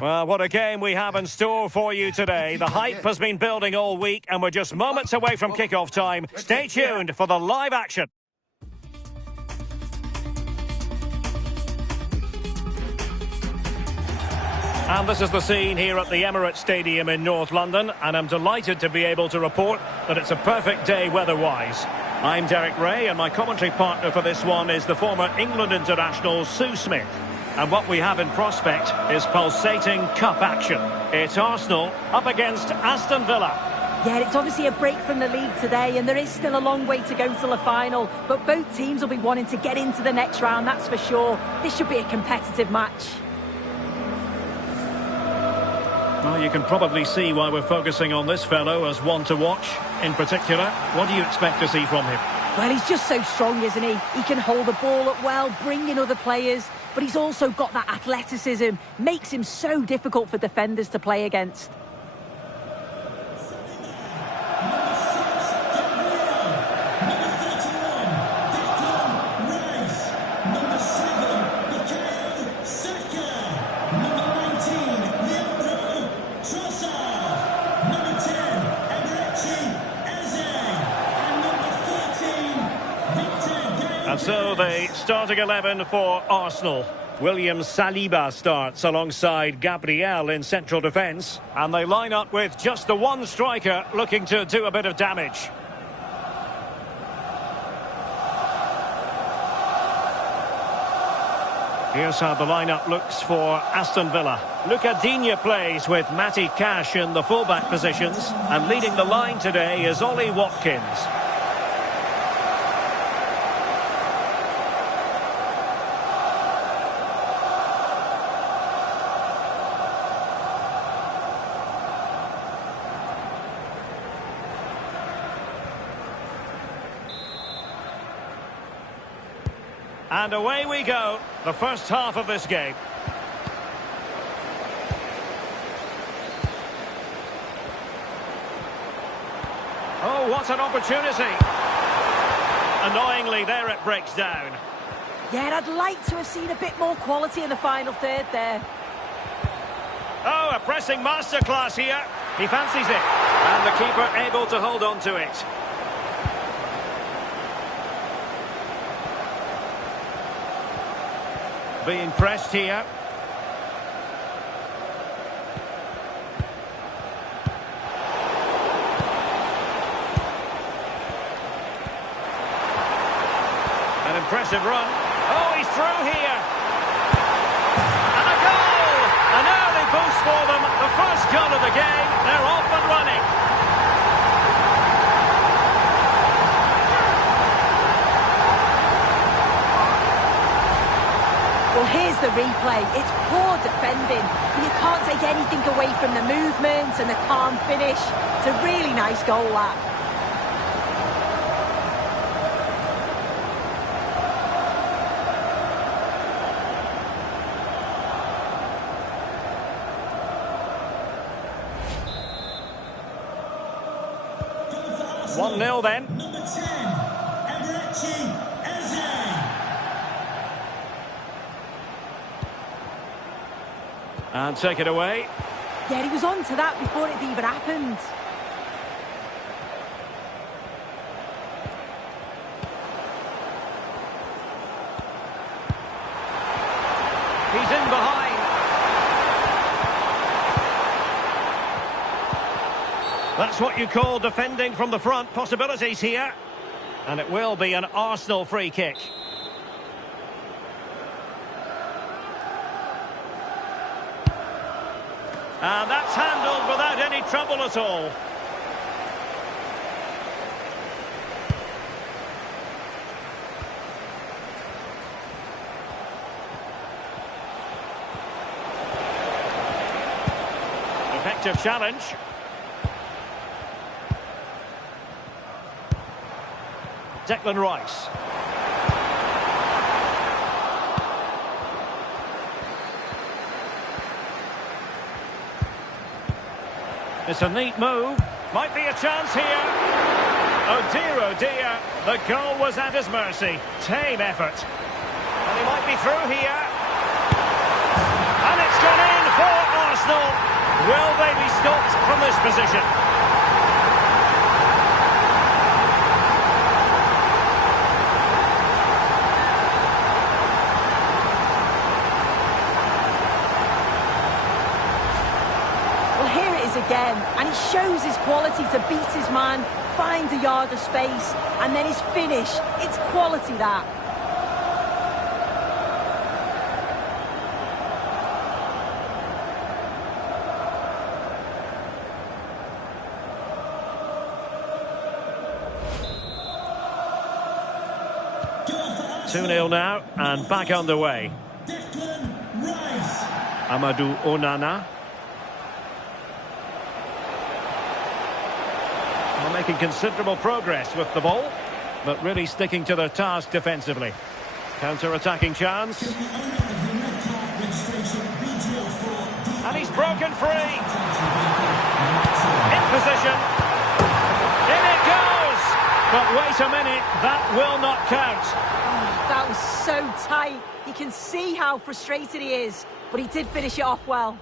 Well, what a game we have in store for you today. The hype has been building all week and we're just moments away from kickoff time. Stay tuned for the live action. And this is the scene here at the Emirates Stadium in North London, and I'm delighted to be able to report that it's a perfect day weather-wise. I'm Derek Ray, and my commentary partner for this one is the former England international Sue Smith. And what we have in prospect is pulsating cup action. It's Arsenal up against Aston Villa. Yeah, it's obviously a break from the league today, and there is still a long way to go till the final. But both teams will be wanting to get into the next round, that's for sure. This should be a competitive match. Well, you can probably see why we're focusing on this fellow as one to watch. In particular, what do you expect to see from him? Well, he's just so strong, isn't he? He can hold the ball up well, bring in other players, but he's also got that athleticism. Makes him so difficult for defenders to play against. And so the starting 11 for Arsenal. William Saliba starts alongside Gabriel in central defence. And they line up with just the one striker looking to do a bit of damage. Here's how the lineup looks for Aston Villa. Luca Digne plays with Matty Cash in the fullback positions. And leading the line today is Ollie Watkins. And away we go, the first half of this game. Oh, what an opportunity. Annoyingly, there it breaks down. Yeah, I'd like to have seen a bit more quality in the final third there. Oh, a pressing masterclass here. He fancies it. And the keeper able to hold on to it. Being pressed here. An impressive run. Oh, he's through here. And a goal! An early boost for them. The first goal of the game. They're off and running. Well, here's the replay. It's poor defending. You can't take anything away from the movement and the calm finish. It's a really nice goal, that. One 0 then. Number 10, And take it away. Yeah, he was on to that before it even happened. He's in behind. That's what you call defending from the front. Possibilities here. And it will be an Arsenal free kick. And that's handled without any trouble at all. Effective challenge. Declan Rice. It's a neat move. Might be a chance here. Oh dear, the goal was at his mercy. Tame effort. And he might be through here. And it's gone in for Arsenal, will they be stopped from this position? Well, here it is again, and he shows his quality to beat his man, finds a yard of space, and then his finish. It's quality, that. Two 2-0 now, and back underway. Declan Rice. Amadou Onana. Well, making considerable progress with the ball, but really sticking to their task defensively. Counter-attacking chance. And he's broken free. In position. In it goes! But wait a minute, that will not count. That was so tight. You can see how frustrated he is, but he did finish it off well.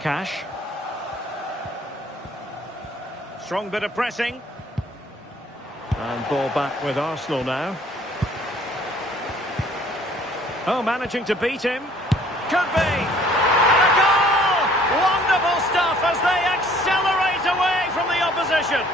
Cash. Strong bit of pressing. And ball back with Arsenal now. Oh, managing to beat him. Could be. And a goal! Wonderful stuff as they accelerate away from the opposition.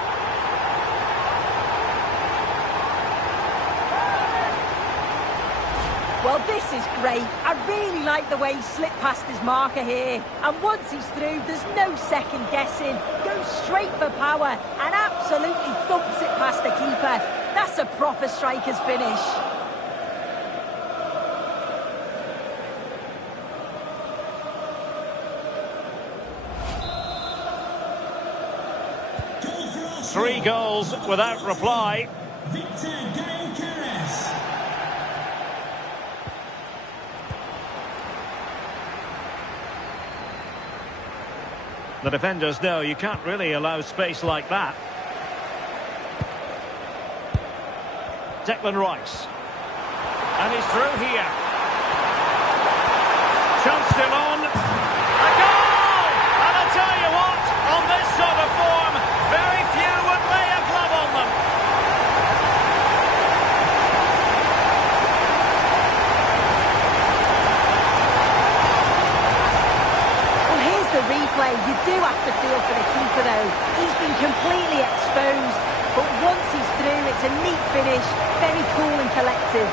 Well, this is great. I really like the way he slipped past his marker here. And once he's through, there's no second guessing. Goes straight for power and absolutely thumps it past the keeper. That's a proper striker's finish. Three goals without reply. The defenders know you can't really allow space like that. Declan Rice. And he's through here. Chance still on. A goal! And I'll tell you what, on this sort of form, very few would lay a glove on them. The replay, you do have to feel for the keeper though. He's been completely exposed, but once he's through, it's a neat finish, very cool and collected.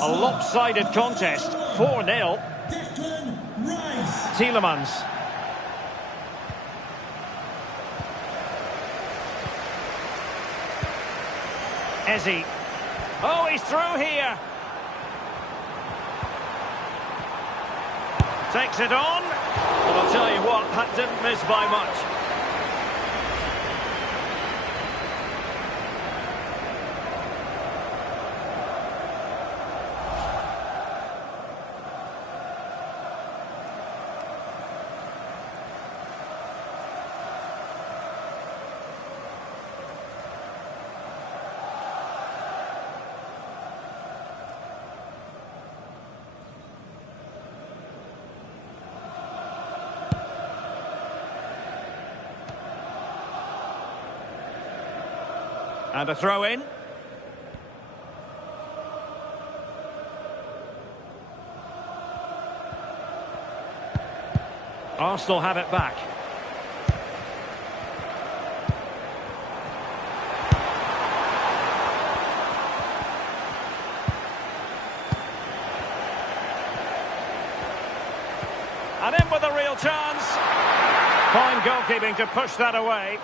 A lopsided contest, 4-0. Tielemans. Ezzy. Oh, he's through here. Takes it on. And I'll tell you what, that didn't miss by much. And a throw in. Arsenal have it back. And in with a real chance. Fine goalkeeping to push that away.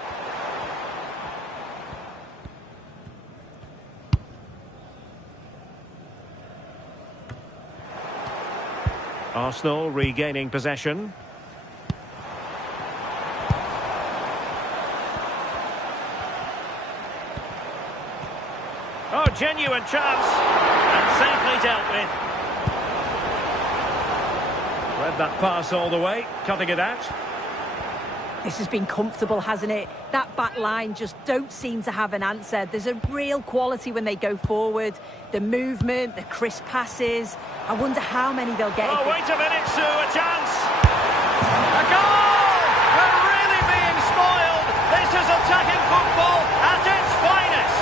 Arsenal regaining possession. Oh, genuine chance. And safely dealt with. Read that pass all the way, cutting it out. This has been comfortable, hasn't it? That back line just don't seem to have an answer. There's a real quality when they go forward. The movement, the crisp passes. I wonder how many they'll get. Oh, wait a minute, Sue, a chance! A goal! We're really being spoiled! This is attacking football at its finest!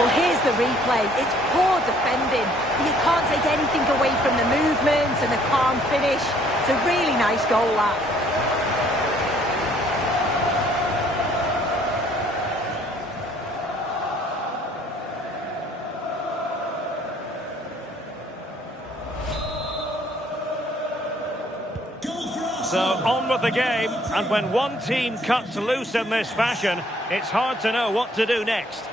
Well, here's the replay. It's poor defending. You can't take anything away from the movement and the calm finish. It's a really nice goal, that. So on with the game, and when one team cuts loose in this fashion, it's hard to know what to do next.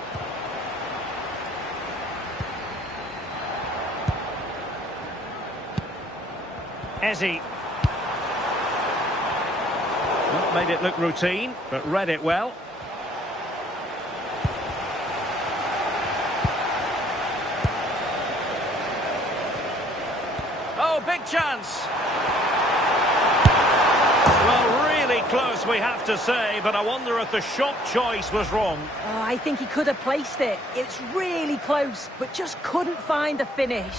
Ezzy. Well, made it look routine, but read it well. Oh, big chance. Well, really close, we have to say, but I wonder if the shot choice was wrong. Oh, I think he could have placed it. It's really close, but just couldn't find the finish.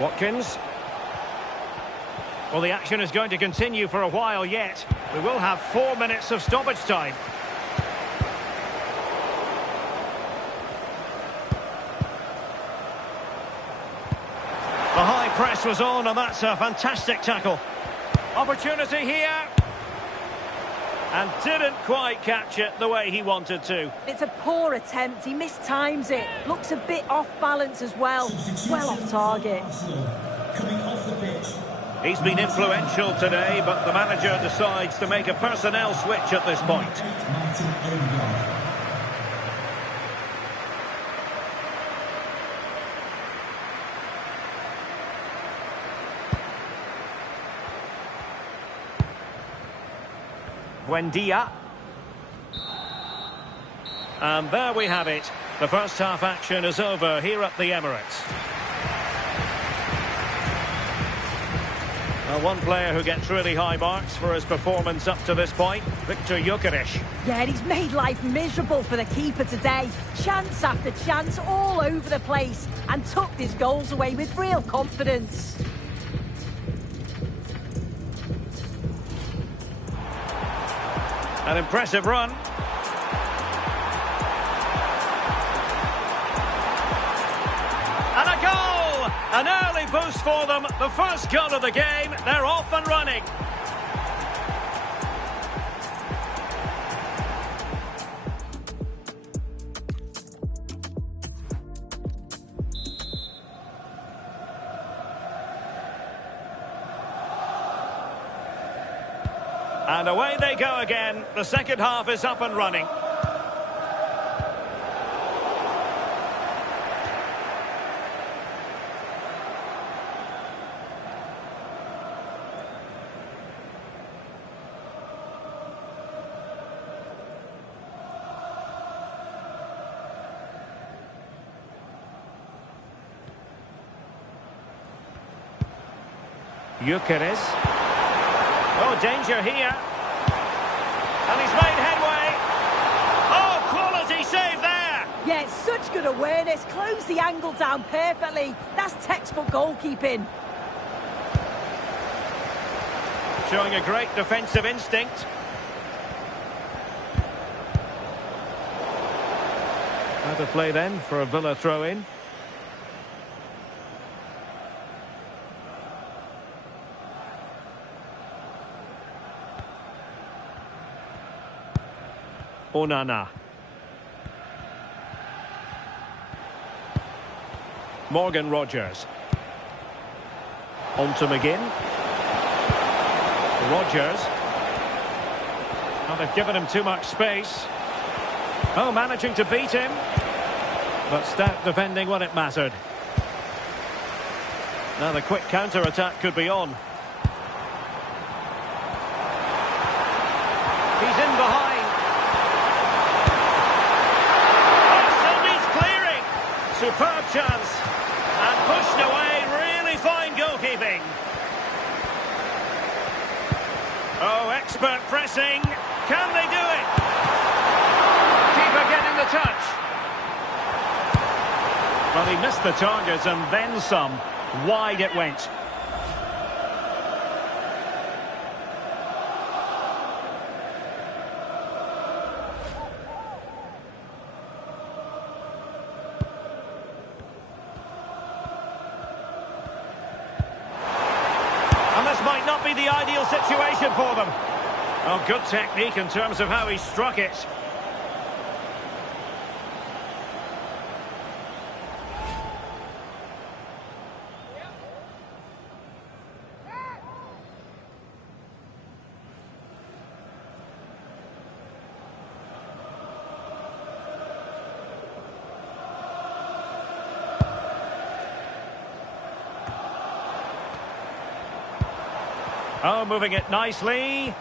Watkins. Well, the action is going to continue for a while yet. We will have 4 minutes of stoppage time. The high press was on, and that's a fantastic tackle. Opportunity here. And didn't quite catch it the way he wanted to. It's a poor attempt. He mistimes it. Looks a bit off balance as well. Well off target. Coming off the pitch. He's been influential today, but the manager decides to make a personnel switch at this point. Buendia. And there we have it. The first half action is over here at the Emirates. Well, one player who gets really high marks for his performance up to this point, Muichiro. Yeah, and he's made life miserable for the keeper today. Chance after chance all over the place, and tucked his goals away with real confidence. An impressive run. And a goal! An early boost for them. The first goal of the game. They're off and running. And away they go again. The second half is up and running. Muichiro. Oh, danger here. And he's made headway. Oh, quality save there. Yeah, such good awareness. Closed the angle down perfectly. That's textbook goalkeeping. Showing a great defensive instinct. Out of play then for a Villa throw-in. Onana. Morgan Rogers. On to McGinn. Rogers. Well, they've given him too much space. Oh, managing to beat him. But stout defending when it mattered. Now the quick counter-attack could be on. He's in behind. Oh, somebody's clearing. Superb chance. And pushed away. Really fine goalkeeping. Oh, expert pressing. Can they do it? Keeper getting the touch. Well, he missed the target and then some. Wide it went. And this might not be the ideal situation for them. Oh, good technique in terms of how he struck it. Oh, moving it nicely.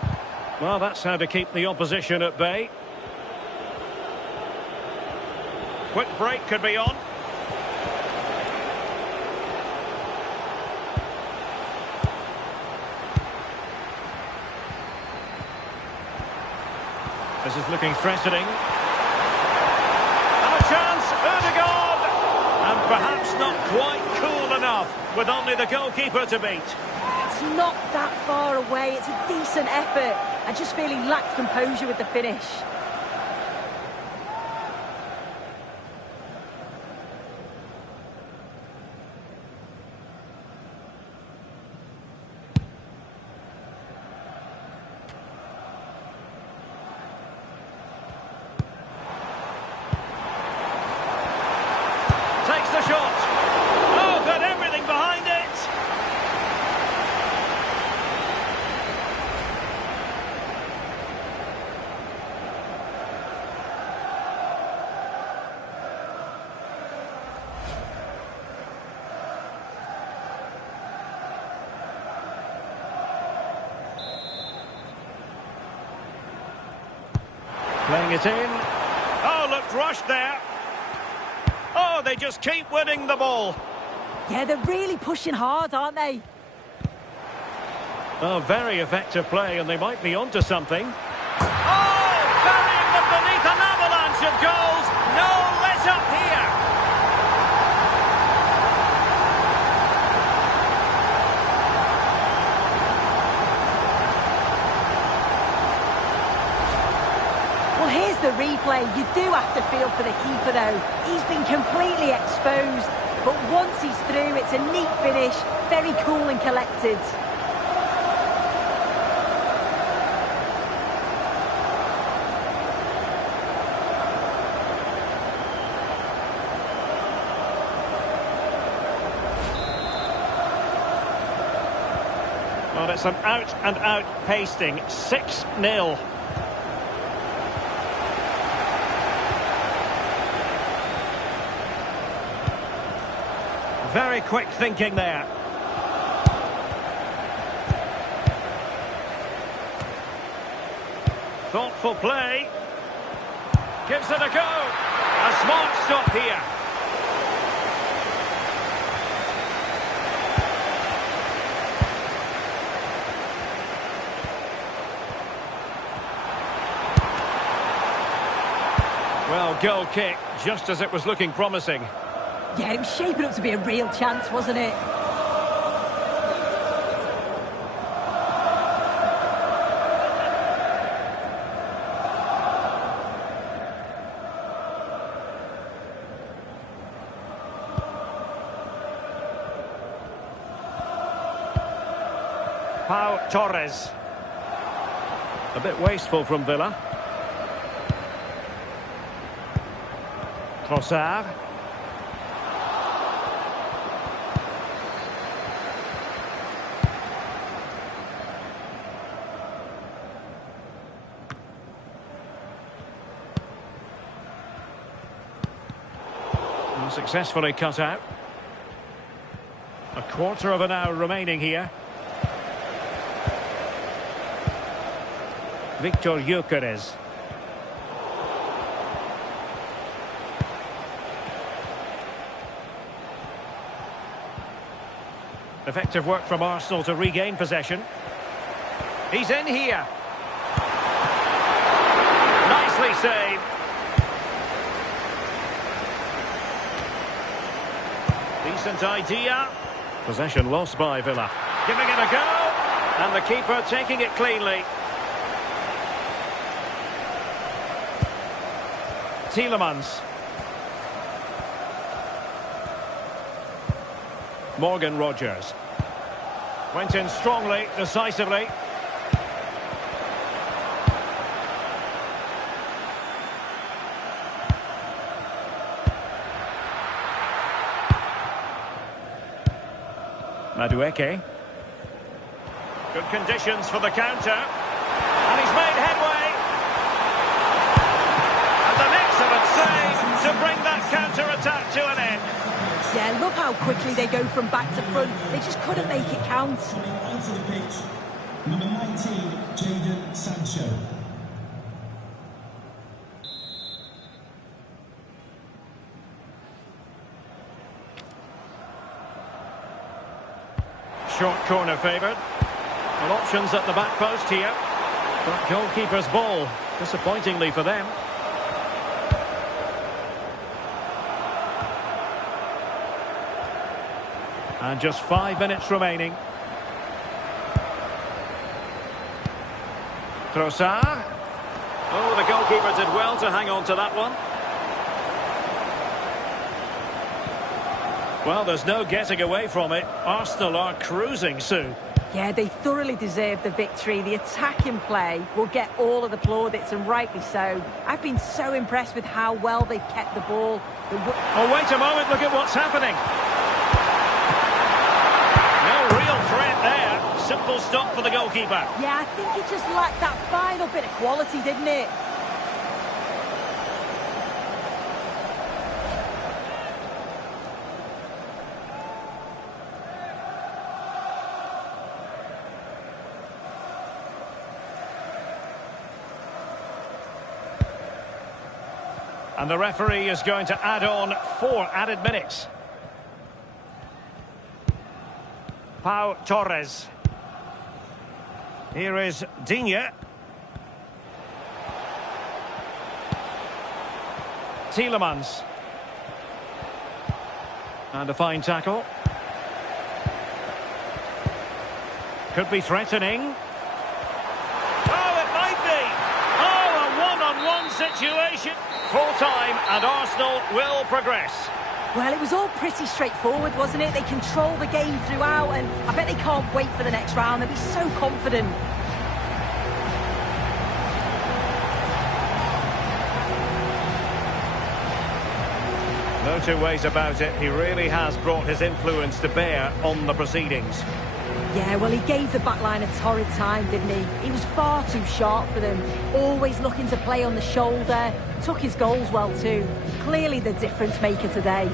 Well, that's how to keep the opposition at bay. Quick break could be on. This is looking threatening. And a chance, Ødegaard! And perhaps not quite cool enough, with only the goalkeeper to beat. It's not that far away. It's a decent effort. I just feel he lacked composure with the finish. Takes the shot. Oh, got everything behind it. Playing it in. Oh, looked rushed there. Oh, they just keep winning the ball. Yeah, they're really pushing hard, aren't they? Oh, very effective play, and they might be onto something. Oh, burying them beneath an avalanche of goals. No let up here. Well, here's the replay. You do have to feel for the keeper, though. He's been completely exposed. But once he's through, it's a neat finish. Very cool and collected. Well, it's an out-and-out pasting. 6-0. Very quick thinking there. Thoughtful play. Gives it a go. A smart stop here. Well, goal kick, just as it was looking promising. Yeah, it was shaping up to be a real chance, wasn't it? Pau Torres. A bit wasteful from Villa. Trossard. Successfully cut out. A quarter of an hour remaining here. Victor Gyökeres. Effective work from Arsenal to regain possession. He's in here. Nicely saved. Decent idea. Possession lost by Villa. Giving it a go. And the keeper taking it cleanly. Tielemans. Morgan Rogers. Went in strongly, decisively. Madueke. Good conditions for the counter. And he's made headway. And an excellent save to bring that counter-attack to an end. Yeah, look how quickly they go from back to front. They just couldn't make it count. Coming onto the pitch, number 19, Jadon Sancho. Short corner favoured. Well, options at the back post here. But goalkeeper's ball, disappointingly for them. And just 5 minutes remaining. Trossard. Oh, the goalkeeper did well to hang on to that one. Well, there's no getting away from it. Arsenal are cruising, Sue. Yeah, they thoroughly deserve the victory. The attacking play will get all of the plaudits, and rightly so. I've been so impressed with how well they've kept the ball. Oh, wait a moment, look at what's happening. No real threat there. Simple stop for the goalkeeper. Yeah, I think it just lacked that final bit of quality, didn't it? And the referee is going to add on 4 added minutes. Pau Torres. Here is Digne. Tielemans. And a fine tackle. Could be threatening. Oh, it might be. Oh, a one-on-one situation. Full time, and Arsenal will progress. Well, it was all pretty straightforward, wasn't it? They controlled the game throughout, and I bet they can't wait for the next round. They'll be so confident. No two ways about it. He really has brought his influence to bear on the proceedings. Yeah, well, he gave the backline a torrid time, didn't he? He was far too sharp for them. Always looking to play on the shoulder. Took his goals well, too. Clearly the difference maker today.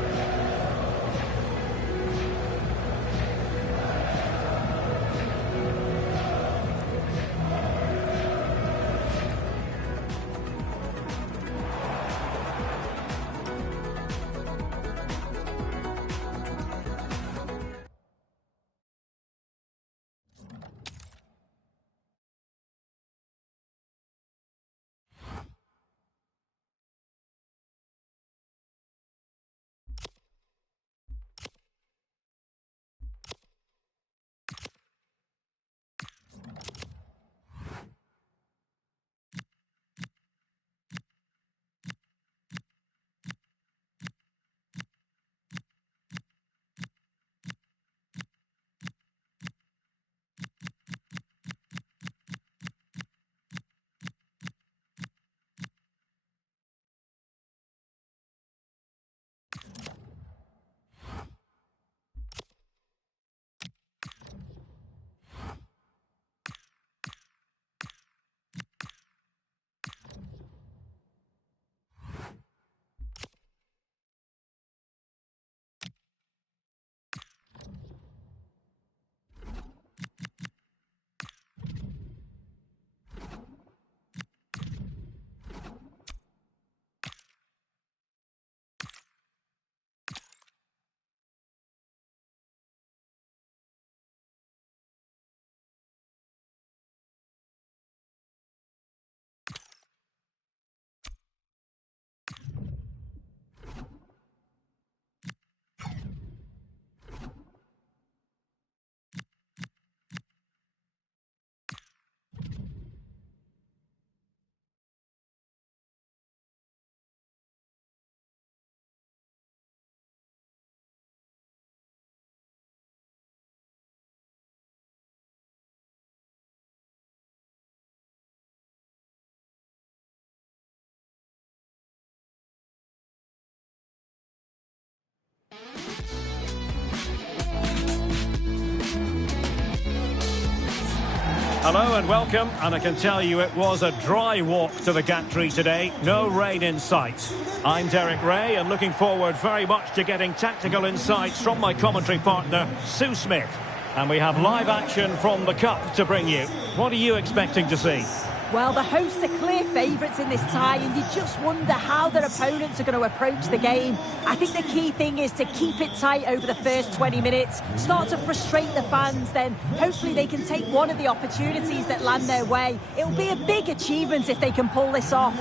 Hello and welcome, and I can tell you it was a dry walk to the gantry today. No rain in sight. I'm Derek Ray and looking forward very much to getting tactical insights from my commentary partner, Sue Smith. And we have live action from the Cup to bring you. What are you expecting to see? Well, the hosts are clear favourites in this tie, and you just wonder how their opponents are going to approach the game. I think the key thing is to keep it tight over the first 20 minutes, start to frustrate the fans, then hopefully they can take one of the opportunities that land their way. It'll be a big achievement if they can pull this off.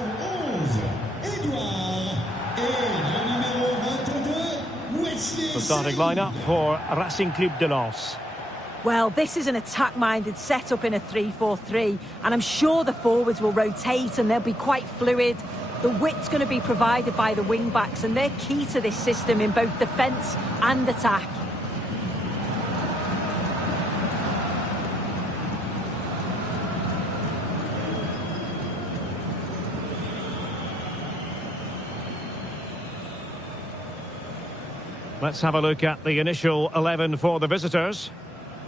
The starting lineup for Racing Club de Lens. Well, this is an attack-minded setup in a 3-4-3, and I'm sure the forwards will rotate and they'll be quite fluid. The width's going to be provided by the wing-backs, and they're key to this system in both defence and attack. Let's have a look at the initial 11 for the visitors.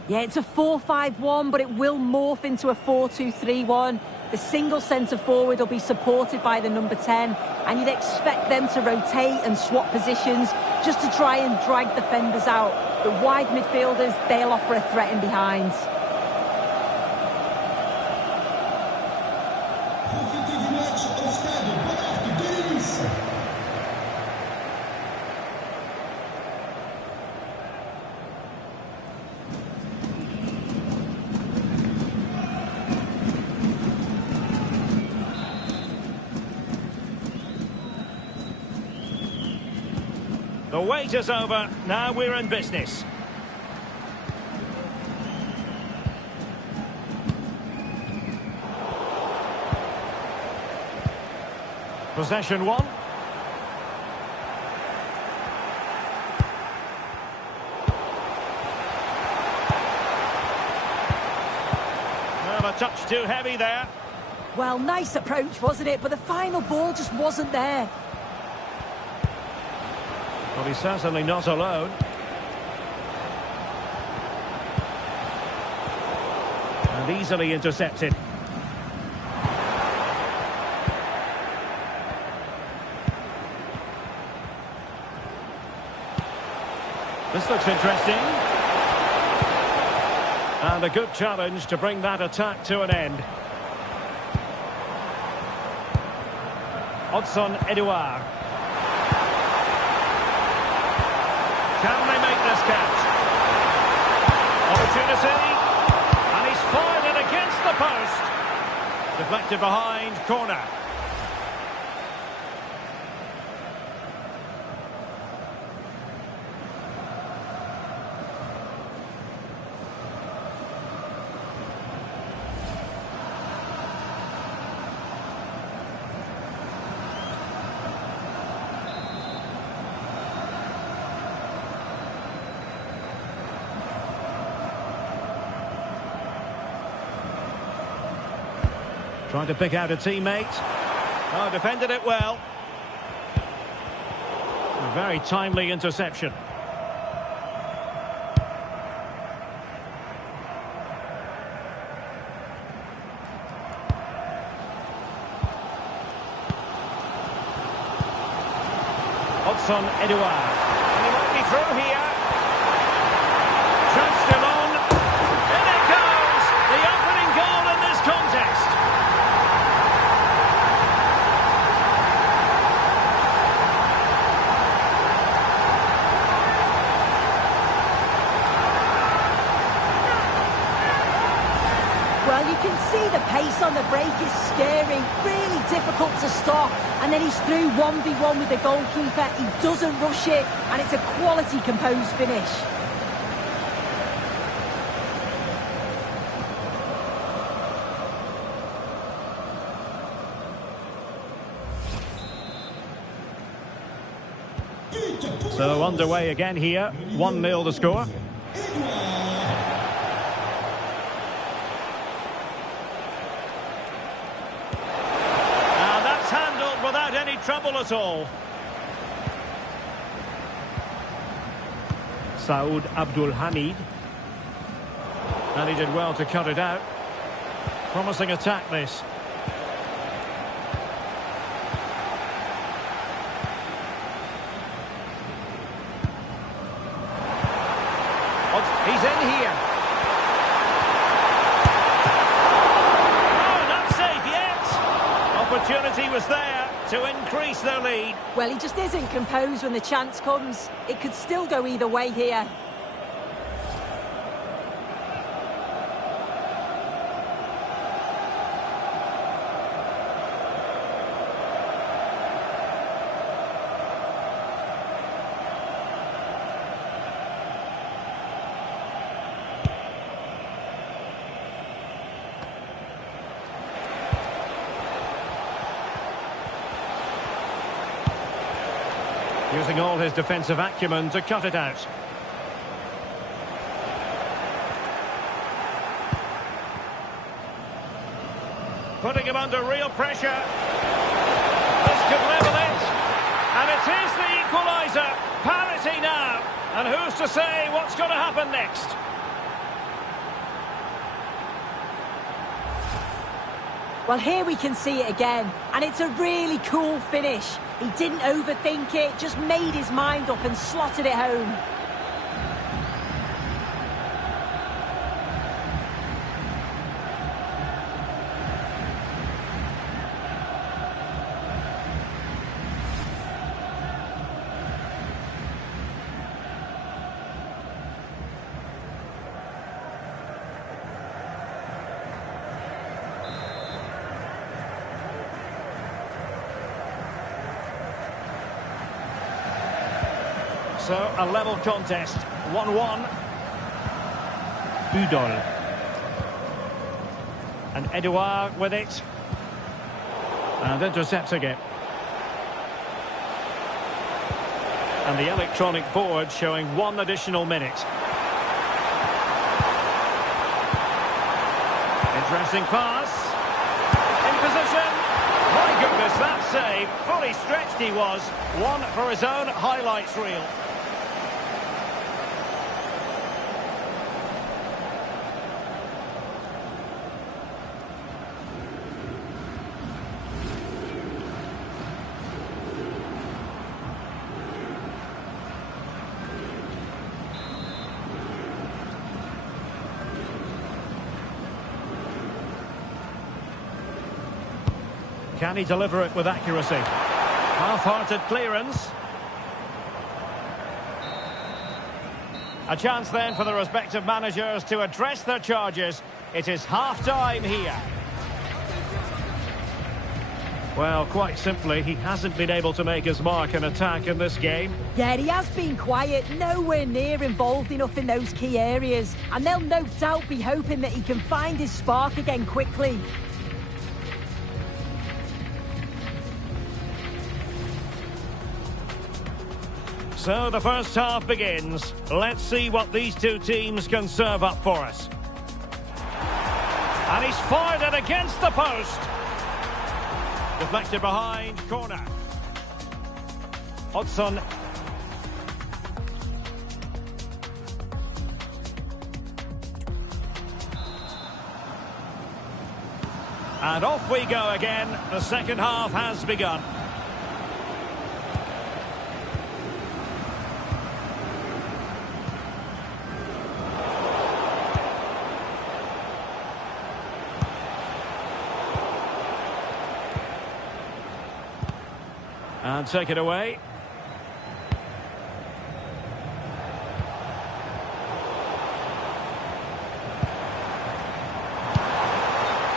Yeah, it's a 4-5-1, but it will morph into a 4-2-3-1. The single centre forward will be supported by the number 10, and you'd expect them to rotate and swap positions just to try and drag defenders out. The wide midfielders, they'll offer a threat in behind. The wait is over. Now we're in business. Possession one. Well, a touch too heavy there. Well, nice approach, wasn't it? But the final ball just wasn't there. Well, he's certainly not alone. And easily intercepted. This looks interesting. And a good challenge to bring that attack to an end. Odson Edouard. Can they make this catch? Opportunity. And he's fired it against the post. Deflected behind, corner. Trying to pick out a teammate. Oh, defended it well. A very timely interception. Odson Edouard. And he might be through here. Chance still on. In it goes! The opening goal in this contest. Well, you can see the pace on the break is scary, really difficult to stop. And then he's through 1v1 with the goalkeeper. He doesn't rush it, and it's a quality composed finish. So underway again here, 1-0 the score. Without any trouble at all. Saud Abdul Hamid. And he did well to cut it out. Promising attack, this. Oh, he's in here. Oh, not safe yet. Opportunity was there to increase their lead. Well, he just isn't composed when the chance comes. It could still go either way here. Using all his defensive acumen to cut it out. Putting him under real pressure. This could level it. And it is the equaliser. Parity now. And who's to say what's going to happen next? Well, here we can see it again, and it's a really cool finish. He didn't overthink it, just made his mind up and slotted it home. So, a level contest, 1-1. Udol. And Edouard with it. And intercepts again. And the electronic board showing 1 additional minute. Interesting pass. In position. My goodness, that save. Fully stretched he was. One for his own highlights reel. Can he deliver it with accuracy? Half-hearted clearance. A chance then for the respective managers to address their charges. It is half-time here. Well, quite simply, he hasn't been able to make his mark in attack in this game. Yeah, he has been quiet, nowhere near involved enough in those key areas. And they'll no doubt be hoping that he can find his spark again quickly. So the first half begins. Let's see what these two teams can serve up for us. And he's fired it against the post. Deflected behind, corner. Hodgson. And off we go again. The second half has begun. And take it away.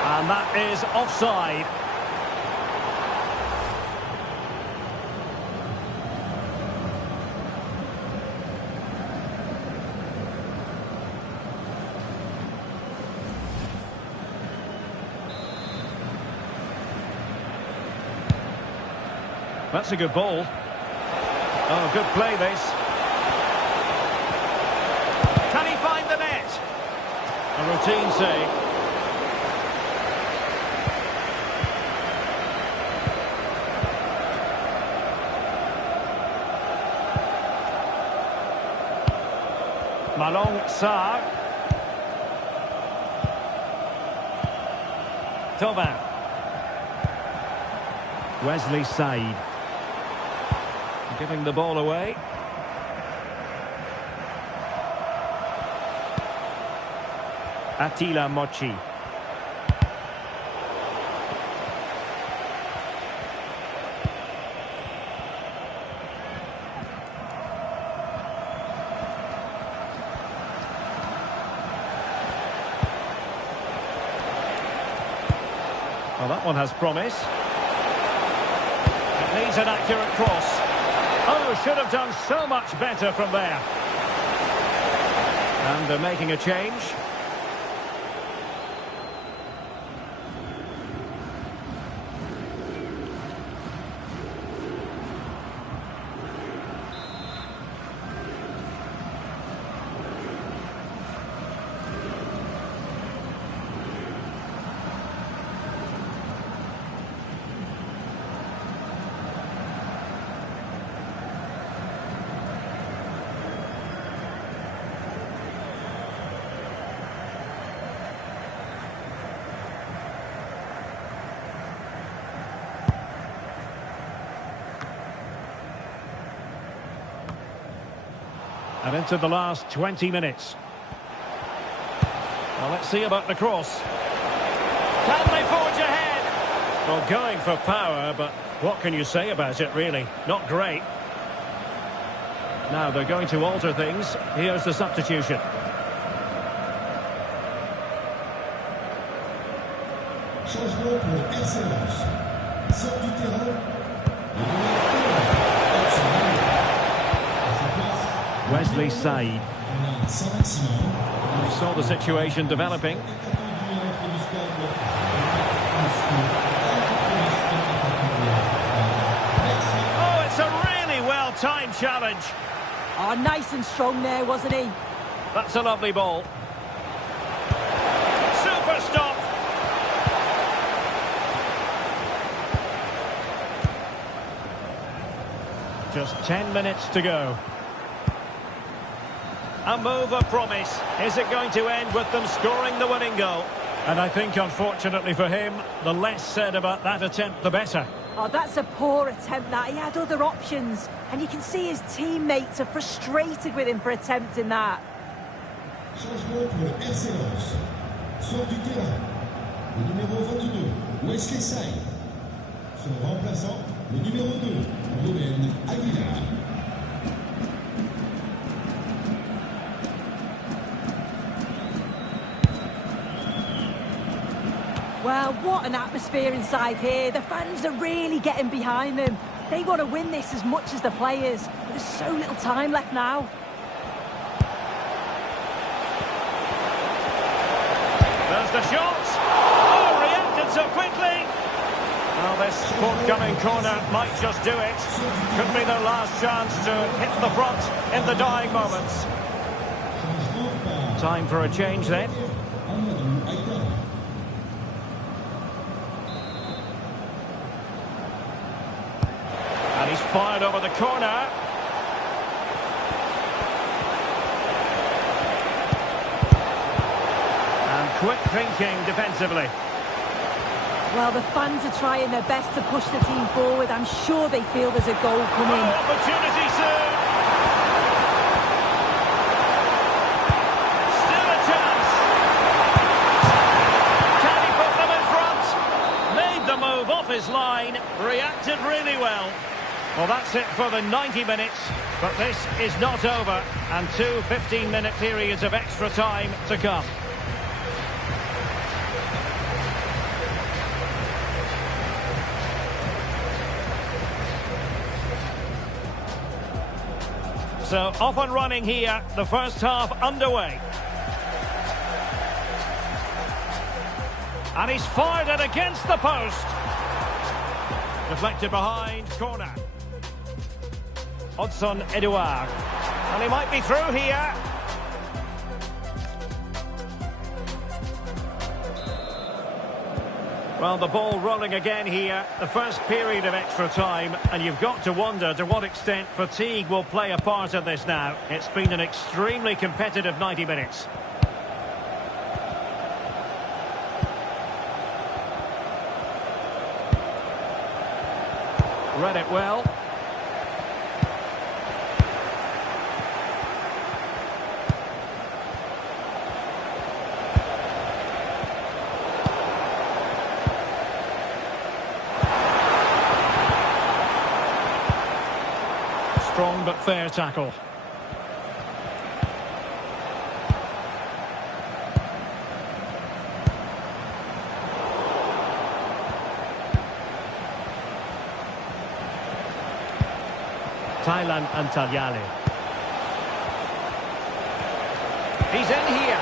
And that is offside. That's a good ball. Oh, good play this. Can he find the net? A routine save. Malong Sarr. Thauvin. Wesley Said. Giving the ball away. Attila Mochi. Well, that one has promise. It needs an accurate cross. Oh, should have done so much better from there. And they're making a change. And into the last 20 minutes. Well, let's see about the cross. Can they forge ahead? Well, going for power, but what can you say about it, really? Not great. Now they're going to alter things. Here's the substitution. Changement pour excellence. Sort du terrain. Wesley Said. We saw the situation developing. Oh, it's a really well-timed challenge. Oh, nice and strong there, wasn't he? That's a lovely ball. Super stop. Just 10 minutes to go. A move of promise. Is it going to end with them scoring the winning goal? And I think, unfortunately for him, the less said about that attempt, the better. Oh, that's a poor attempt, that. He had other options. And you can see his teammates are frustrated with him for attempting that. Changement pour excellence. Sort du terrain. Le numéro 22, Wesley Said. Son remplaçant, le numéro 2, Ruben Aguilar. Well, what an atmosphere inside here. The fans are really getting behind them. They want to win this as much as the players. But there's so little time left now. There's the shot. Oh, reacted so quickly. Well, this forthcoming corner might just do it. Could be their last chance to hit the front in the dying moments. Time for a change then. And he's fired over the corner. And quick thinking defensively. Well, the fans are trying their best to push the team forward. I'm sure they feel there's a goal coming. Oh, opportunity soon. Still a chance. Can he put them in front? Made the move off his line. Reacted really well. Well, that's it for the 90 minutes. But this is not over. And two 15-minute periods of extra time to come. So, off and running here, the first half underway. And he's fired it against the post. Deflected behind, corner. Hudson Edouard. And he might be through here. Well, the ball rolling again here, the first period of extra time, and you've got to wonder to what extent fatigue will play a part in this now. It's been an extremely competitive 90 minutes. Read it well. Strong but fair tackle. Thailand and Tagliali. He's in here.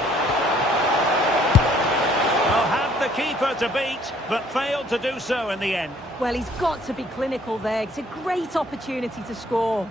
Well, had the keeper to beat, but failed to do so in the end. Well, he's got to be clinical there. It's a great opportunity to score.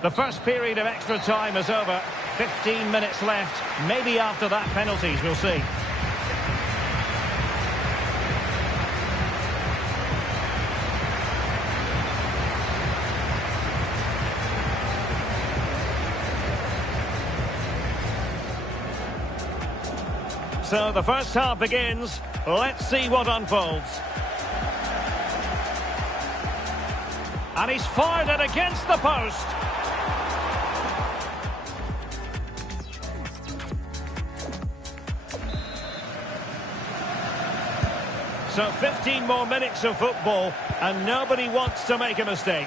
The first period of extra time is over. 15 minutes left. Maybe after that, penalties, we'll see. So the first half begins. Let's see what unfolds. And he's fired it against the post. So 15 more minutes of football, and nobody wants to make a mistake.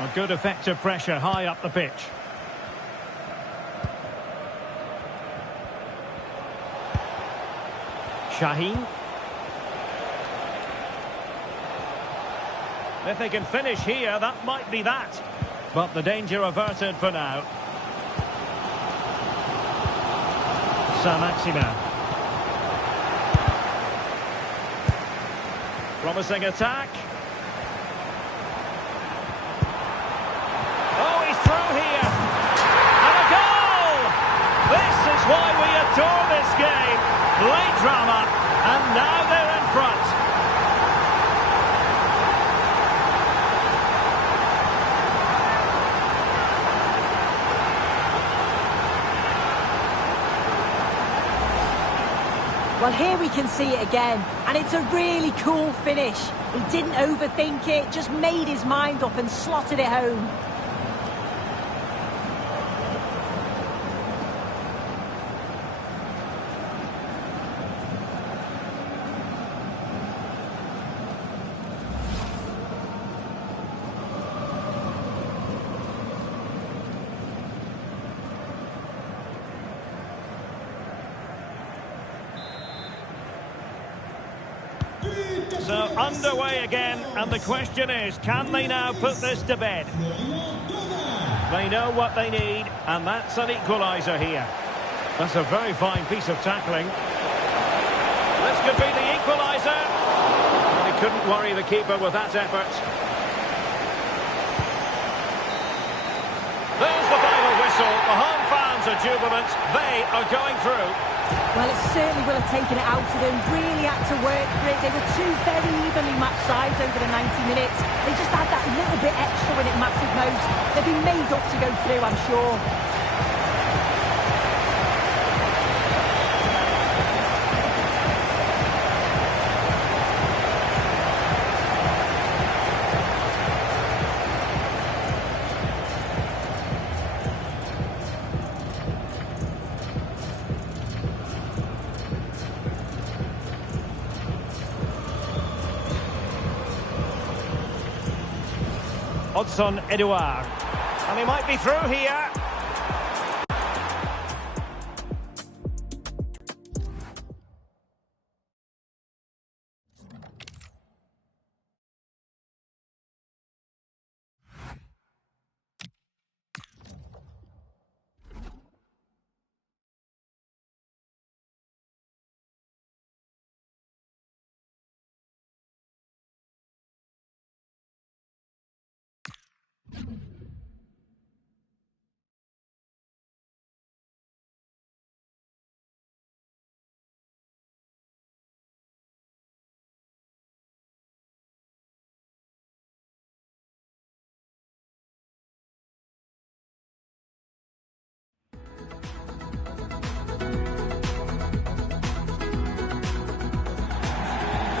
A good effective pressure high up the pitch. Shaheen. If they can finish here, that might be that. But the danger averted for now. Maximin. Promising attack. Oh, he's through here. And a goal! This is why we adore this game. Late drama, and now they're in front. Well, here we can see it again, and it's a really cool finish. He didn't overthink it, just made his mind up and slotted it home. So underway again, and the question is, can they now put this to bed? They know what they need, and that's an equaliser here. That's a very fine piece of tackling. This could be the equaliser. But he couldn't worry the keeper with that effort. There's the final whistle. The home fans are jubilant. They are going through. Well, it certainly will have taken it out of them. Really had to work for it. They were two very evenly matched sides over the 90 minutes. They just had that little bit extra when it mattered most. They've been made up to go through, I'm sure. Hudson Edouard. And he might be through here.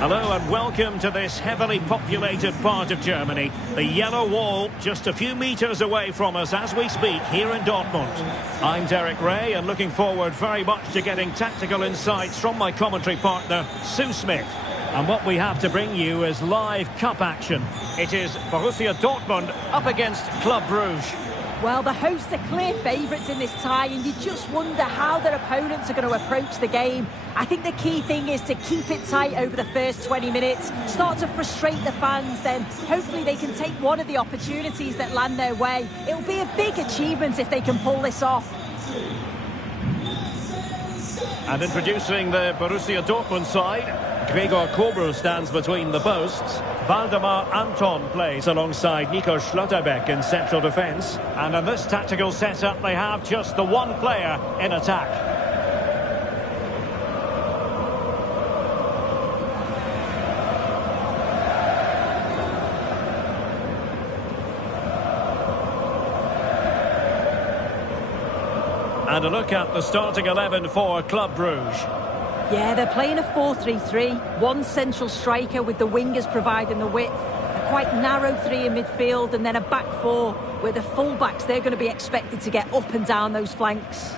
Hello and welcome to this heavily populated part of Germany. The yellow wall just a few metres away from us as we speak here in Dortmund. I'm Derek Ray and looking forward very much to getting tactical insights from my commentary partner, Sue Smith. And what we have to bring you is live cup action. It is Borussia Dortmund up against Club Brugge. Well, the hosts are clear favourites in this tie, and you just wonder how their opponents are going to approach the game. I think the key thing is to keep it tight over the first 20 minutes, start to frustrate the fans, then hopefully they can take one of the opportunities that land their way. It'll be a big achievement if they can pull this off. And introducing the Borussia Dortmund side, Gregor Kobel stands between the posts. Waldemar Anton plays alongside Nico Schlotterbeck in central defence. And in this tactical setup, they have just the one player in attack. And a look at the starting 11 for Club Brugge. Yeah, they're playing a 4-3-3. One central striker with the wingers providing the width. A quite narrow three in midfield and then a back four where the full-backs, they're going to be expected to get up and down those flanks.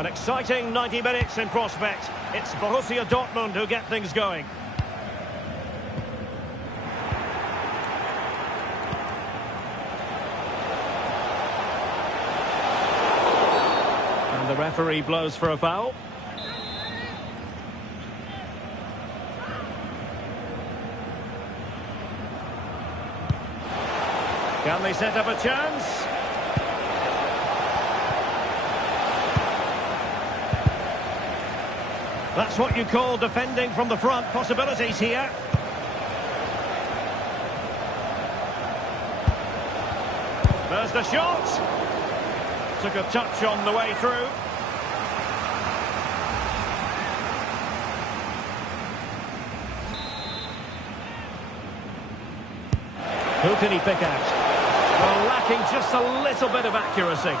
An exciting 90 minutes in prospect. It's Borussia Dortmund who get things going. And the referee blows for a foul. Can they set up a chance? That's what you call defending from the front. Possibilities here. There's the shot. Took a touch on the way through. Who can he pick out? Well, lacking just a little bit of accuracy.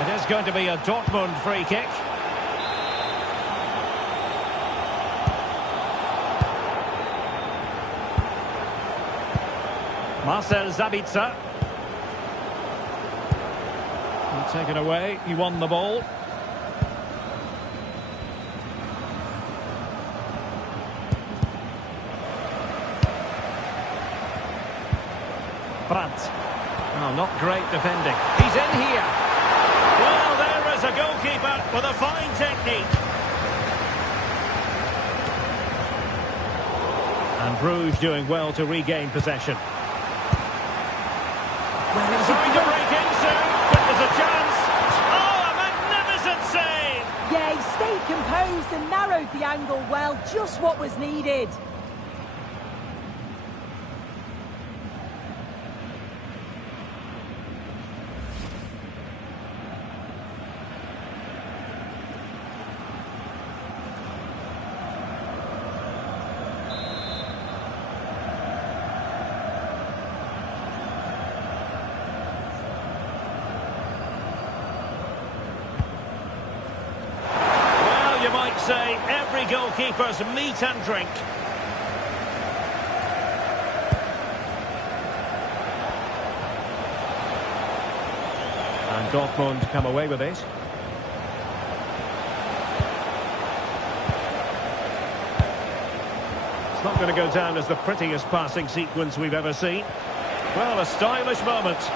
It is going to be a Dortmund free kick. Marcel Sabitzer. Taken away, he won the ball. Brandt. Oh, not great defending. He's in here. Well, there is a goalkeeper with a fine technique. And Bruges doing well to regain possession. Well, it was Trying to break in soon, but there's a chance. Oh, a magnificent save! Yeah, he stayed composed and narrowed the angle well, just what was needed. say, every goalkeeper's meat and drink. And Dortmund come away with it. It's not going to go down as the prettiest passing sequence we've ever seen. Well, a stylish moment. It's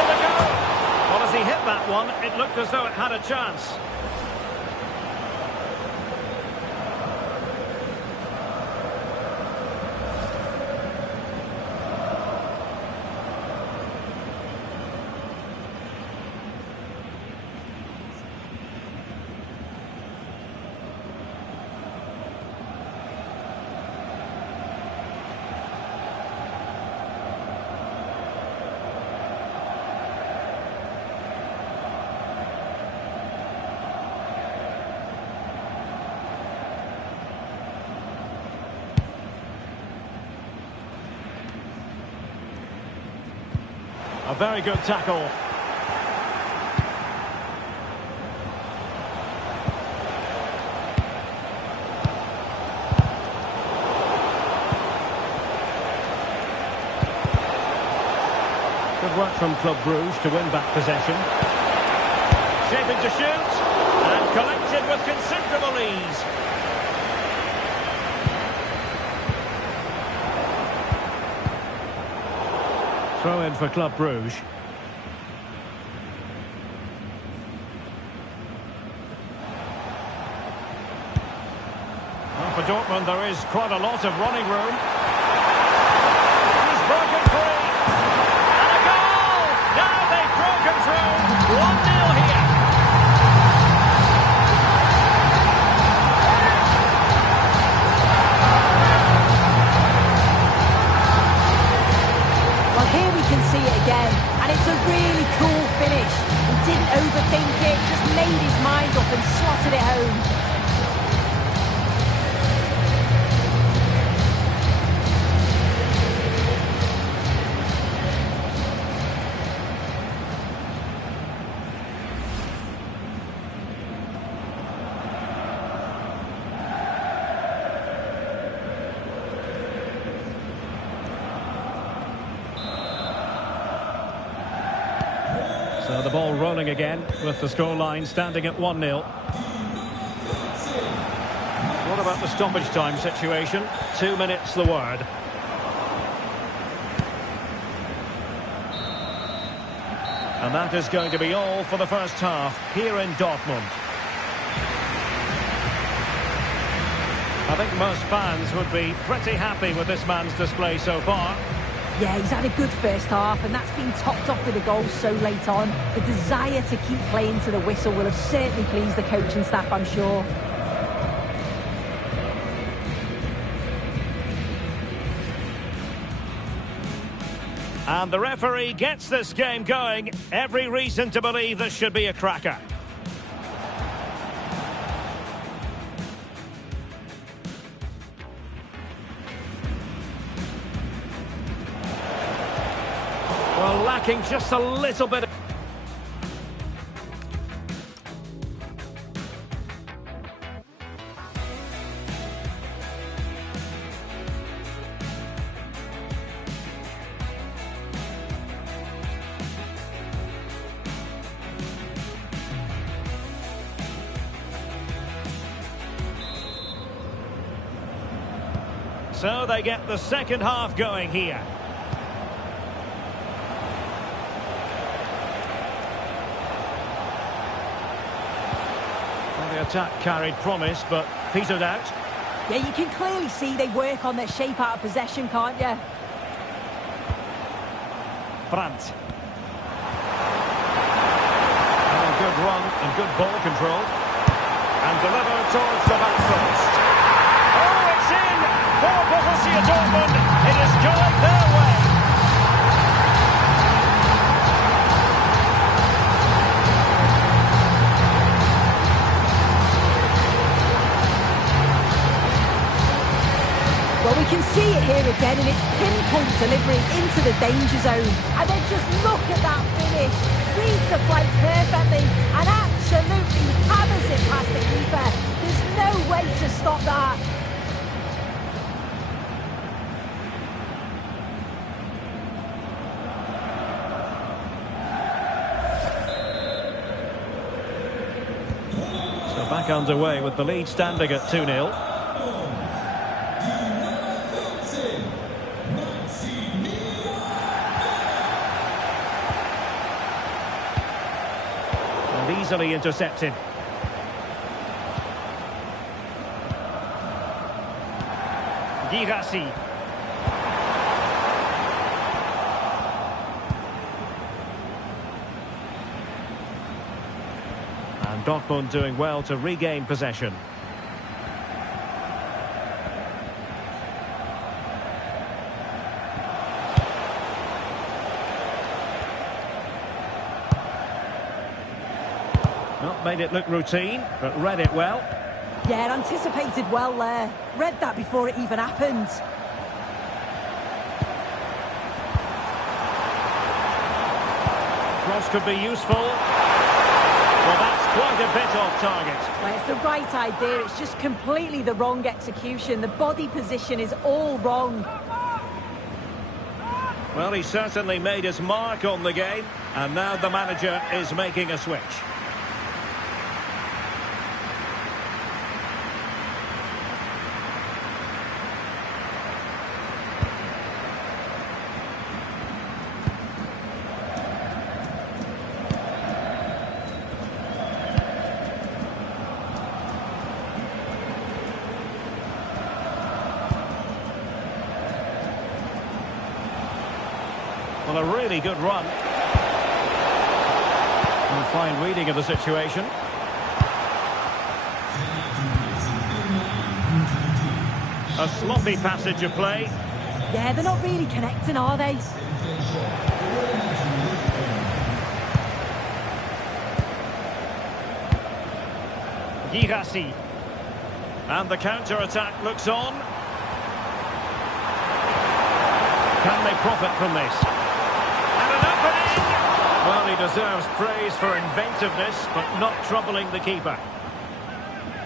in the goal. Well, as he hit that one, it looked as though it had a chance. A very good tackle. Good work from Club Brugge to win back possession. Shaping to shoot. And collected with considerable ease. Throw in for Club Brugge. Well, for Dortmund there is quite a lot of running room. He's broken free. And a goal! Now they've broken through. 1-0 here. Well, here we can see it again, and it's a really cool finish. He didn't overthink it, just made his mind up and slotted it home. So the ball rolling again with the scoreline standing at 1-0. What about the stoppage time situation? 2 minutes the word. And that is going to be all for the first half here in Dortmund. I think most fans would be pretty happy with this man's display so far. Yeah, he's had a good first half, and that's been topped off with a goal so late on. The desire to keep playing to the whistle will have certainly pleased the coaching staff, I'm sure. And the referee gets this game going. Every reason to believe this should be a cracker. Well, lacking just a little bit of... So they get the second half going here. Well, the attack carried promise, but petered out. Yeah, you can clearly see they work on their shape out of possession, can't you? Brandt. Oh, good run and good ball control. And delivered towards the back post. Oh, it's in! For Borussia Dortmund, it is going their way. Well, we can see it here again, and it's pinpoint delivery into the danger zone. And then just look at that finish. Reads the play perfectly and absolutely hammers it past the So back underway with the lead standing at 2-0. And easily intercepted. Girassi. And Dortmund doing well to regain possession. Not made it look routine, but read it well. Yeah, anticipated well there. Read that before it even happened. Cross could be useful. Well, that's quite a bit off target. Well, it's the right idea, it's just completely the wrong execution. The body position is all wrong. Well, he certainly made his mark on the game, and now the manager is making a switch. Well, a really good run. And fine reading of the situation. A sloppy passage of play. Yeah, they're not really connecting, are they? Girassi. And the counter-attack looks on. Can they profit from this? Well, he deserves praise for inventiveness, but not troubling the keeper.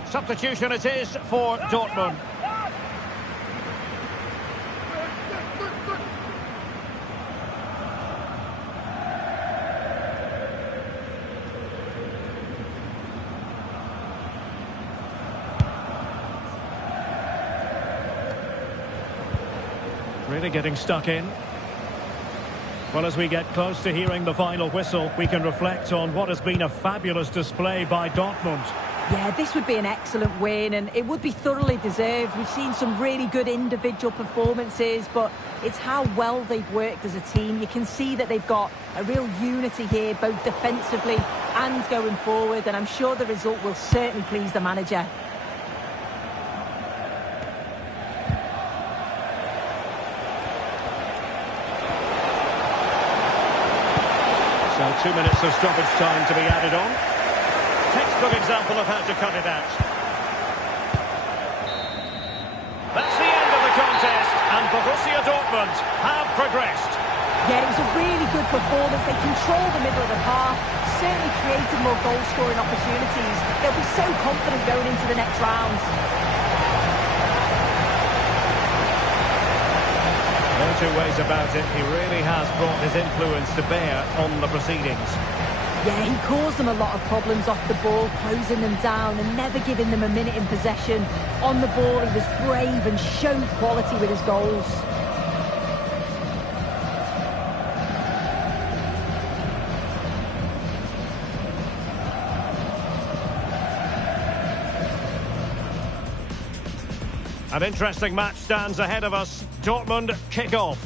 Substitution it is for Dortmund. Really getting stuck in. Well, as we get close to hearing the final whistle, we can reflect on what has been a fabulous display by Dortmund. Yeah, this would be an excellent win, and it would be thoroughly deserved. We've seen some really good individual performances, but it's how well they've worked as a team. You can see that they've got a real unity here, both defensively and going forward, and I'm sure the result will certainly please the manager. So 2 minutes of stoppage time to be added on. Textbook example of how to cut it out. That's the end of the contest, and Borussia Dortmund have progressed. Yeah, it was a really good performance. They controlled the middle of the park, certainly created more goal-scoring opportunities. They'll be so confident going into the next round. No two ways about it, he really has brought his influence to bear on the proceedings. Yeah, he caused them a lot of problems off the ball, closing them down and never giving them a minute in possession. On the ball, he was brave and showed quality with his goals. An interesting match stands ahead of us. Dortmund kick off.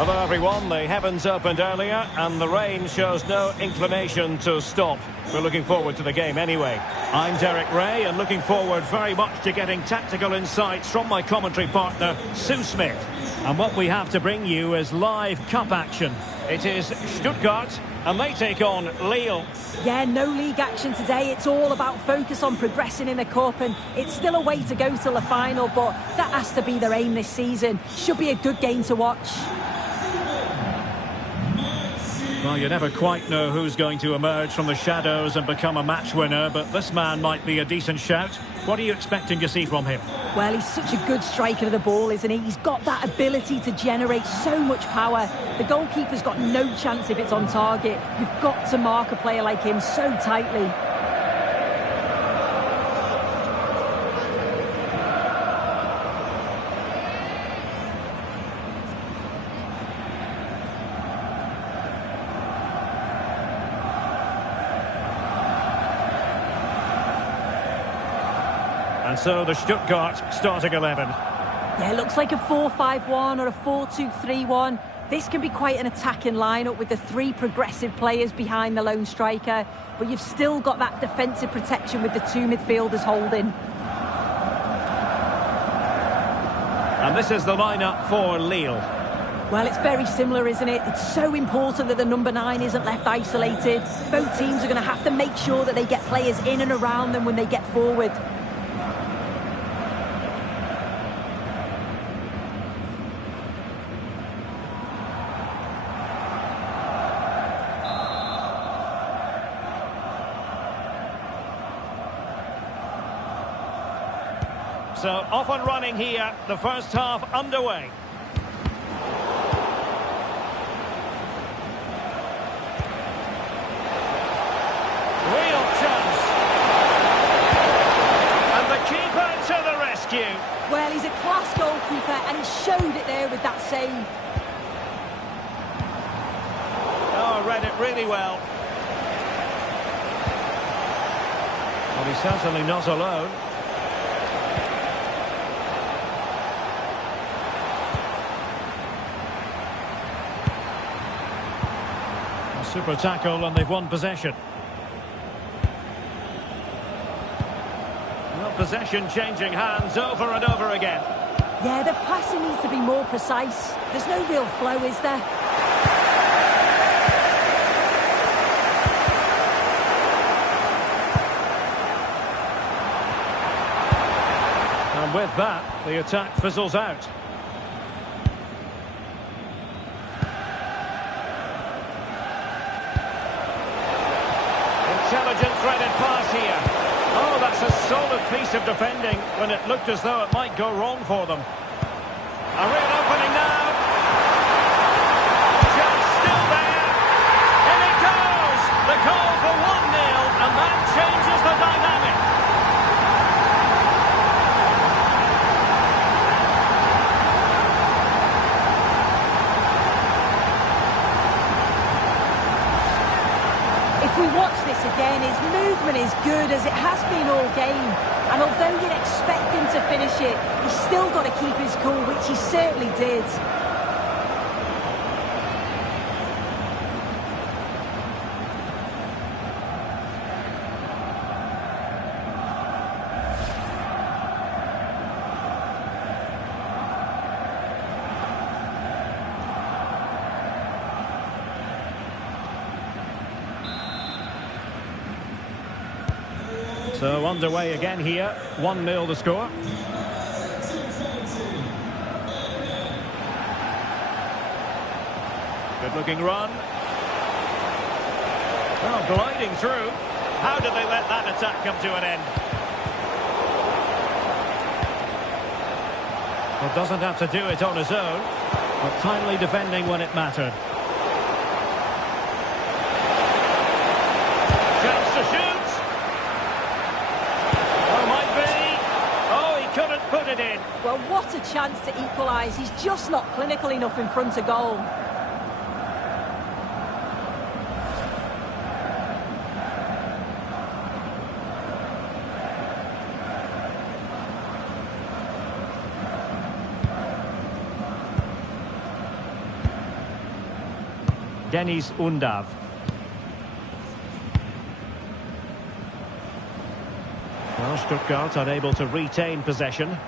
Hello everyone, the heavens opened earlier and the rain shows no inclination to stop. We're looking forward to the game anyway. I'm Derek Ray and looking forward very much to getting tactical insights from my commentary partner, Sue Smith. And what we have to bring you is live cup action. It is Stuttgart and they take on Lille. Yeah, no league action today. It's all about focus on progressing in the cup, and it's still a way to go till the final, but that has to be their aim this season. Should be a good game to watch. Well, you never quite know who's going to emerge from the shadows and become a match winner, but this man might be a decent shout. What are you expecting to see from him? Well, he's such a good striker of the ball, isn't he? He's got that ability to generate so much power. The goalkeeper's got no chance if it's on target. You've got to mark a player like him so tightly. And so the Stuttgart starting 11. Yeah, it looks like a 4-5-1 or a 4-2-3-1. This can be quite an attacking lineup with the three progressive players behind the lone striker, but you've still got that defensive protection with the two midfielders holding. And this is the lineup for Lille. Well, it's very similar, isn't it? It's so important that the number 9 isn't left isolated. Both teams are going to have to make sure that they get players in and around them when they get forward. So off and running here, the first half underway. Real chance. And the keeper to the rescue. Well, he's a class goalkeeper and he showed it there with that save. Oh, read it really well. Well, he's certainly not alone. Super tackle and they've won possession. Well, possession changing hands over and over again. Yeah, the passing needs to be more precise. There's no real flow, is there? And with that, the attack fizzles out. Intelligent threaded pass here. Oh, that's a solid piece of defending when it looked as though it might go wrong for them. A real opening now. Chance still there. In it goes. The goal for 1-0, and that changes the dynamic. If we watch this again, his movement is good as it has been all game. And although you'd expect him to finish it, he's still got to keep his cool, which he certainly did. So underway again here, 1-0 the score. Good looking run. Oh, gliding through. How did they let that attack come to an end? Well, doesn't have to do it on his own, but timely defending when it mattered. Chance to shoot. Put it in. Well, what a chance to equalise. He's just not clinical enough in front of goal. Denis Undav. Well, Stuttgart unable to retain possession.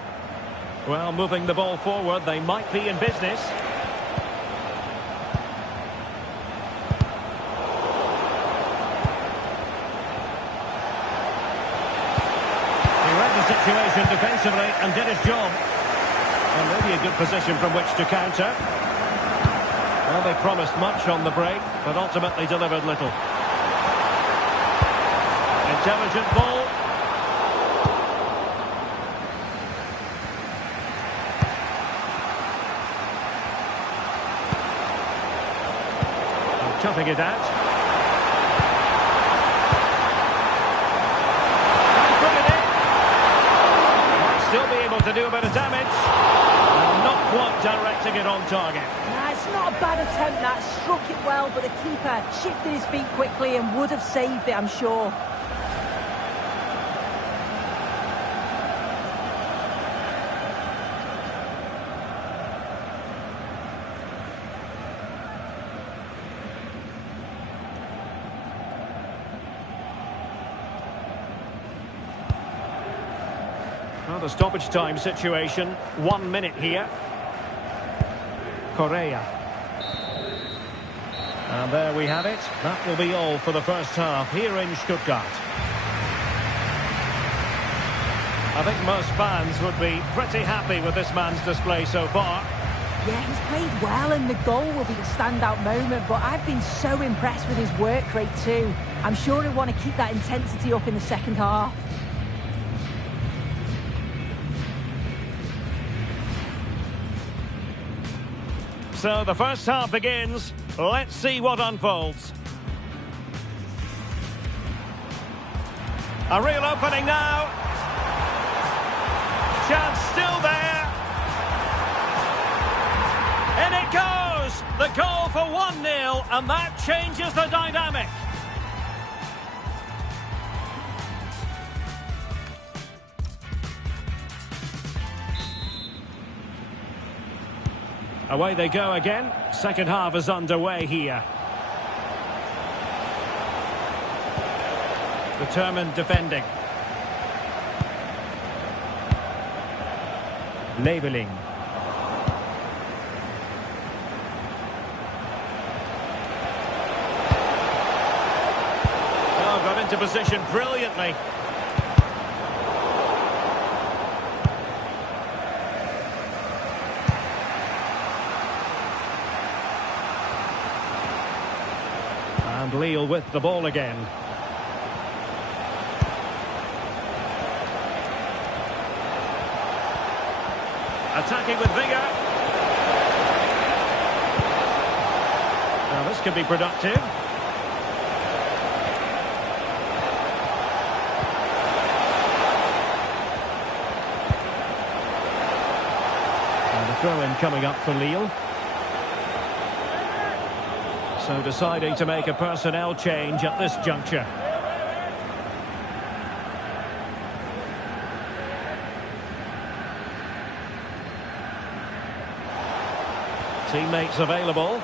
Well, moving the ball forward, they might be in business. He read the situation defensively and did his job. Well, maybe a good position from which to counter. Well, they promised much on the break, but ultimately delivered little. Intelligent ball. Toughing it out. Put it in. Might still be able to do a bit of damage. And not quite directing it on target. Nah, it's not a bad attempt, that. Struck it well, but the keeper shifted his feet quickly and would have saved it, I'm sure. Well, the stoppage time situation, 1 minute here. Correa. And there we have it. That will be all for the first half here in Stuttgart. I think most fans would be pretty happy with this man's display so far. Yeah, he's played well and the goal will be the standout moment, but I've been so impressed with his work rate too. I'm sure he'll want to keep that intensity up in the second half. So the first half begins. Let's see what unfolds. A real opening now. Chance still there. In it goes. The goal for 1-0, and that changes the dynamic. Away they go again. Second half is underway here. Determined defending. Leveling. Oh, got into position brilliantly. And Lille with the ball again. Attacking with vigour. Now this could be productive. And the throw-in coming up for Lille. So deciding to make a personnel change at this juncture. Teammates available.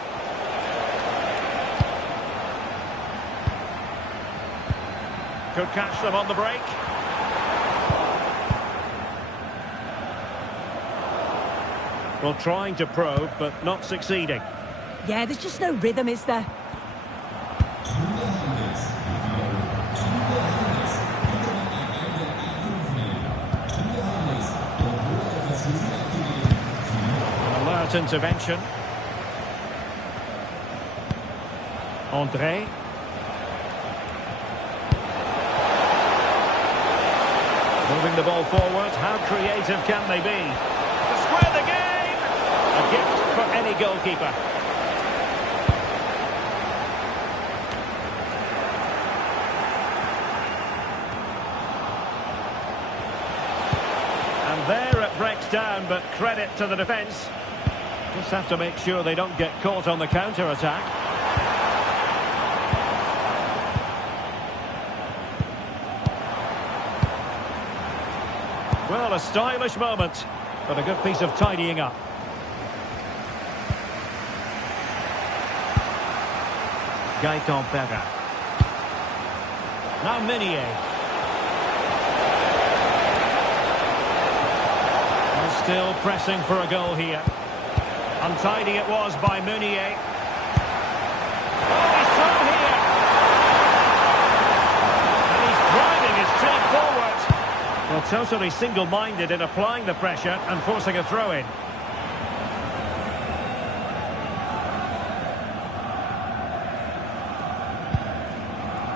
Could catch them on the break. Well, trying to probe, but not succeeding. Yeah, there's just no rhythm, is there? Alert intervention. André. Moving the ball forward. How creative can they be? To square the game! A gift for any goalkeeper. There it breaks down, but credit to the defence. Just have to make sure they don't get caught on the counter-attack. Well, a stylish moment, but a good piece of tidying up. Gaetan Perra. Now Meunier. And still pressing for a goal here. Untidy it was by Meunier. Oh, he's through here. And he's driving his team forward. Well, totally single-minded in applying the pressure and forcing a throw-in.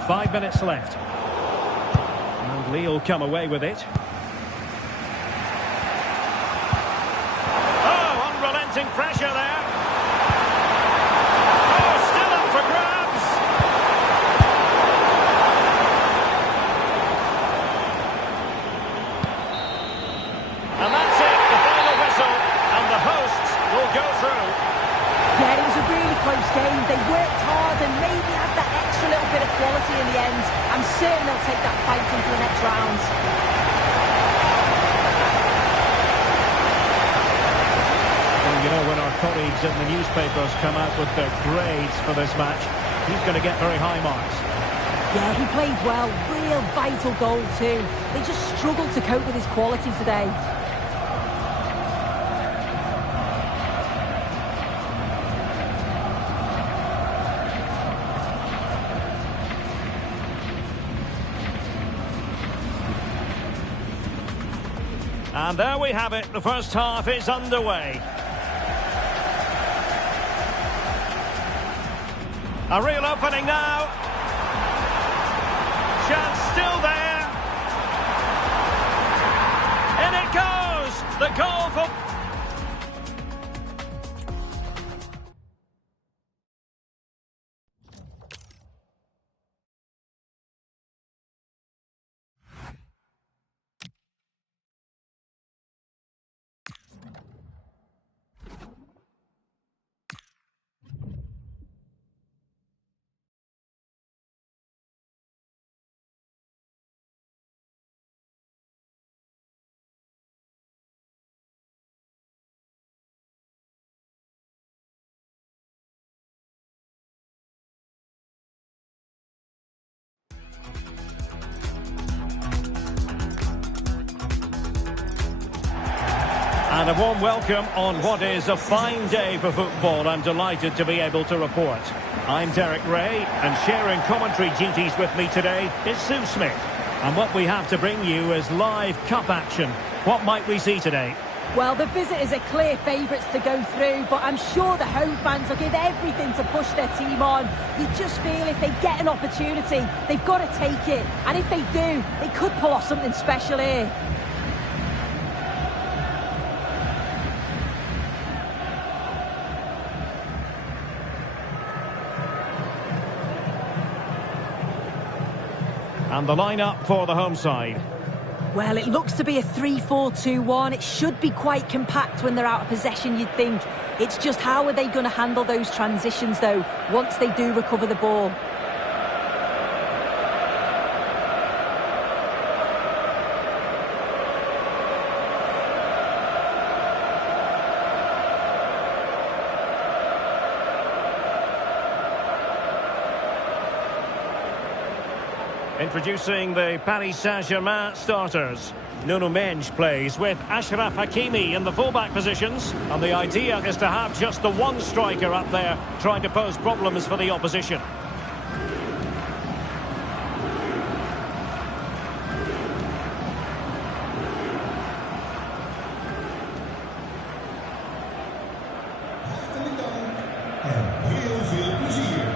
Five minutes left. And Lille come away with it. Oh, unrelenting pressure there. Oh, still up for grabs. And that's it, the final whistle. And the hosts will go through. Yeah, it was a really close game. They worked hard and maybe had that extra little bit of quality in the end. I'm certain they'll take that fight into the next rounds. Well, you know, when our colleagues in the newspapers come out with their grades for this match, he's going to get very high marks. Yeah, he played well. Real vital goal too. They just struggled to cope with his quality today. And there we have it. The first half is underway. A real opening now. Chance still there. In it goes. The goal for... And a warm welcome on what is a fine day for football. I'm delighted to be able to report. I'm Derek Ray, and sharing commentary duties with me today is Sue Smith. And what we have to bring you is live cup action. What might we see today? Well, the visitors are clear favourites to go through, but I'm sure the home fans will give everything to push their team on. You just feel if they get an opportunity, they've got to take it. And if they do, they could pull off something special here. And the lineup for the home side. Well, it looks to be a 3-4-2-1. It should be quite compact when they're out of possession, you'd think. It's just how are they going to handle those transitions, though, once they do recover the ball? Introducing the Paris Saint-Germain starters. Nuno Mendes plays with Achraf Hakimi in the fullback positions. And the idea is to have just the one striker up there trying to pose problems for the opposition. Hartelijk dank en heel veel plezier.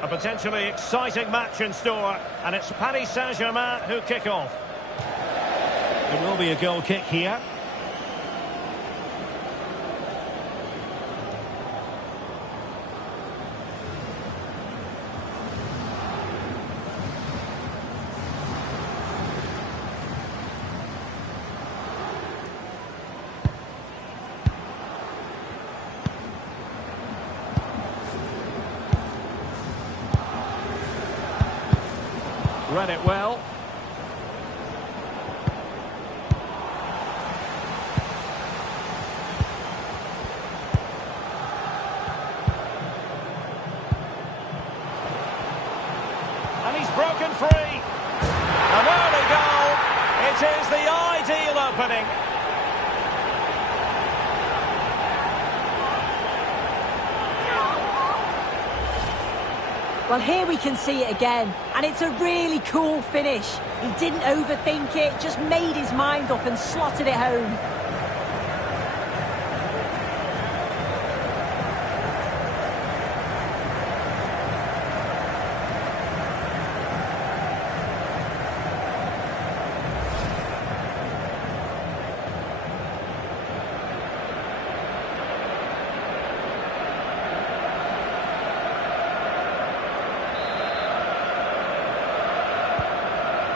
A potentially exciting match in store, and it's Paris Saint-Germain who kick off. There will be a goal kick here. read it well. And he's broken free. An early goal. It is the ideal opening. Well, here we can see it again, and it's a really cool finish. He didn't overthink it, just made his mind up and slotted it home.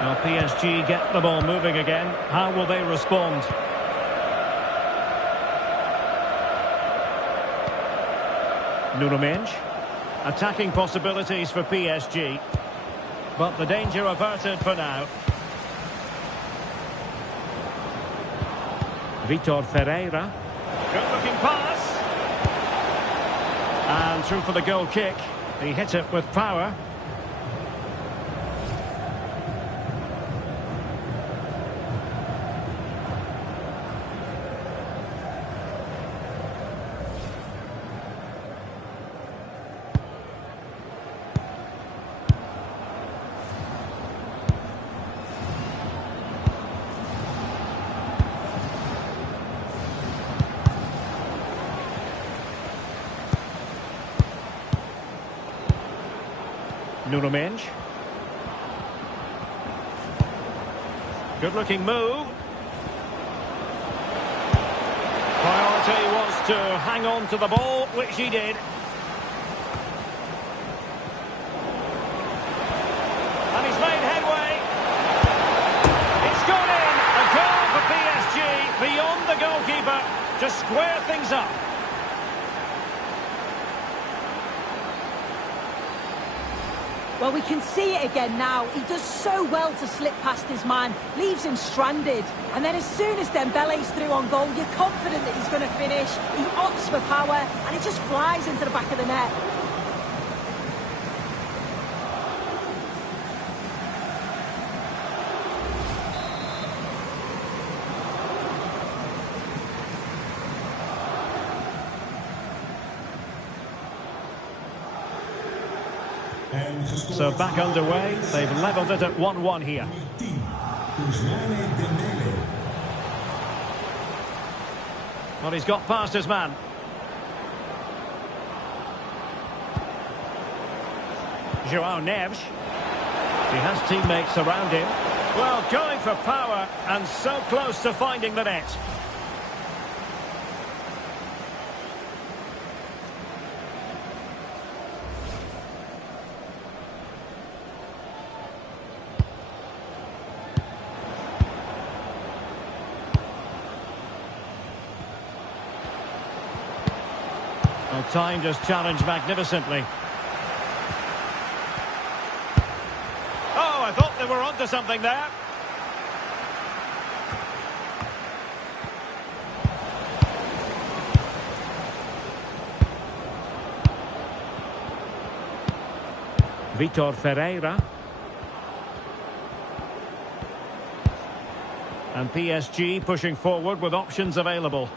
Now PSG get the ball moving again. How will they respond? Nuno Mendes. Attacking possibilities for PSG. But the danger averted for now. Vitor Ferreira. Good looking pass. And through for the goal kick. He hit it with power. Nuno Mendes. Good looking move. Priority was to hang on to the ball, which he did. And he's made headway. It's gone in. A goal for PSG beyond the goalkeeper to square things up. Well, we can see it again now. He does so well to slip past his man, leaves him stranded. And then as soon as Dembele's through on goal, you're confident that he's going to finish. He opts for power, and it just flies into the back of the net. So back underway, they've levelled it at 1-1 here. Well, he's got past his man. João Neves. He has teammates around him. Well, going for power and so close to finding the net. Well, time just challenged magnificently. Oh, I thought they were onto something there. Vitor Ferreira. And PSG pushing forward with options available.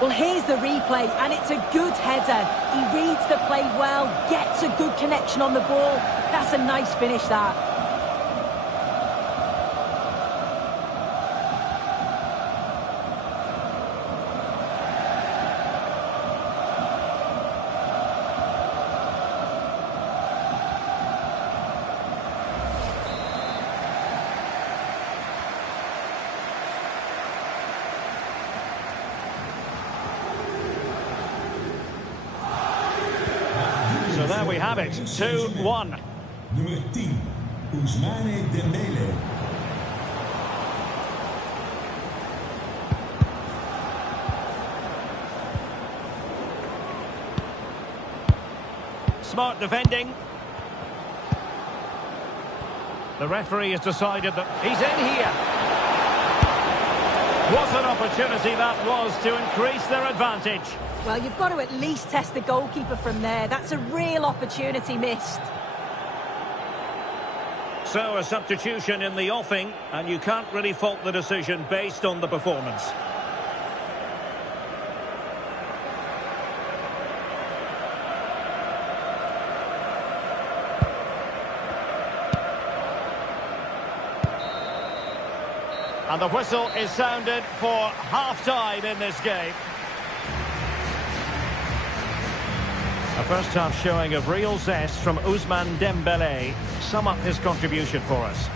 Well, here's the replay, and it's a good header. He reads the play well, gets a good connection on the ball. That's a nice finish, that. So there we have it, 2-1. Nummer 10, Ousmane Dembele. Smart defending. The referee has decided that he's in here. What an opportunity that was to increase their advantage. Well, you've got to at least test the goalkeeper from there. That's a real opportunity missed. So a substitution in the offing, and you can't really fault the decision based on the performance. And the whistle is sounded for half-time in this game. A first-half showing of real zest from Ousmane Dembele. Sum up his contribution for us.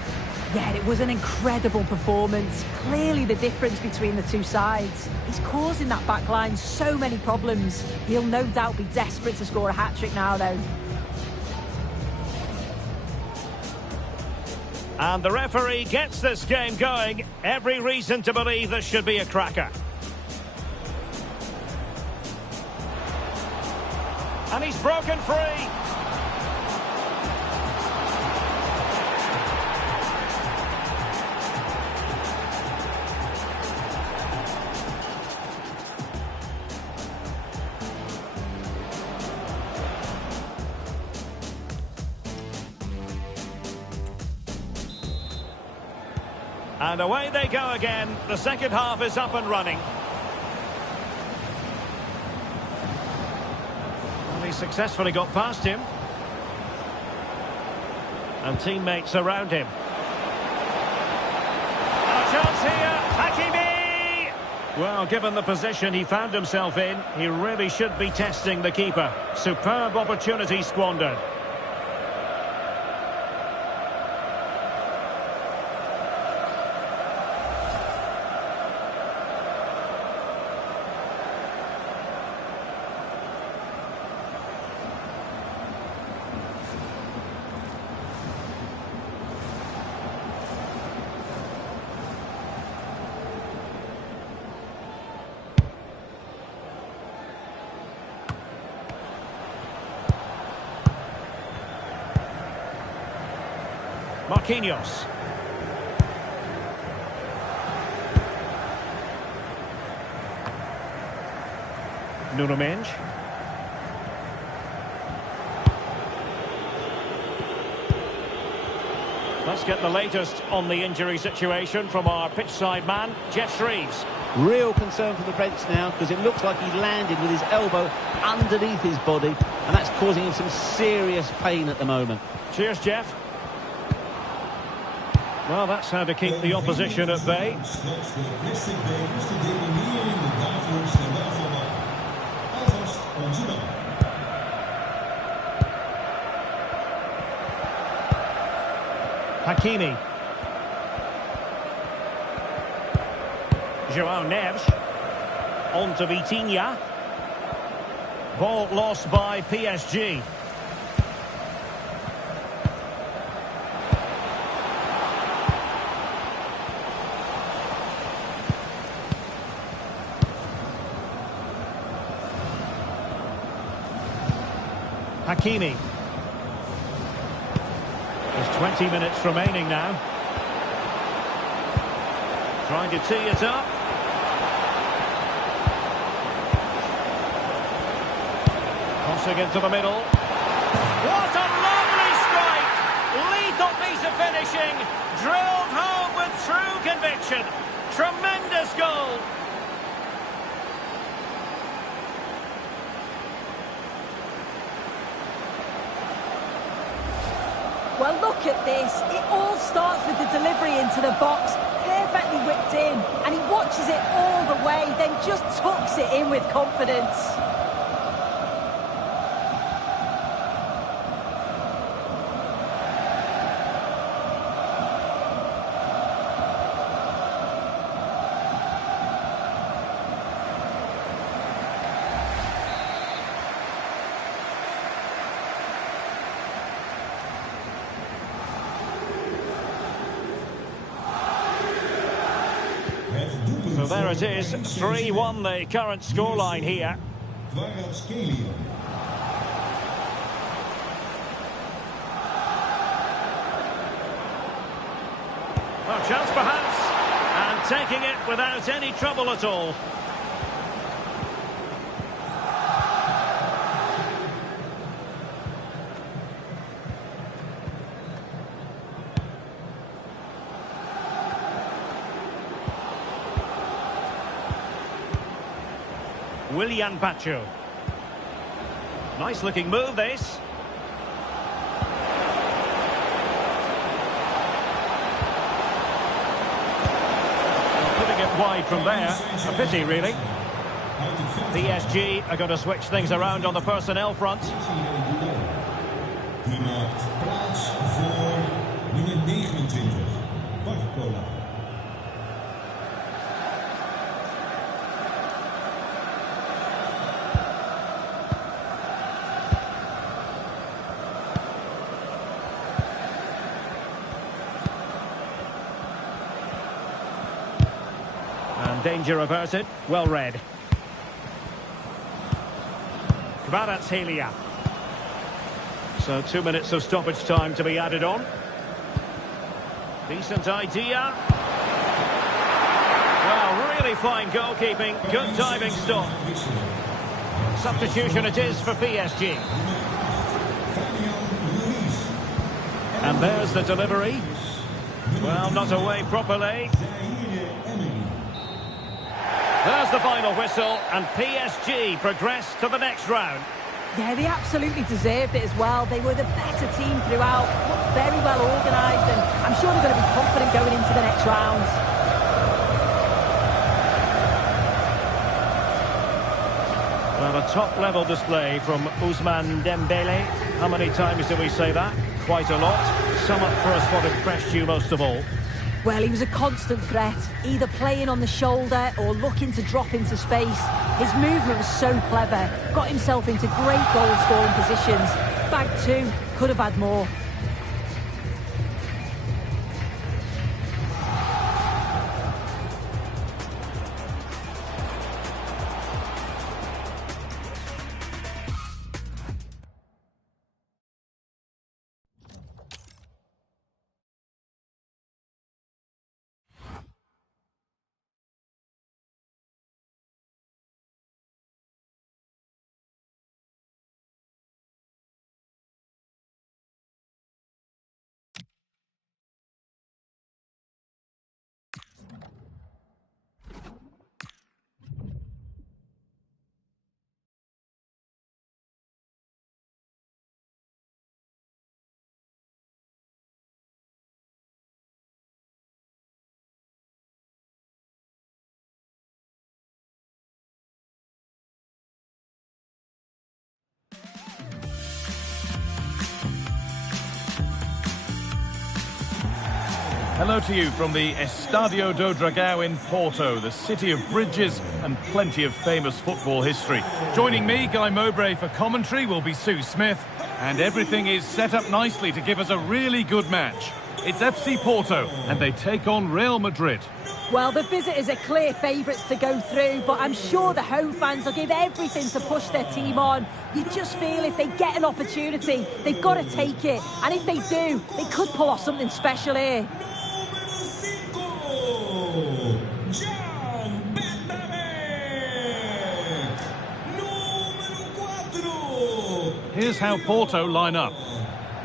Yeah, it was an incredible performance. Clearly the difference between the two sides. He's causing that back line so many problems. He'll no doubt be desperate to score a hat-trick now, though. And the referee gets this game going. Every reason to believe this should be a cracker. And he's broken free. And away they go again. The second half is up and running. And he successfully got past him. And teammates around him. And a chance here. Hakimi! Well, given the position he found himself in, he really should be testing the keeper. Superb opportunity squandered. Marquinhos. Nuno Mendes. Let's get the latest on the injury situation from our pitchside man, Jeff Shreves. Real concern for the Brents now, because it looks like he landed with his elbow underneath his body, and that's causing him some serious pain at the moment. Cheers, Jeff. Well, that's how to keep the opposition at bay. Hakimi. João Neves. On to Vitinha. Ball lost by PSG. Hakimi. There's 20 minutes remaining now. Trying to tee it up. Crossing into the middle. What a lovely strike! Lethal piece of finishing. Drilled home with true conviction. Tremendous goal. Well, look at this. It all starts with the delivery into the box, perfectly whipped in, and he watches it all the way, then just tucks it in with confidence. So there it is, 3-1 the current scoreline here. Kvaratskhelia. Well, chance perhaps, and taking it without any trouble at all. Willian Pacho. Nice looking move, this. Putting it wide from there. A pity, really. PSG are going to switch things around on the personnel front. Die maakt plaats voor nummer 29, Barcola. And danger averted. Well read. Kvaratskhelia. So 2 minutes of stoppage time to be added on. Decent idea. Well, really fine goalkeeping. Good diving stop. Substitution it is for PSG. And there's the delivery. Well, not away properly. There's the final whistle, and PSG progress to the next round. Yeah, they absolutely deserved it as well. They were the better team throughout, looked very well organised, and I'm sure they're going to be confident going into the next rounds. Well, a top-level display from Ousmane Dembele. How many times do we say that? Quite a lot. Sum up for us what impressed you most of all. Well, he was a constant threat, either playing on the shoulder or looking to drop into space. His movement was so clever, got himself into great goal-scoring positions. Bagged two, could have had more. Hello to you from the Estadio do Dragão in Porto, the city of bridges and plenty of famous football history. Joining me, Guy Mowbray, for commentary will be Sue Smith, and everything is set up nicely to give us a really good match. It's FC Porto, and they take on Real Madrid. Well, the visitors are clear favourites to go through, but I'm sure the home fans will give everything to push their team on. You just feel if they get an opportunity, they've got to take it. And if they do, they could pull off something special here. Here's how Porto line up.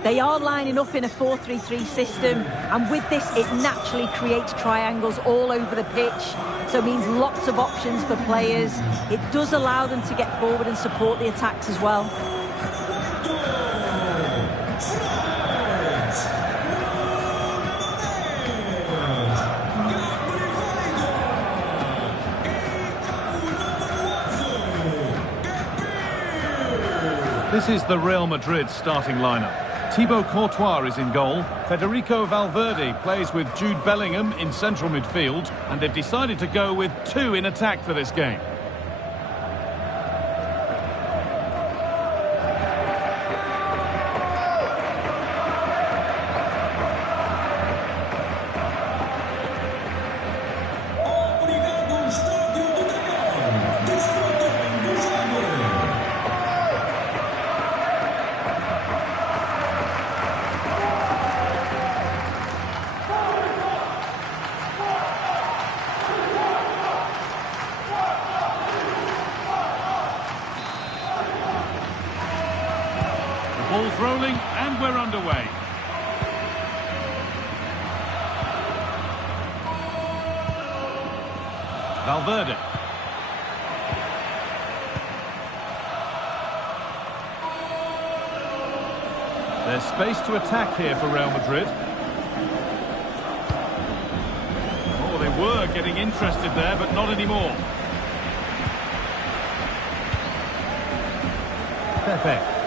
They are lining up in a 4-3-3 system, and with this it naturally creates triangles all over the pitch, so it means lots of options for players. It does allow them to get forward and support the attacks as well. This is the Real Madrid starting lineup. Thibaut Courtois is in goal. Federico Valverde plays with Jude Bellingham in central midfield, and they've decided to go with two in attack for this game. Ball's rolling and we're underway. Valverde. There's space to attack here for Real Madrid. Oh, they were getting interested there, but not anymore. Pepe.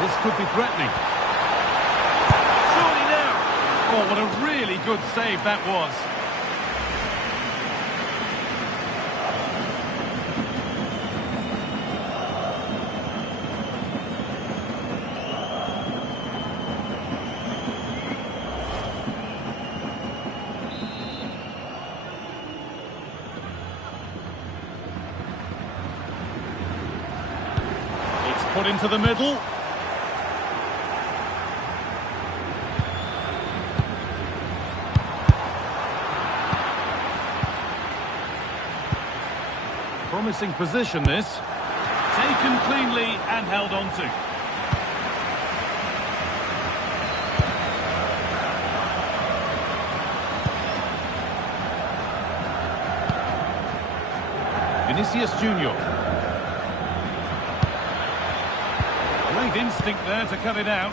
This could be threatening. Surely now. Oh, what a really good save that was. Put into the middle. Promising position this. Taken cleanly and held on to. Vinicius Junior. Great instinct there to cut it out.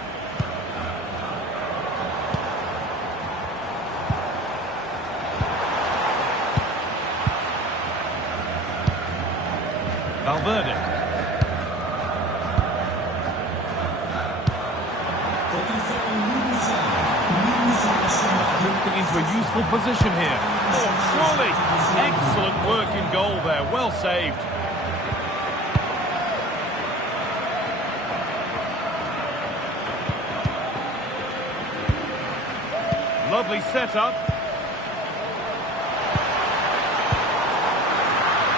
Valverde. Drifting into a useful position here. Oh, surely! Excellent work in goal there. Well saved. Lovely setup.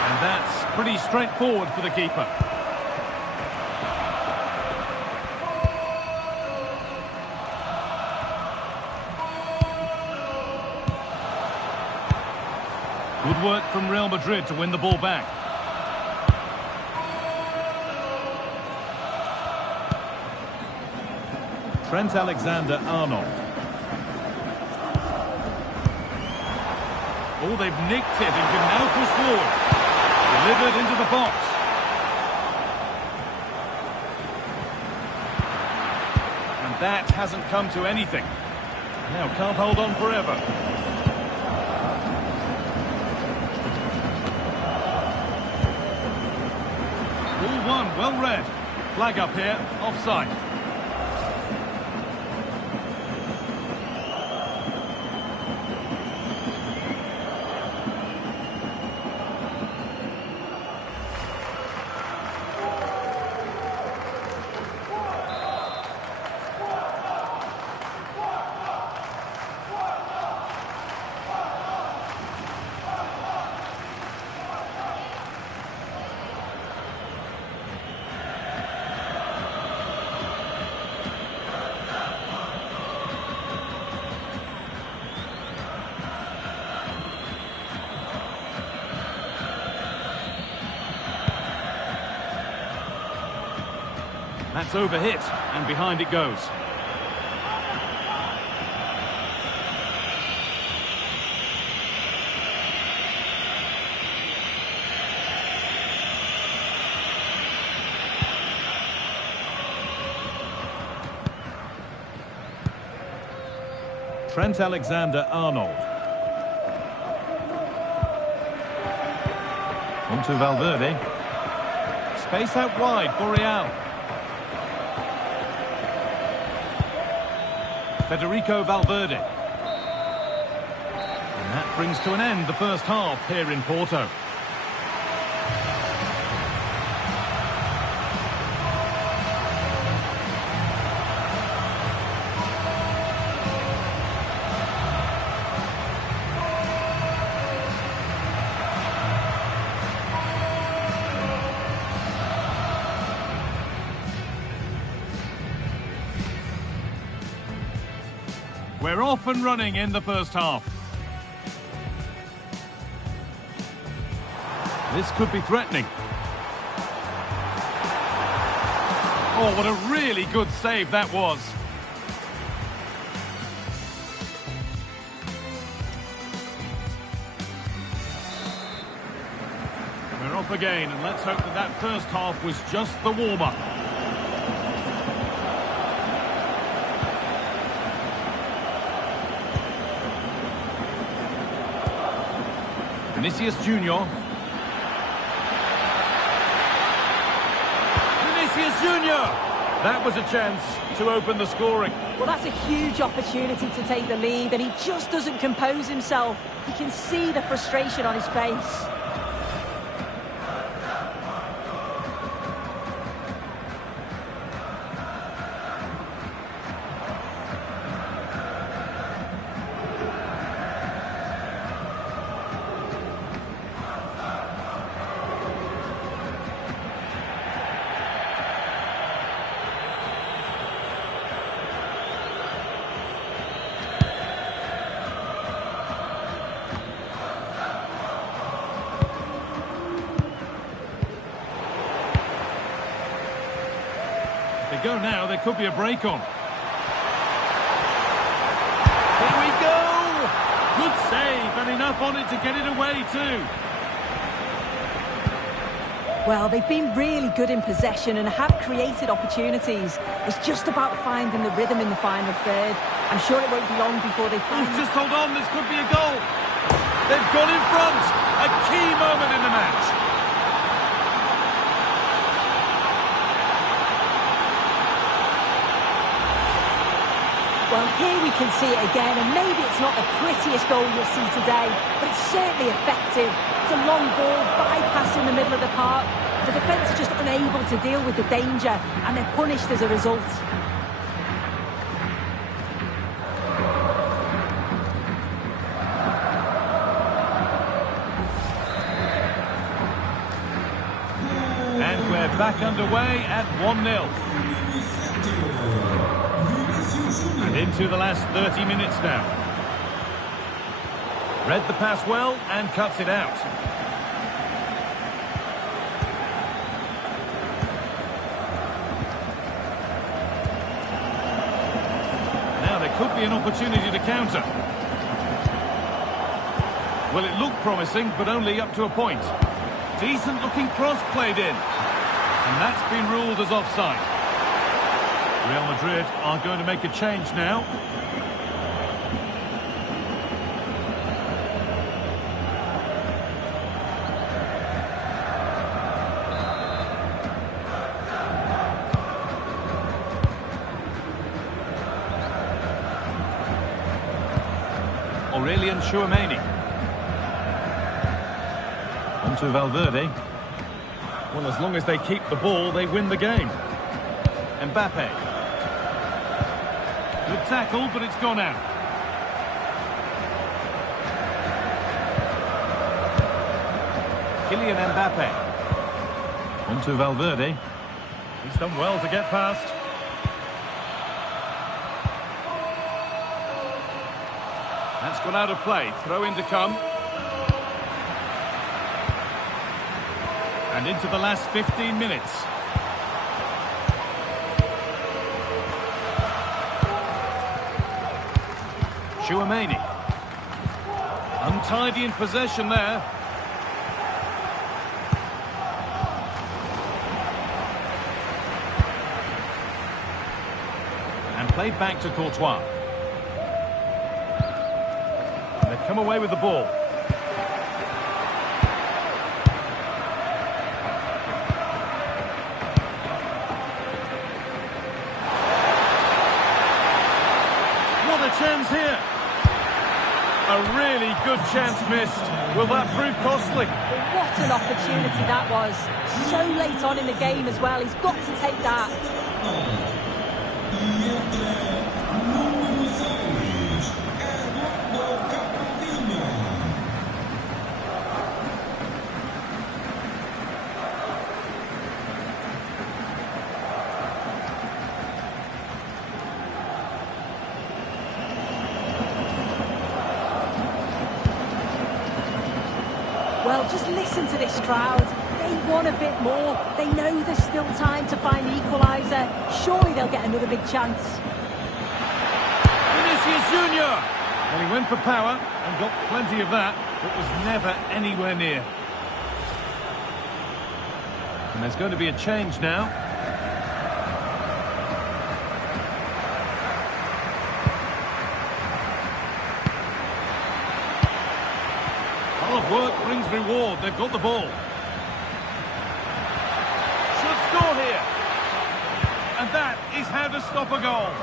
And that's pretty straightforward for the keeper. Good work from Real Madrid to win the ball back. Trent Alexander-Arnold. Oh, they've nicked it and can now push forward. Delivered into the box. And that hasn't come to anything. Now can't hold on forever. Ball one, well read. Flag up here, offside. That's overhit, and behind it goes. Trent Alexander-Arnold. On to Valverde. Space out wide for Real. Federico Valverde. And that brings to an end the first half here in Porto. We're off and running in the first half. This could be threatening. Oh, what a really good save that was. We're off again, and let's hope that that first half was just the warm-up. Vinicius Junior. Vinicius Junior! That was a chance to open the scoring. Well, that's a huge opportunity to take the lead, and he just doesn't compose himself. You can see the frustration on his face. They go now, there could be a break on. Here we go! Good save, and enough on it to get it away too. Well, they've been really good in possession and have created opportunities. It's just about finding the rhythm in the final third. I'm sure it won't be long before they find... Just hold on, this could be a goal. They've gone in front. A key moment in the match. Well, here we can see it again, and maybe it's not the prettiest goal you'll see today, but it's certainly effective. It's a long ball, bypassing the middle of the park. The defence are just unable to deal with the danger, and they're punished as a result. And we're back underway at 1-0. And into the last 30 minutes now. Read the pass well and cuts it out. Now there could be an opportunity to counter. Well, it looked promising, but only up to a point. Decent looking cross played in. And that's been ruled as offside. Real Madrid are going to make a change now. Aurelian Tchouameni. On to Valverde. Well, as long as they keep the ball, they win the game. Mbappe. Good tackle, but it's gone out. Kylian Mbappe. On to Valverde. He's done well to get past. That's gone out of play. Throw in to come. And into the last 15 minutes. Tchouameni. Untidy in possession there. And played back to Courtois. And they've come away with the ball. What a chance here. A really good chance missed. Will that prove costly? What an opportunity that was. So late on in the game as well. He's got to take that. Well, just listen to this crowd. They want a bit more. They know there's still time to find the equaliser. better. Surely they'll get another big chance. Vinicius Junior! Well, he went for power and got plenty of that, but was never anywhere near. And there's going to be a change now. Hard work brings reward. They've got the ball. Should score here. And that is how to stop a goal.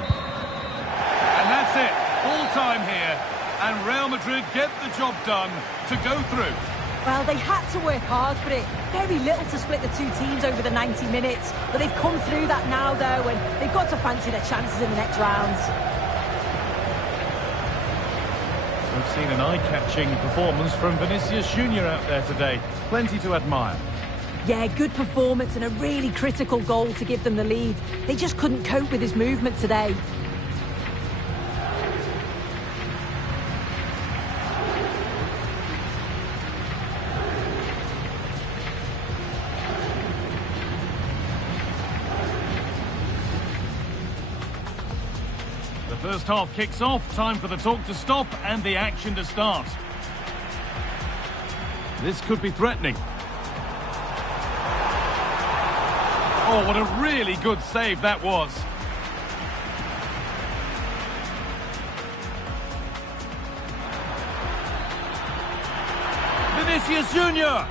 And that's it. All time here. And Real Madrid get the job done to go through. Well, they had to work hard for it. Very little to split the two teams over the 90 minutes. But they've come through that now, though, and they've got to fancy their chances in the next rounds. We've seen an eye-catching performance from Vinicius Junior out there today. Plenty to admire. Yeah, good performance and a really critical goal to give them the lead. They just couldn't cope with his movement today. The first half kicks off, time for the talk to stop and the action to start. This could be threatening. Oh, what a really good save that was. Vinicius Junior!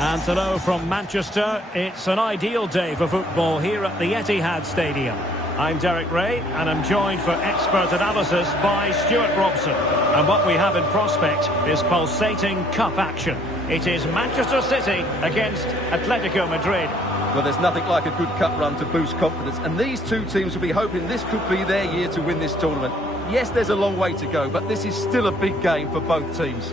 And hello from Manchester. It's an ideal day for football here at the Etihad Stadium. I'm Derek Ray, and I'm joined for expert analysis by Stuart Robson. And what we have in prospect is pulsating cup action. It is Manchester City against Atletico Madrid. Well, there's nothing like a good cup run to boost confidence, and these two teams will be hoping this could be their year to win this tournament. Yes, there's a long way to go, but this is still a big game for both teams.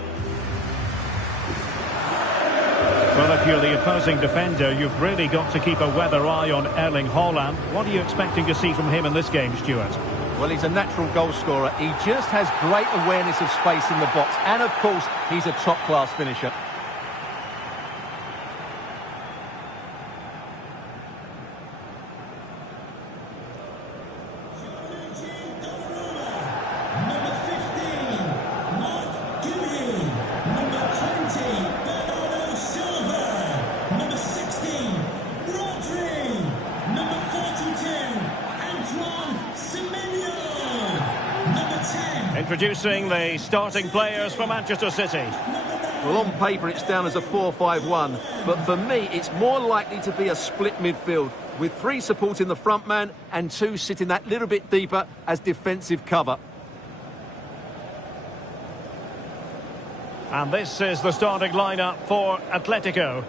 Well, if you're the opposing defender, you've really got to keep a weather eye on Erling Haaland. What are you expecting to see from him in this game, Stuart? Well, he's a natural goal scorer. He just has great awareness of space in the box. And, of course, he's a top-class finisher. Introducing the starting players for Manchester City. Well, on paper it's down as a 4-5-1, but for me it's more likely to be a split midfield, with 3 supporting the front man and 2 sitting that little bit deeper as defensive cover. And this is the starting lineup for Atletico.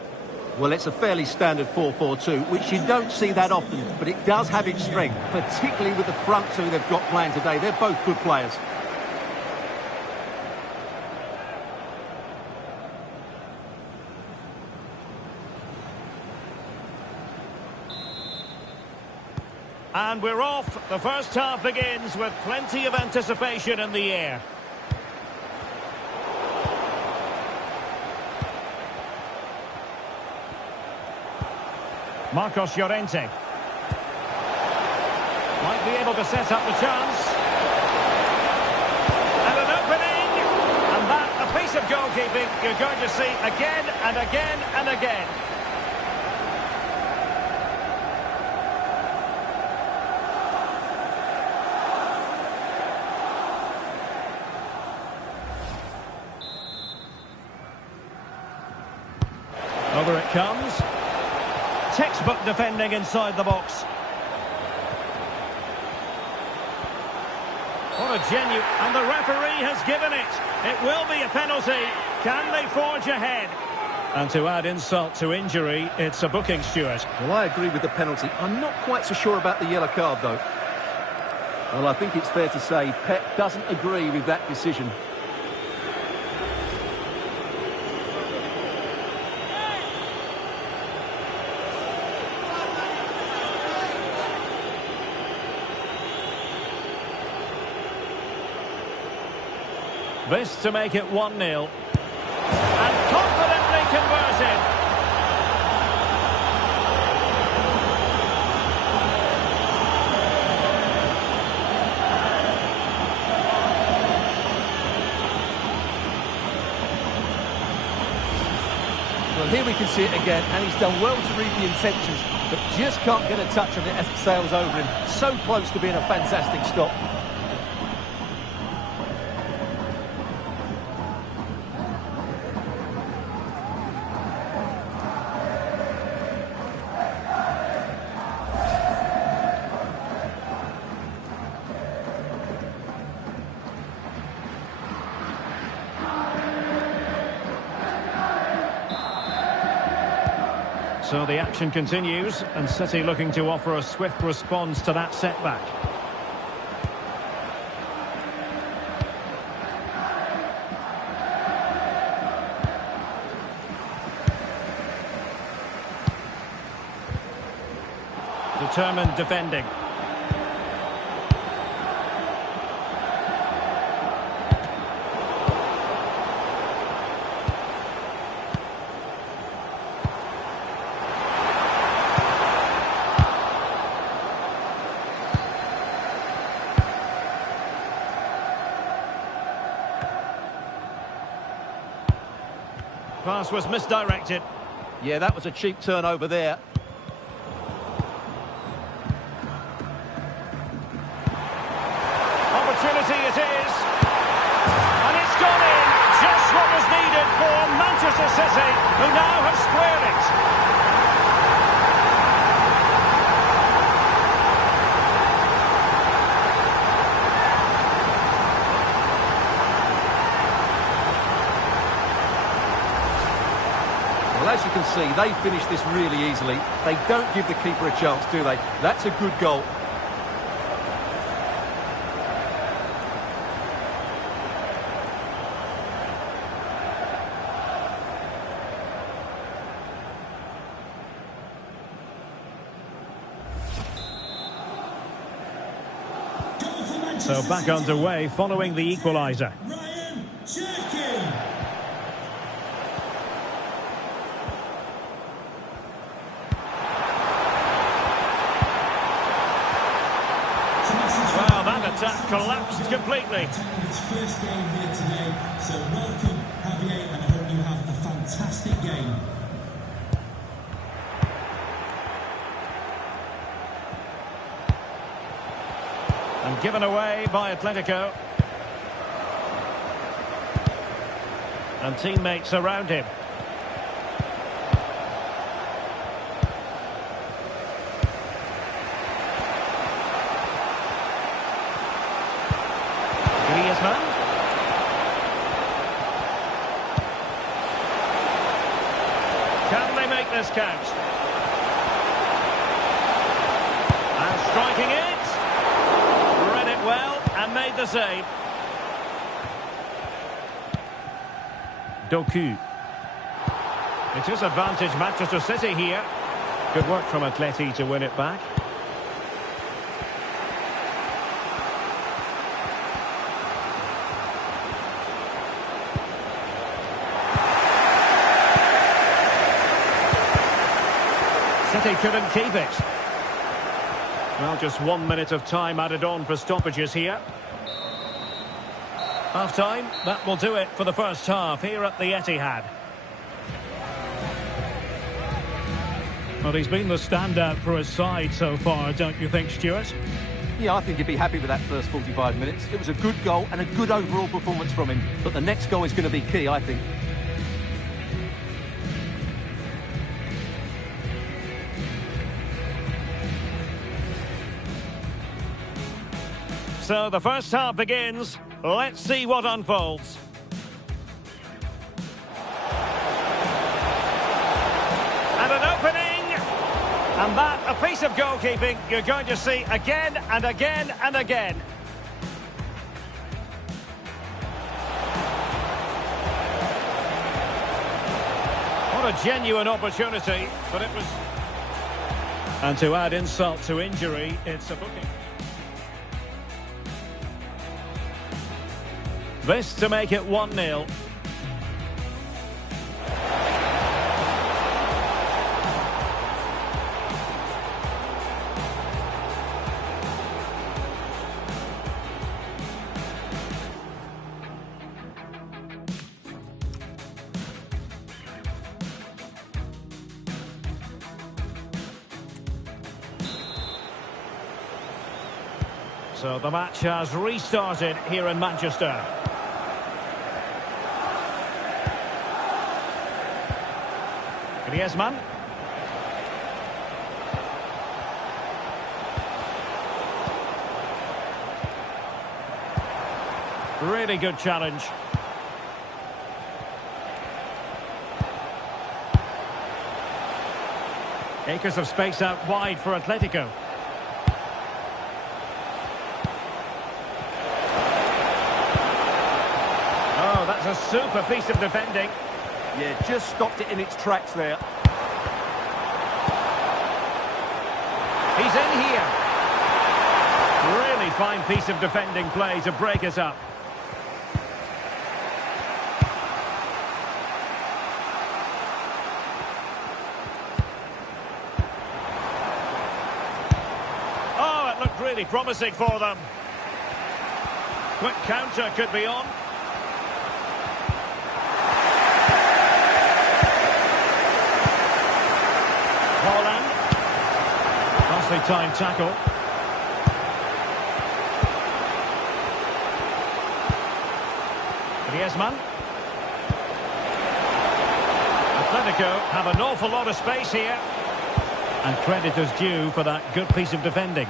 Well, it's a fairly standard 4-4-2, which you don't see that often, but it does have its strength, particularly with the front 2 they've got playing today. They're both good players. And we're off. The first half begins with plenty of anticipation in the air. Marcos Llorente. Might be able to set up the chance. And an opening. And that, a piece of goalkeeping you're going to see again and again and again. Over it comes. Textbook defending inside the box. What a genuine... And the referee has given it. It will be a penalty. Can they forge ahead? And to add insult to injury, it's a booking, Stuart. Well, I agree with the penalty. I'm not quite so sure about the yellow card, though. Well, I think it's fair to say Pep doesn't agree with that decision. This to make it 1-0. And confidently converted. Well, here we can see it again, and he's done well to read the intentions, but just can't get a touch on it as it sails over him. So close to being a fantastic stop. So the action continues, and City looking to offer a swift response to that setback. Determined defending. Pass was misdirected. Yeah, that was a cheap turnover there. Opportunity it is. And it's gone in. Just what was needed for Manchester City, who now have squared it. Well, as you can see, they finish this really easily. They don't give the keeper a chance, do they? That's a good goal. So back underway following the equaliser. Well, that attack collapsed completely. His first game here today, so welcome Javier, and I hope you have a fantastic game. And given away by Atletico. And teammates around him. Griezmann. Can they make this count? And striking it. Read it well and made the save. Doku. It is advantage Manchester City here. Good work from Atleti to win it back. City couldn't keep it. Well, just 1 minute of time added on for stoppages here. Half-time, that will do it for the first half here at the Etihad. Well, he's been the standout for his side so far, don't you think, Stuart? Yeah, I think he'd be happy with that first 45 minutes. It was a good goal and a good overall performance from him. But the next goal is going to be key, I think. So the first half begins. Let's see what unfolds. And an opening. And that, a piece of goalkeeping you're going to see again and again and again. What a genuine opportunity, but it was... And to add insult to injury, it's a booking. This to make it 1-0. So the match has restarted here in Manchester. Griezmann. Really good challenge. Acres of space out wide for Atletico. Oh, that's a super piece of defending. Yeah, just stopped it in its tracks there. He's in here. Really fine piece of defending play to break us up. Oh, it looked really promising for them. Quick counter could be on. Nicely timed tackle. Griezmann. Atletico have an awful lot of space here. And credit is due for that good piece of defending.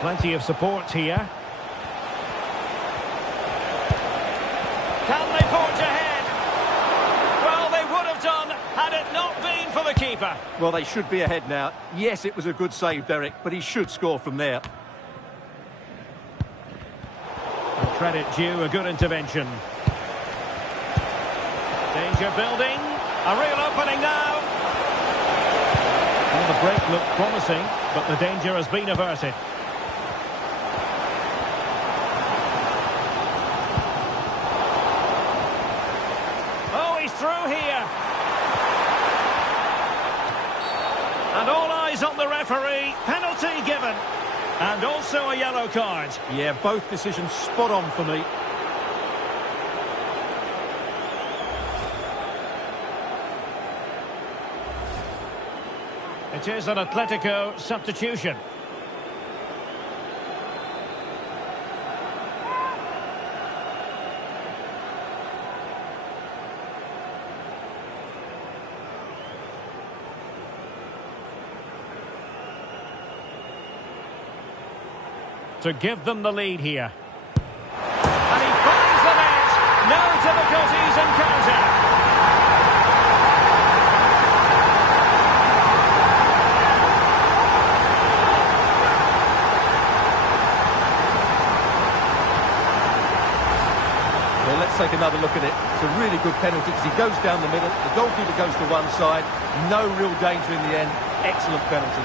Plenty of support here. Can they forge ahead? Well, they would have done had it not been for the keeper. Well, they should be ahead now. Yes, it was a good save, Derek, but he should score from there. And credit due, a good intervention. Danger building. A real opening now. Well, the break looked promising, but the danger has been averted. Oh, he's through here. And all eyes on the referee. Penalty given. And also a yellow card. Yeah, both decisions spot on for me. It is an Atletico substitution. To give them the lead here. And he finds the net. No difficulties in counter. Well, let's take another look at it. It's a really good penalty because he goes down the middle. The goalkeeper goes to one side. No real danger in the end. Excellent penalty.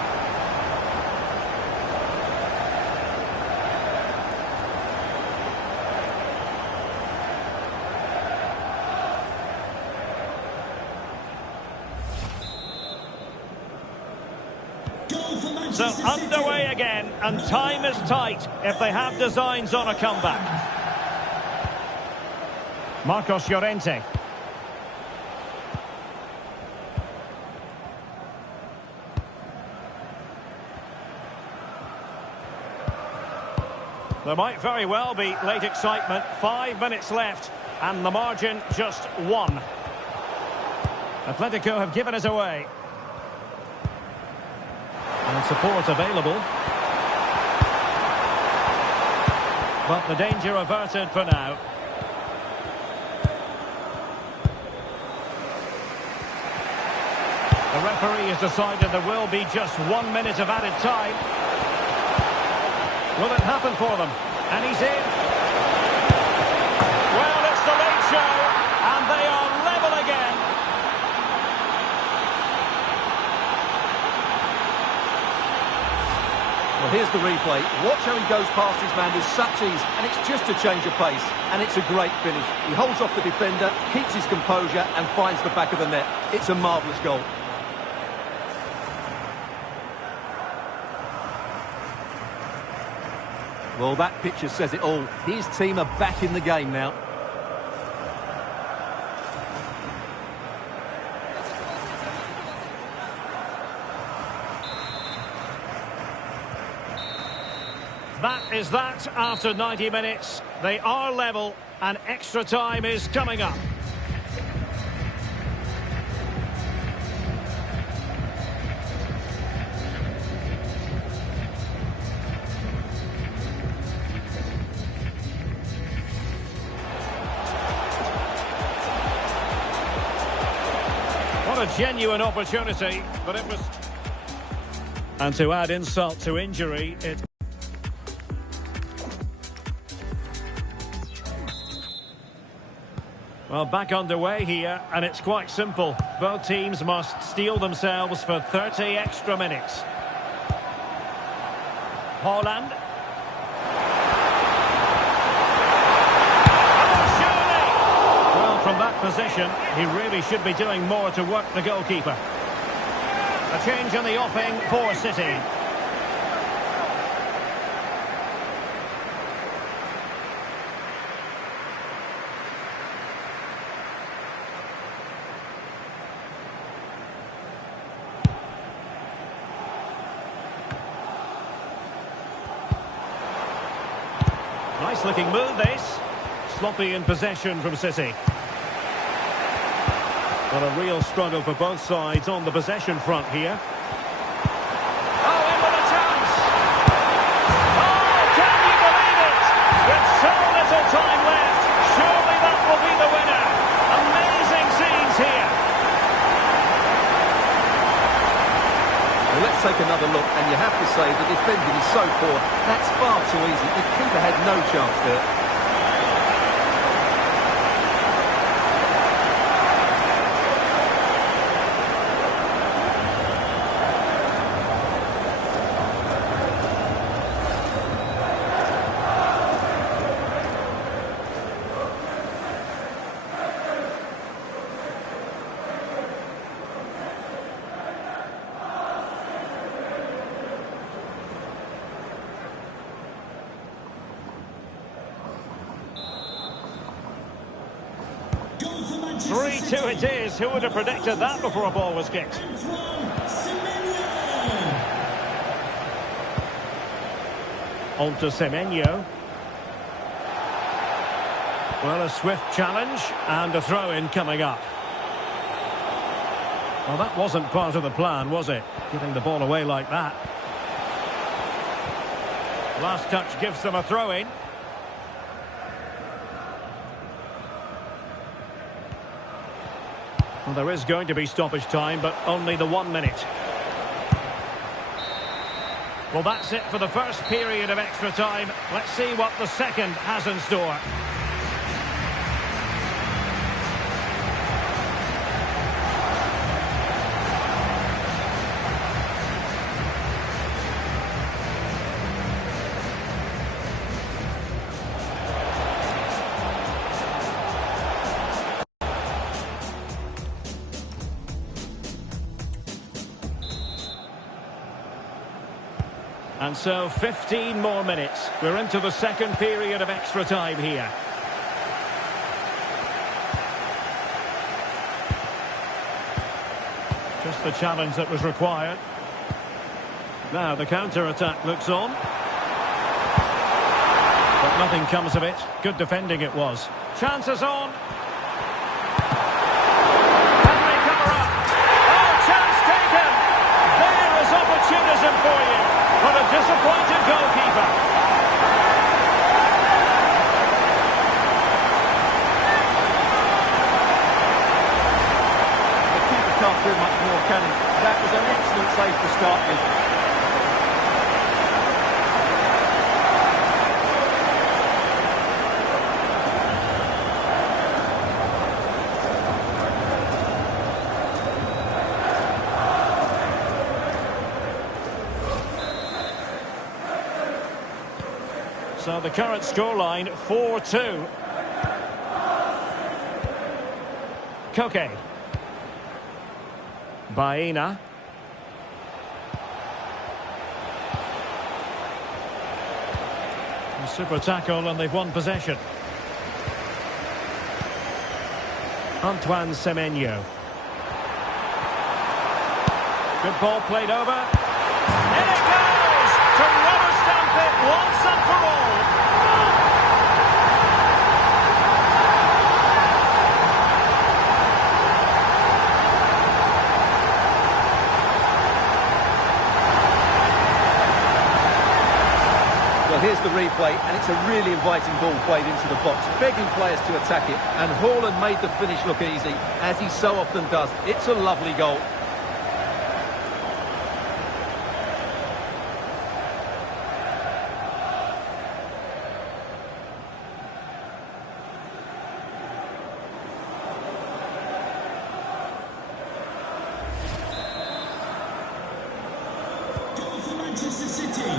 So underway again, and time is tight if they have designs on a comeback. Marcos Llorente. There might very well be late excitement. 5 minutes left, and the margin just 1. Atletico have given us away. And support available. But the danger averted for now. The referee has decided there will be just 1 minute of added time. Will it happen for them? And he's in. Well, it's the late show, and they are level again. Well, here's the replay. Watch how he goes past his man with such ease, and it's just a change of pace, and it's a great finish. He holds off the defender, keeps his composure, and finds the back of the net. It's a marvellous goal. Well, that picture says it all. His team are back in the game now. That is that after 90 minutes. They are level, and extra time is coming up. What a genuine opportunity, but it was... And to add insult to injury, it... Well, back underway here, and it's quite simple. Both teams must steel themselves for 30 extra minutes. Haaland. Well, from that position, he really should be doing more to work the goalkeeper. A change in the offing for City. Nice looking move, this. Sloppy in possession from City. Well, a real struggle for both sides on the possession front here. Oh, in with a chance! Oh, can you believe it? With so little time left, surely that will be the winner. Amazing scenes here. Well, let's take another look, and you have to say the defending is so poor. That's far too easy. The keeper had no chance there. Goal for Manchester 3-2 it is. Who would have predicted that before a ball was kicked? On to Semenyo. Well, a swift challenge and a throw-in coming up. Well, that wasn't part of the plan, was it? Giving the ball away like that. Last touch gives them a throw-in. Well, there is going to be stoppage time, but only the 1 minute. Well, that's it for the first period of extra time. Let's see what the second has in store. And so 15 more minutes. We're into the second period of extra time here. Just the challenge that was required. Now the counter-attack looks on. But nothing comes of it. Good defending it was. Chances on. Can they cover up? Oh, chance taken! There is opportunism for you. But a disappointed goalkeeper. The keeper can't do much more, can he? That was an excellent save to start with. So the current scoreline, 4-2. Koke. Baena. A super tackle and they've won possession. Antoine Semenyo. Good ball played over. In it goes! To rubber stamp it once and for all. Well, here's the replay, and it's a really inviting ball played into the box, begging players to attack it, and Haaland made the finish look easy, as he so often does. It's a lovely goal. Goal for Manchester City.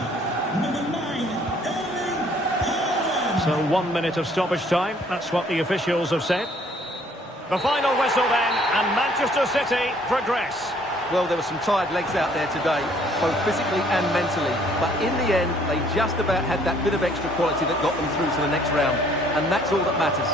Number 9, Erling Haaland. So 1 minute of stoppage time. That's what the officials have said. The final whistle then, and Manchester City progress. Well, there were some tired legs out there today, both physically and mentally. But in the end, they just about had that bit of extra quality that got them through to the next round. And that's all that matters.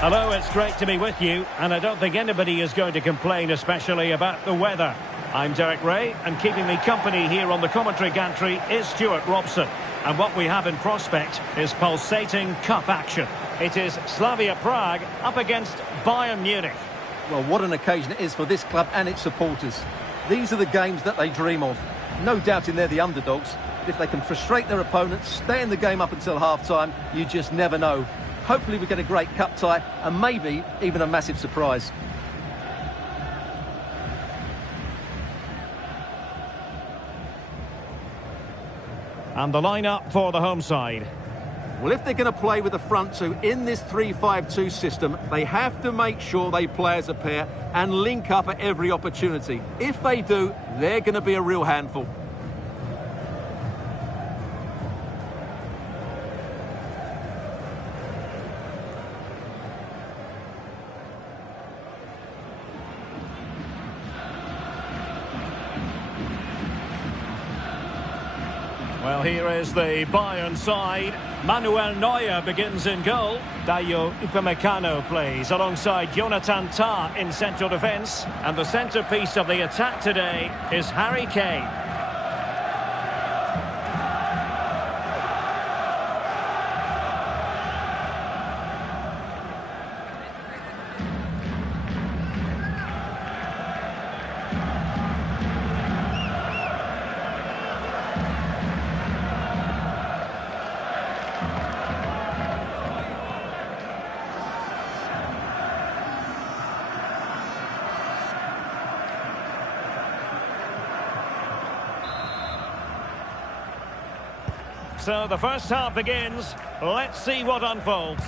Hello, it's great to be with you, and I don't think anybody is going to complain, especially about the weather. I'm Derek Ray, and keeping me company here on the commentary gantry is Stuart Robson. And what we have in prospect is pulsating cup action. It is Slavia Prague up against Bayern Munich. Well, what an occasion it is for this club and its supporters. These are the games that they dream of. No doubting they're the underdogs. But if they can frustrate their opponents, stay in the game up until half-time, you just never know. Hopefully we get a great cup tie and maybe even a massive surprise. And the lineup for the home side. Well, if they're going to play with the front two in this 3-5-2 system, they have to make sure they play as a pair and link up at every opportunity. If they do, they're going to be a real handful. Well, here is the Bayern side. Manuel Neuer begins in goal. Dayo Upamecano plays alongside Jonathan Tah in central defence. And the centrepiece of the attack today is Harry Kane. So the first half begins. Let's see what unfolds.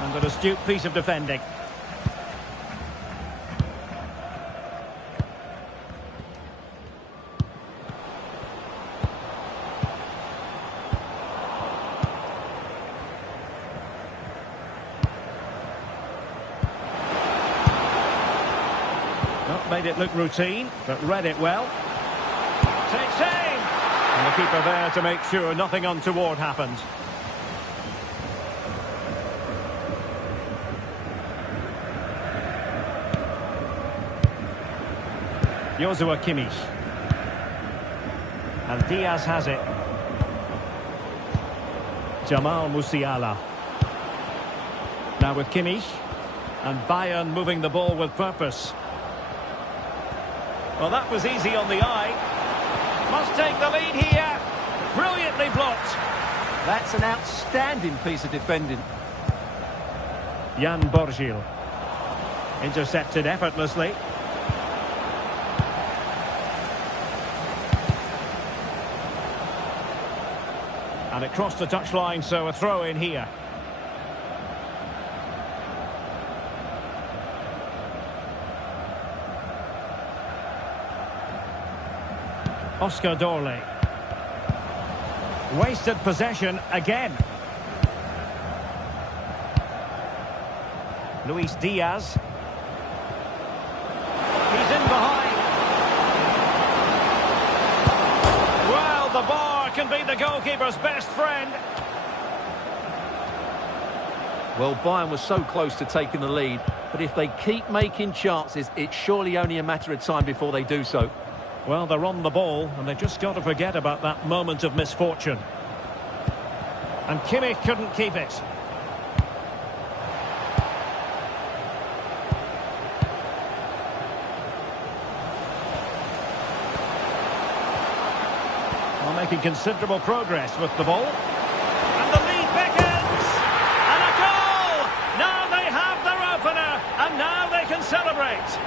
And an astute piece of defending. Made it look routine, but read it well. Takes aim! And the keeper there to make sure nothing untoward happened. Joshua Kimmich. And Diaz has it. Jamal Musiala. Now with Kimmich. And Bayern moving the ball with purpose. Well, that was easy on the eye. Must take the lead here. Brilliantly blocked. That's an outstanding piece of defending. Jan Borgil. Intercepted effortlessly. And it crossed the touchline, so a throw in here. Oscar Dorley. Wasted possession again. Luis Diaz. He's in behind. Well, the bar can be the goalkeeper's best friend. Well, Bayern was so close to taking the lead, but if they keep making chances, it's surely only a matter of time before they do so. Well, they're on the ball, and they've just got to forget about that moment of misfortune. And Kimmich couldn't keep it. Well, making considerable progress with the ball. And the lead beckons! And a goal! Now they have their opener, and now they can celebrate.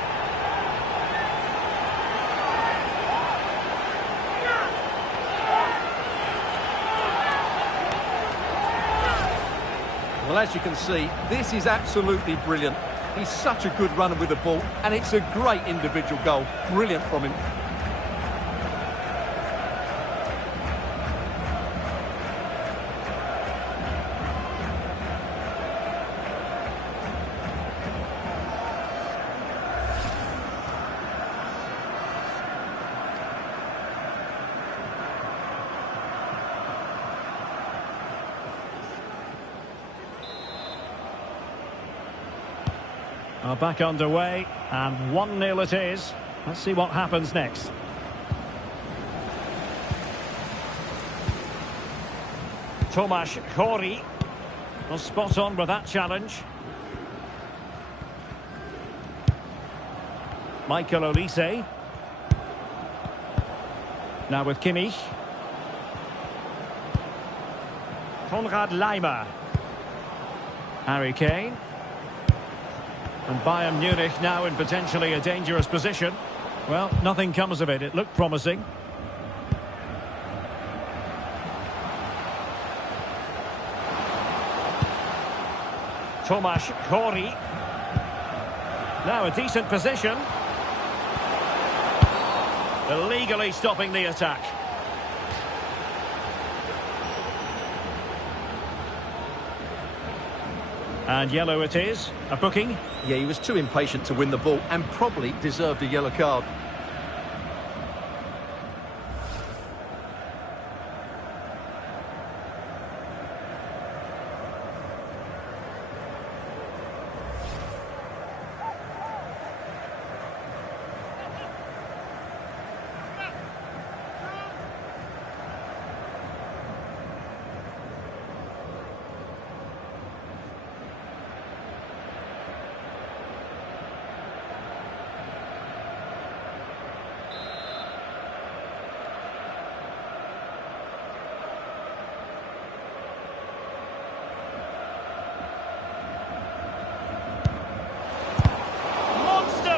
Well, as you can see, this is absolutely brilliant. He's such a good runner with the ball, and it's a great individual goal. Brilliant from him. Back underway, and 1-0 it is. Let's see what happens next. Tomasz Chori was spot on with that challenge. Michael Olise. Now with Kimmich. Konrad Laimer. Harry Kane. And Bayern Munich now in potentially a dangerous position. Well, nothing comes of it. It looked promising. Tomasz Chori. Now a decent position. Illegally stopping the attack. And yellow it is. A booking. Yeah, he was too impatient to win the ball and probably deserved a yellow card.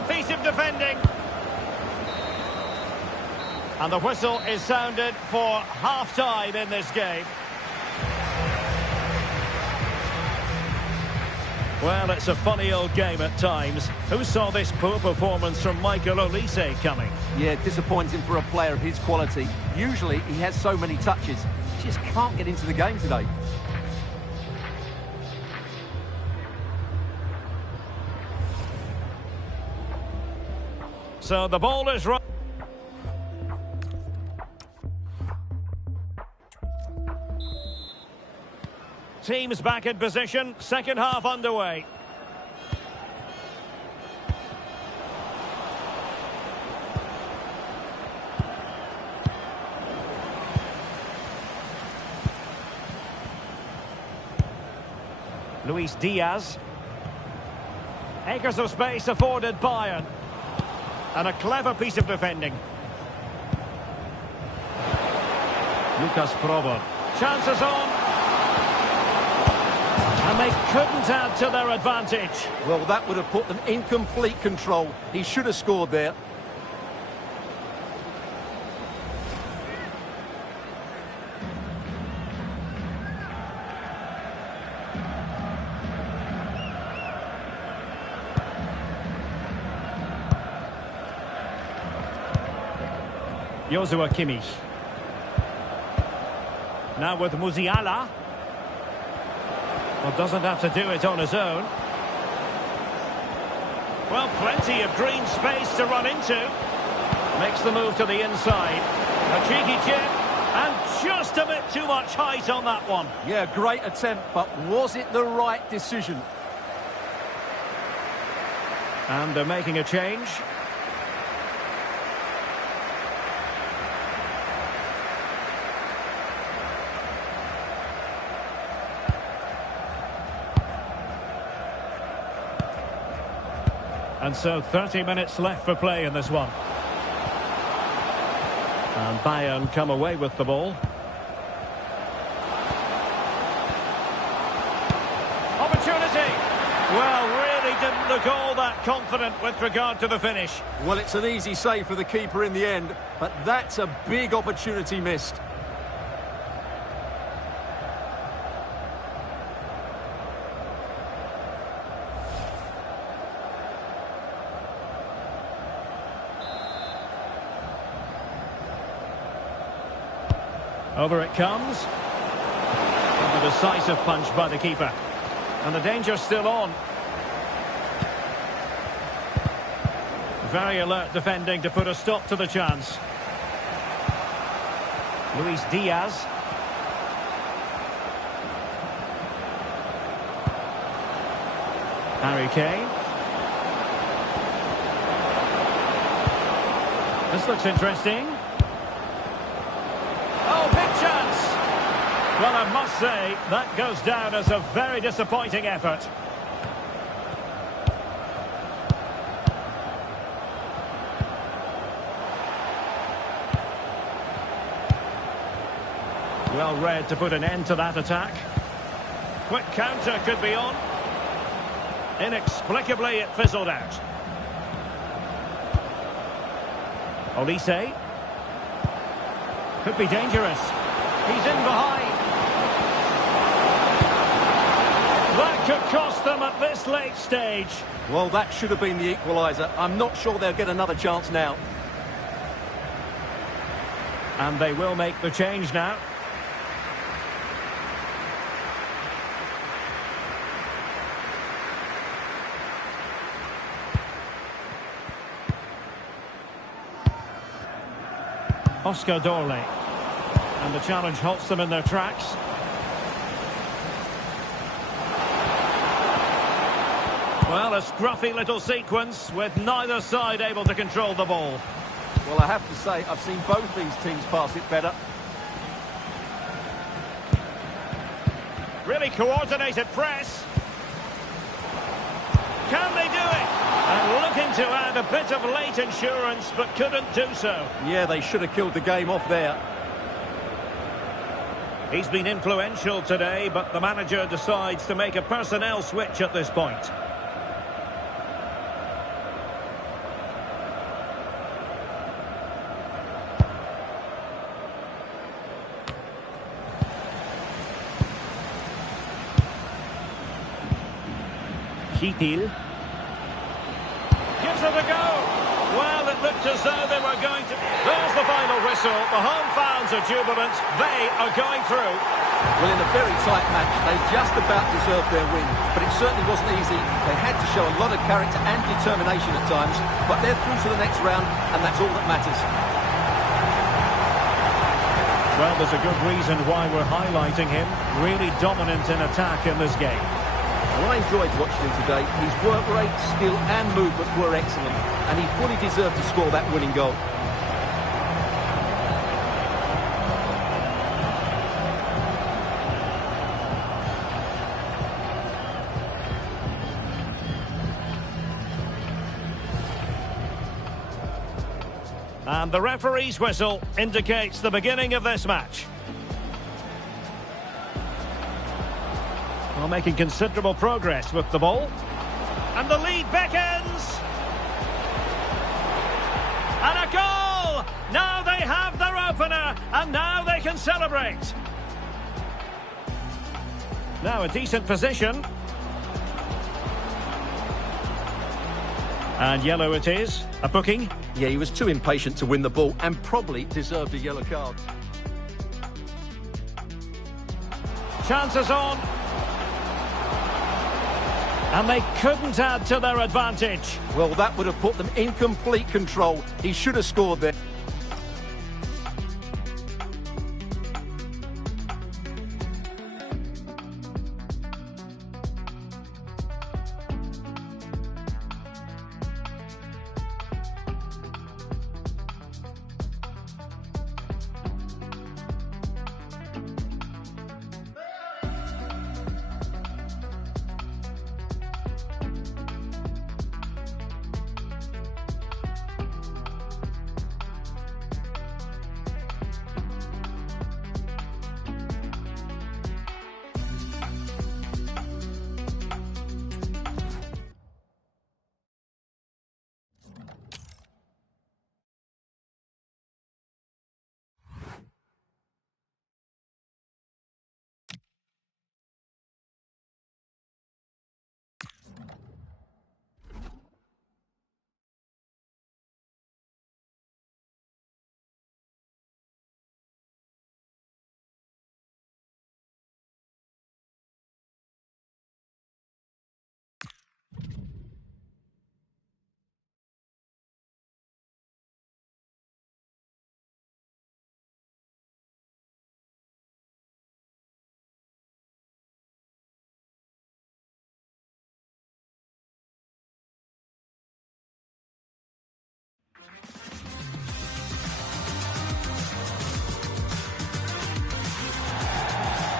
Piece of defending. And the whistle is sounded for half-time in this game. Well, it's a funny old game at times. Who saw this poor performance from Michael Olise coming? Yeah, disappointing for a player of his quality. Usually he has so many touches. Just can't get into the game today. So the ball is right. Teams back in position. Second half underway. Luis Diaz. Acres of space afforded Bayern. And a clever piece of defending. Lucas Provo. Chances on. And they couldn't add to their advantage. Well, that would have put them in complete control. He should have scored there. Joshua Kimmich. Now with Musiala. Well, doesn't have to do it on his own. Well, plenty of green space to run into. Makes the move to the inside. A cheeky chip. And just a bit too much height on that one. Yeah, great attempt, but was it the right decision? And they're making a change. And so 30 minutes left for play in this one. And Bayern come away with the ball. Opportunity! Well, really didn't look all that confident with regard to the finish. Well, it's an easy save for the keeper in the end, but that's a big opportunity missed. Over it comes. And a decisive punch by the keeper. And the danger's still on. Very alert defending to put a stop to the chance. Luis Diaz. Harry Kane. This looks interesting. Oh, big chance! Well, I must say, that goes down as a very disappointing effort. Well read to put an end to that attack. Quick counter could be on. Inexplicably, it fizzled out. Olise. Could be dangerous. He's in behind. That could cost them at this late stage. Well, that should have been the equaliser. I'm not sure they'll get another chance now. And they will make the change now. Oscar Dorley. And the challenge halts them in their tracks. Well, a scruffy little sequence with neither side able to control the ball. Well, I have to say, I've seen both these teams pass it better. Really coordinated press. Can they do it? And looking to add a bit of late insurance, but couldn't do so. Yeah, they should have killed the game off there. He's been influential today, but the manager decides to make a personnel switch at this point. Kitil. Gives it a go. Well, it looked as though they were going to... There's the final whistle. The home fans are jubilant. They are going through. Well, in a very tight match, they just about deserved their win. But it certainly wasn't easy. They had to show a lot of character and determination at times. But they're through to the next round, and that's all that matters. Well, there's a good reason why we're highlighting him. Really dominant in attack in this game. Well, I enjoyed watching him today. His work rate, skill and movement were excellent, and he fully deserved to score that winning goal. And the referee's whistle indicates the beginning of this match. Well, making considerable progress with the ball. And the lead beckons. And a goal! Now they have their opener, and now they can celebrate. Now a decent position. And yellow it is. A booking. Yeah, he was too impatient to win the ball and probably deserved a yellow card. Chances on. And they couldn't add to their advantage. Well, that would have put them in complete control. He should have scored there.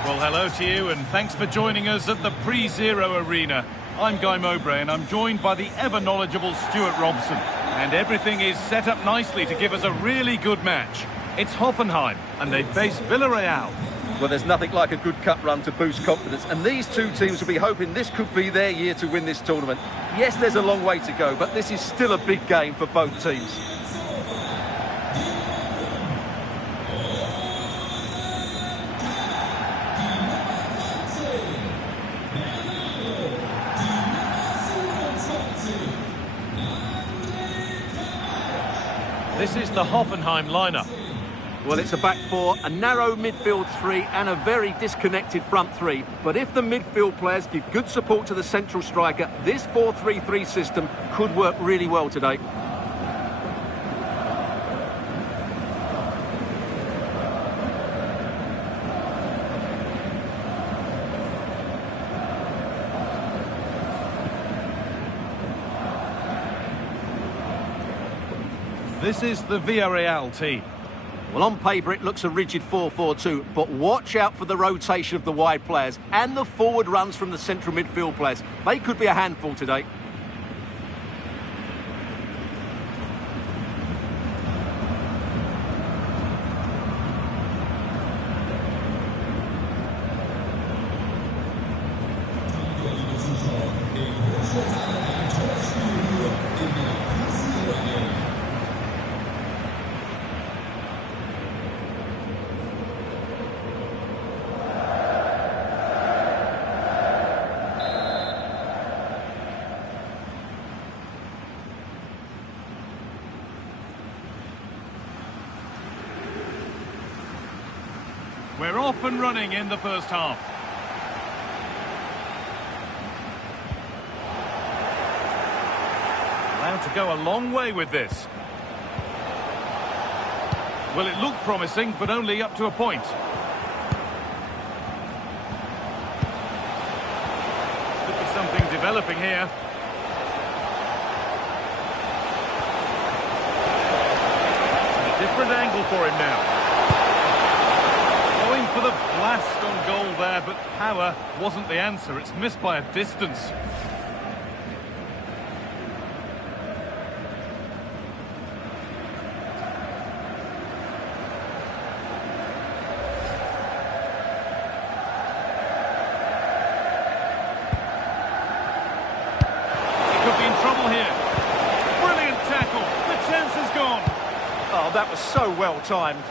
Well, hello to you, and thanks for joining us at the Pre-Zero Arena. I'm Guy Mowbray, and I'm joined by the ever-knowledgeable Stuart Robson. And everything is set up nicely to give us a really good match. It's Hoffenheim, and they face Villarreal. Well, there's nothing like a good cup run to boost confidence, and these two teams will be hoping this could be their year to win this tournament. Yes, there's a long way to go, but this is still a big game for both teams. This is the Hoffenheim lineup. Well, it's a back four, a narrow midfield three and a very disconnected front three. But if the midfield players give good support to the central striker, this 4-3-3 system could work really well today. This is the Villarreal team. Well, on paper, it looks a rigid 4-4-2, but watch out for the rotation of the wide players and the forward runs from the central midfield players. They could be a handful today. We're off and running in the first half. Allowed to go a long way with this. Well, it looked promising, but only up to a point. Could be something developing here. A different angle for him now. Going for the blast on goal there, but power wasn't the answer. It's missed by a distance. He could be in trouble here. Brilliant tackle. The chance is gone. Oh, that was so well timed.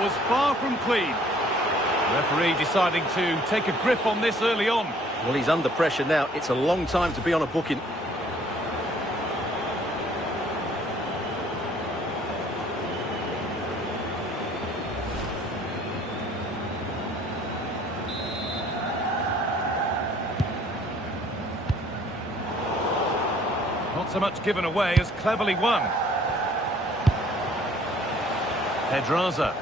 Was far from clean. Referee deciding to take a grip on this early on. Well, he's under pressure now. It's a long time to be on a booking. Not so much given away as cleverly won. Pedraza.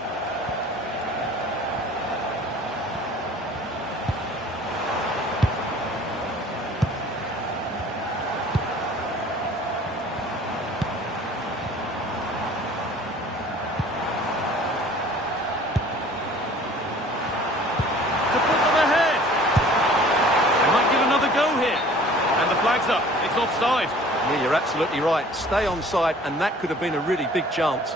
Up. It's offside. Yeah, you're absolutely right. Stay onside, and that could have been a really big chance.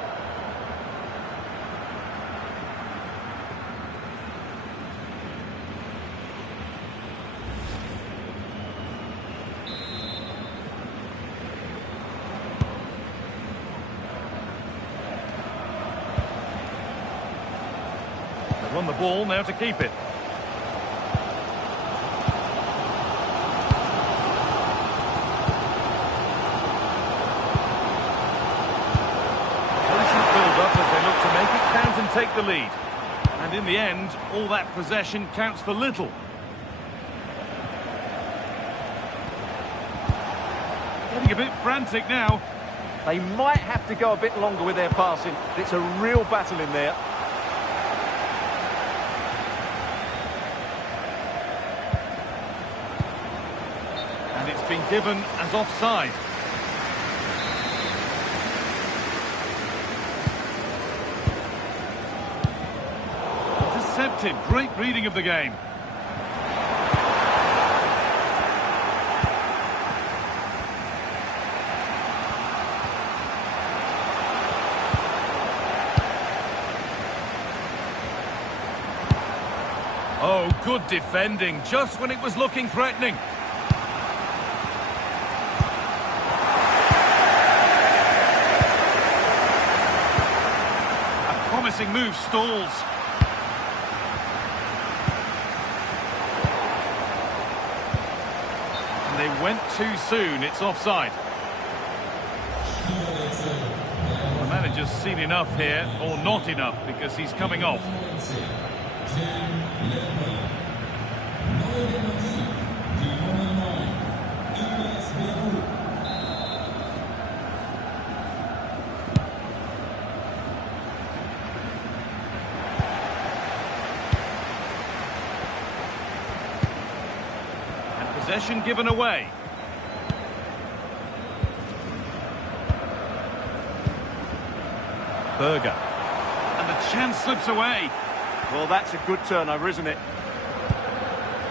They've won the ball, now to keep it. And take the lead, and in the end all that possession counts for little. Getting a bit frantic now. They might have to go a bit longer with their passing. It's a real battle in there. And it's been given as offside. Intercepted. Great reading of the game. Oh, good defending, just when it was looking threatening. A promising move stalls. And they went too soon, it's offside. The manager's seen enough here, or not enough, because he's coming off. Possession given away. Berger. And the chance slips away. Well, that's a good turnover, isn't it?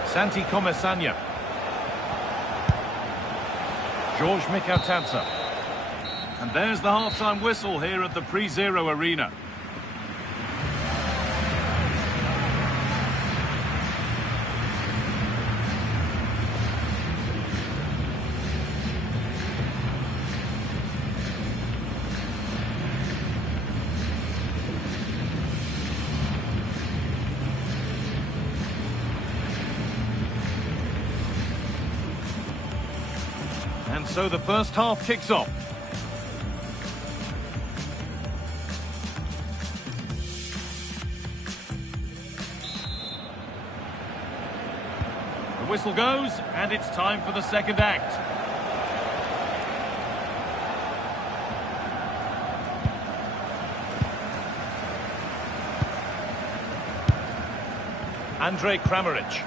Santi Comesanya. George Mikautanza. And there's the half-time whistle here at the Pre-Zero Arena. And so the first half kicks off. The whistle goes, and it's time for the second act. Andrej Kramaric.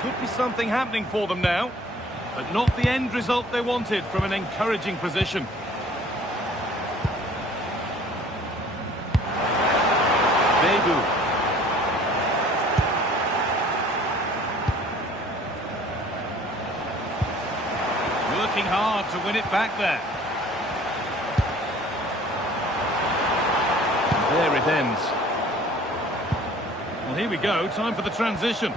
Could be something happening for them now, but not the end result they wanted from an encouraging position. Begu. Working hard to win it back there. There it ends. Well, here we go, time for the transition.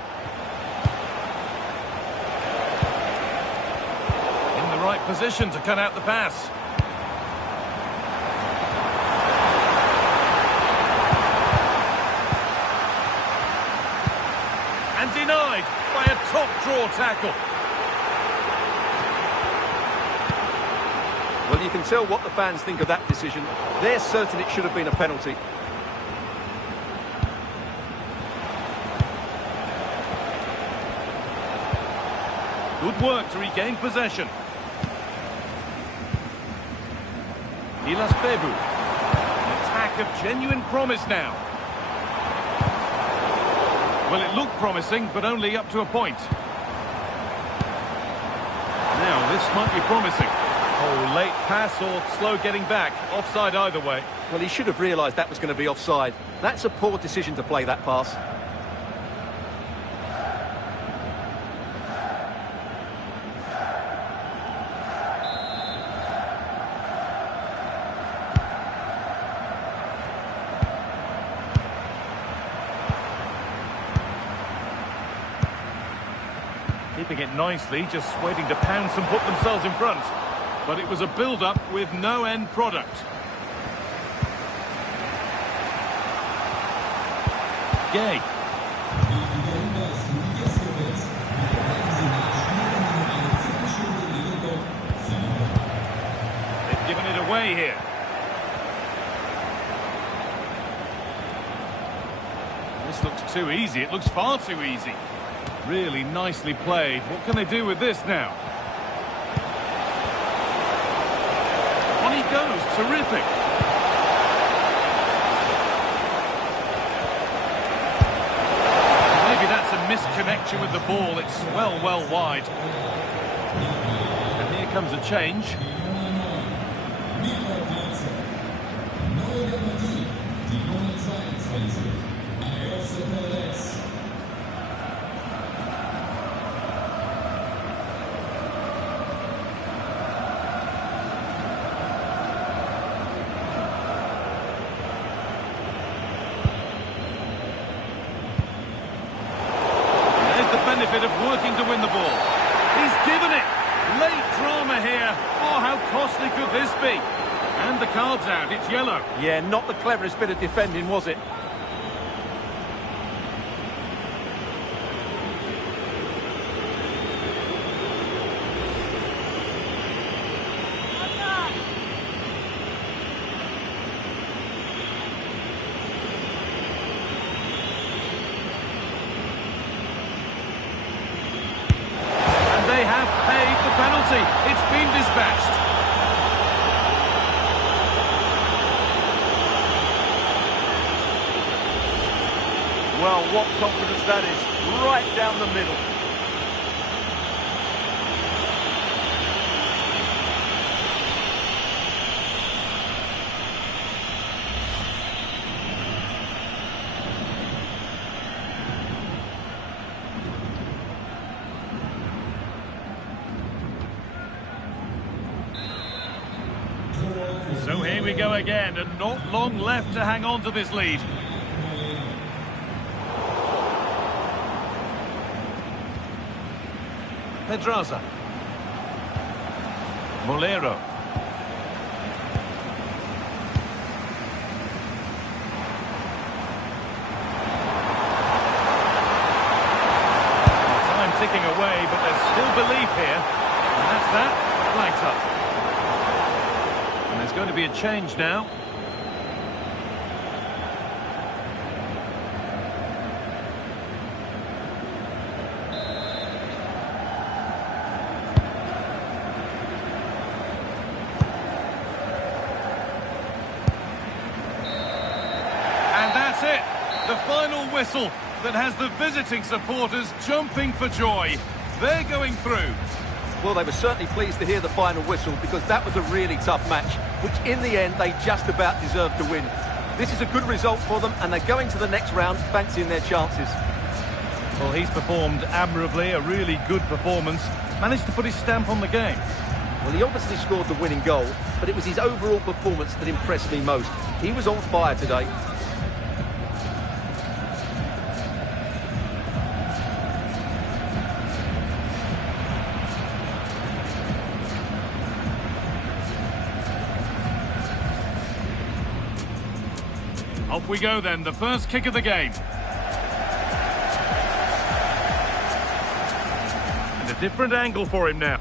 Right position to cut out the pass. And denied by a top draw tackle. Well, you can tell what the fans think of that decision. They're certain it should have been a penalty. Good work to regain possession. Ilas Bebu. An attack of genuine promise now. Well, it looked promising, but only up to a point. Now, this might be promising. Oh, late pass or slow getting back. Offside either way. Well, he should have realised that was going to be offside. That's a poor decision to play that pass. Keeping it nicely, just waiting to pounce and put themselves in front. But it was a build-up with no end product. Gay. They've given it away here. This looks too easy. It looks far too easy. Really nicely played. What can they do with this now? On he goes. Terrific. Maybe that's a misconnection with the ball. It's well wide. And here comes a change. Benefit of working to win the ball. He's given it. Late drama here. Oh, how costly could this be? And the card's out. It's yellow. Yeah, not the cleverest bit of defending, was it? It's been dispatched. Well, what confidence that is. Right down the middle. we go again, and not long left to hang on to this lead. Pedraza. Muichiro. Time ticking away, but there's still belief here. And that's that. Flags up. And there's going to be a change now. That's it, the final whistle that has the visiting supporters jumping for joy. They're going through. Well, they were certainly pleased to hear the final whistle because that was a really tough match, which in the end they just about deserved to win. This is a good result for them and they're going to the next round fancying their chances. Well, he's performed admirably, a really good performance. Managed to put his stamp on the game. Well, he obviously scored the winning goal, but it was his overall performance that impressed me most. He was on fire today. Off we go then, the first kick of the game. And a different angle for him now.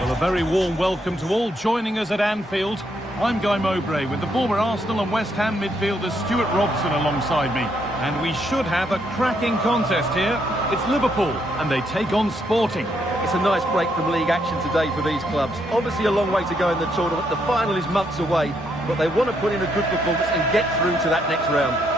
Well, a very warm welcome to all joining us at Anfield. I'm Guy Mowbray with the former Arsenal and West Ham midfielder Stuart Robson alongside me. And we should have a cracking contest here. It's Liverpool and they take on Sporting. It's a nice break from league action today for these clubs. Obviously a long way to go in the tournament. The final is months away, but they want to put in a good performance and get through to that next round.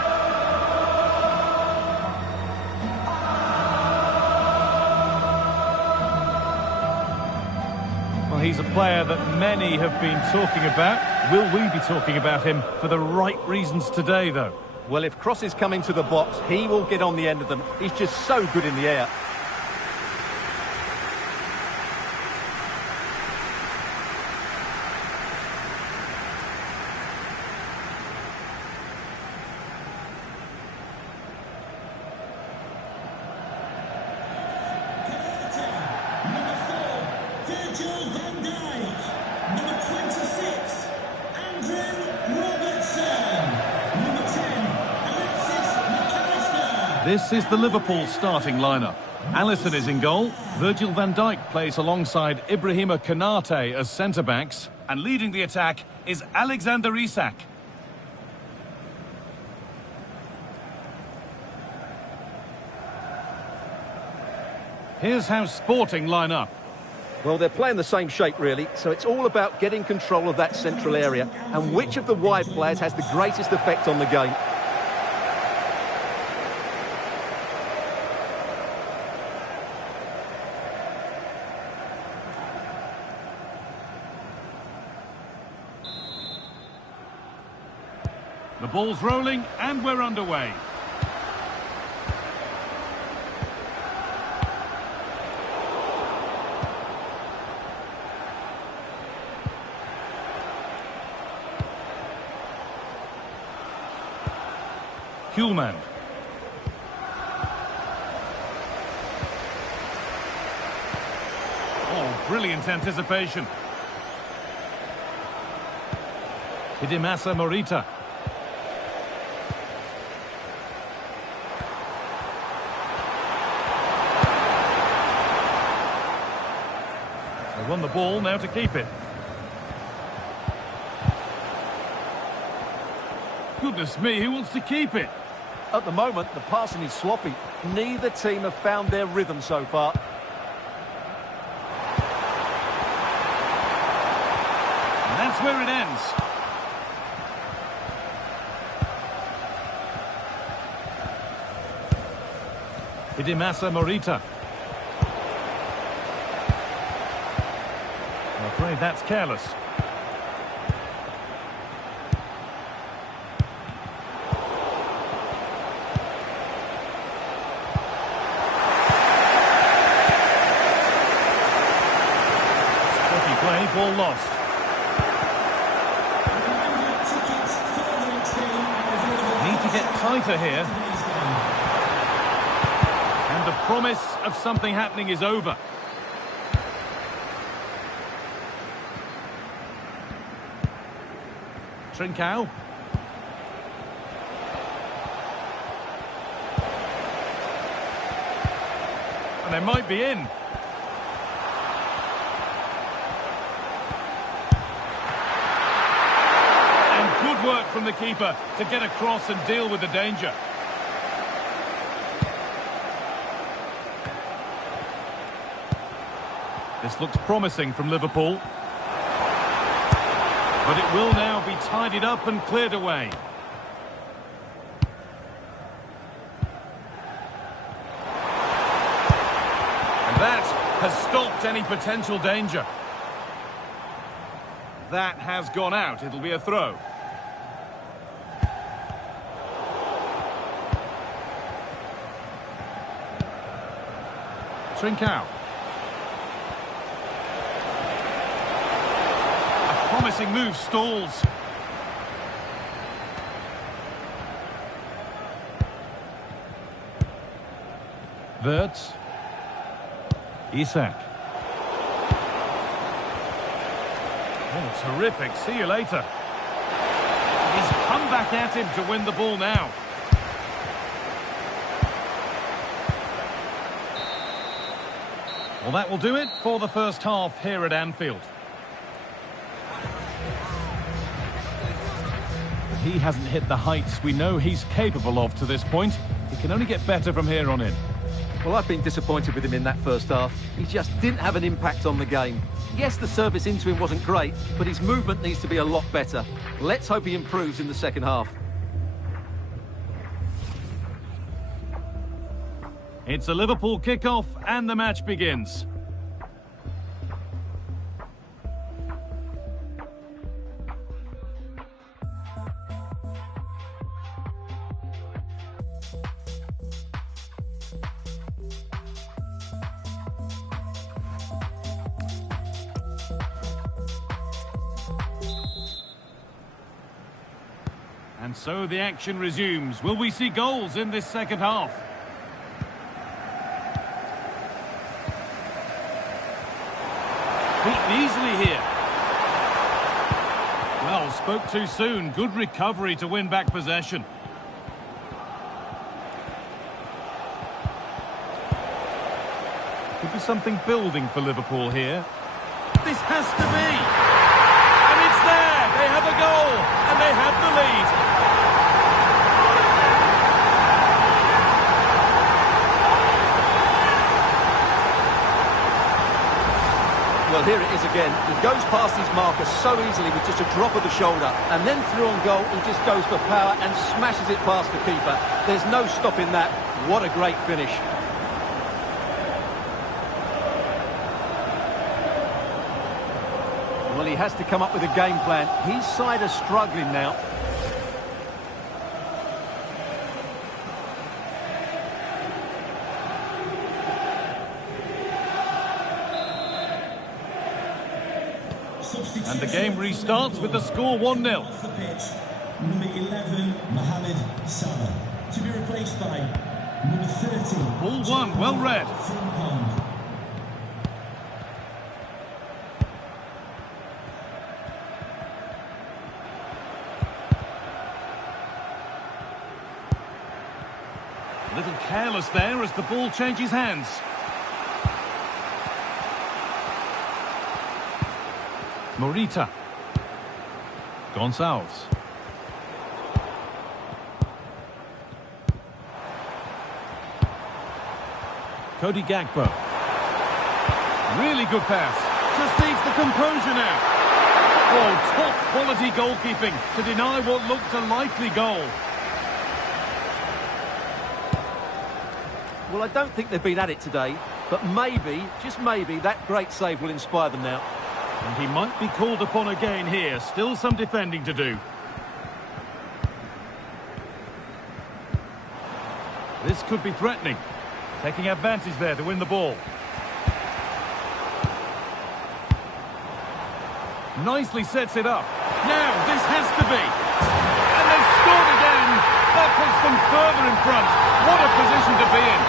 Well, he's a player that many have been talking about. Will we be talking about him for the right reasons today, though? Well, if crosses come into the box, he will get on the end of them. He's just so good in the air. This is the Liverpool starting lineup. Alisson is in goal. Virgil van Dijk plays alongside Ibrahima Konate as centre-backs. And leading the attack is Alexander Isak. Here's how Sporting line up. Well, they're playing the same shape, really, so it's all about getting control of that central area and which of the wide players has the greatest effect on the game. The ball's rolling and we're underway. Kuhlmann. Oh, brilliant anticipation. Hidemasa Morita. They won the ball, now to keep it. Goodness me, who wants to keep it? At the moment, the passing is sloppy. Neither team have found their rhythm so far. And that's where it ends. Hidemasa Morita. I'm afraid that's careless. Play, ball lost. Need to get tighter here. And the promise of something happening is over. Trincao. And they might be in. Work from the keeper to get across and deal with the danger. This looks promising from Liverpool. But it will now be tidied up and cleared away. And that has stopped any potential danger. That has gone out. It'll be a throw. Trincao. A promising move stalls. Wirtz. Isak. Oh, terrific. See you later. He's come back at him to win the ball now. Well, that will do it for the first half here at Anfield. He hasn't hit the heights we know he's capable of to this point. He can only get better from here on in. Well, I've been disappointed with him in that first half. He just didn't have an impact on the game. Yes, the service into him wasn't great, but his movement needs to be a lot better. Let's hope he improves in the second half. It's a Liverpool kickoff and the match begins. And so the action resumes. Will we see goals in this second half? Beaten easily here. Well, spoke too soon. Good recovery to win back possession. Could be something building for Liverpool here. This has to be! And it's there! They have a goal! And they have the lead! Well, here it is again. He goes past his marker so easily with just a drop of the shoulder. And then through on goal, he just goes for power and smashes it past the keeper. There's no stopping that. What a great finish. Well, he has to come up with a game plan. His side are struggling now. And the game restarts with the score 1-0. Number 11, Mohamed Salah. To be replaced by number 30. Ball one, well read. Frimpong. A little careless there as the ball changes hands. Morita. Gonçalves. Cody Gakpo. Really good pass. Just needs the composure now. Oh, top quality goalkeeping to deny what looked a likely goal. Well, I don't think they've been at it today, but maybe, just maybe, that great save will inspire them now. And he might be called upon again here. Still some defending to do. This could be threatening. Taking advantage there to win the ball. Nicely sets it up. Now, this has to be. And they've scored again. That puts them further in front. What a position to be in.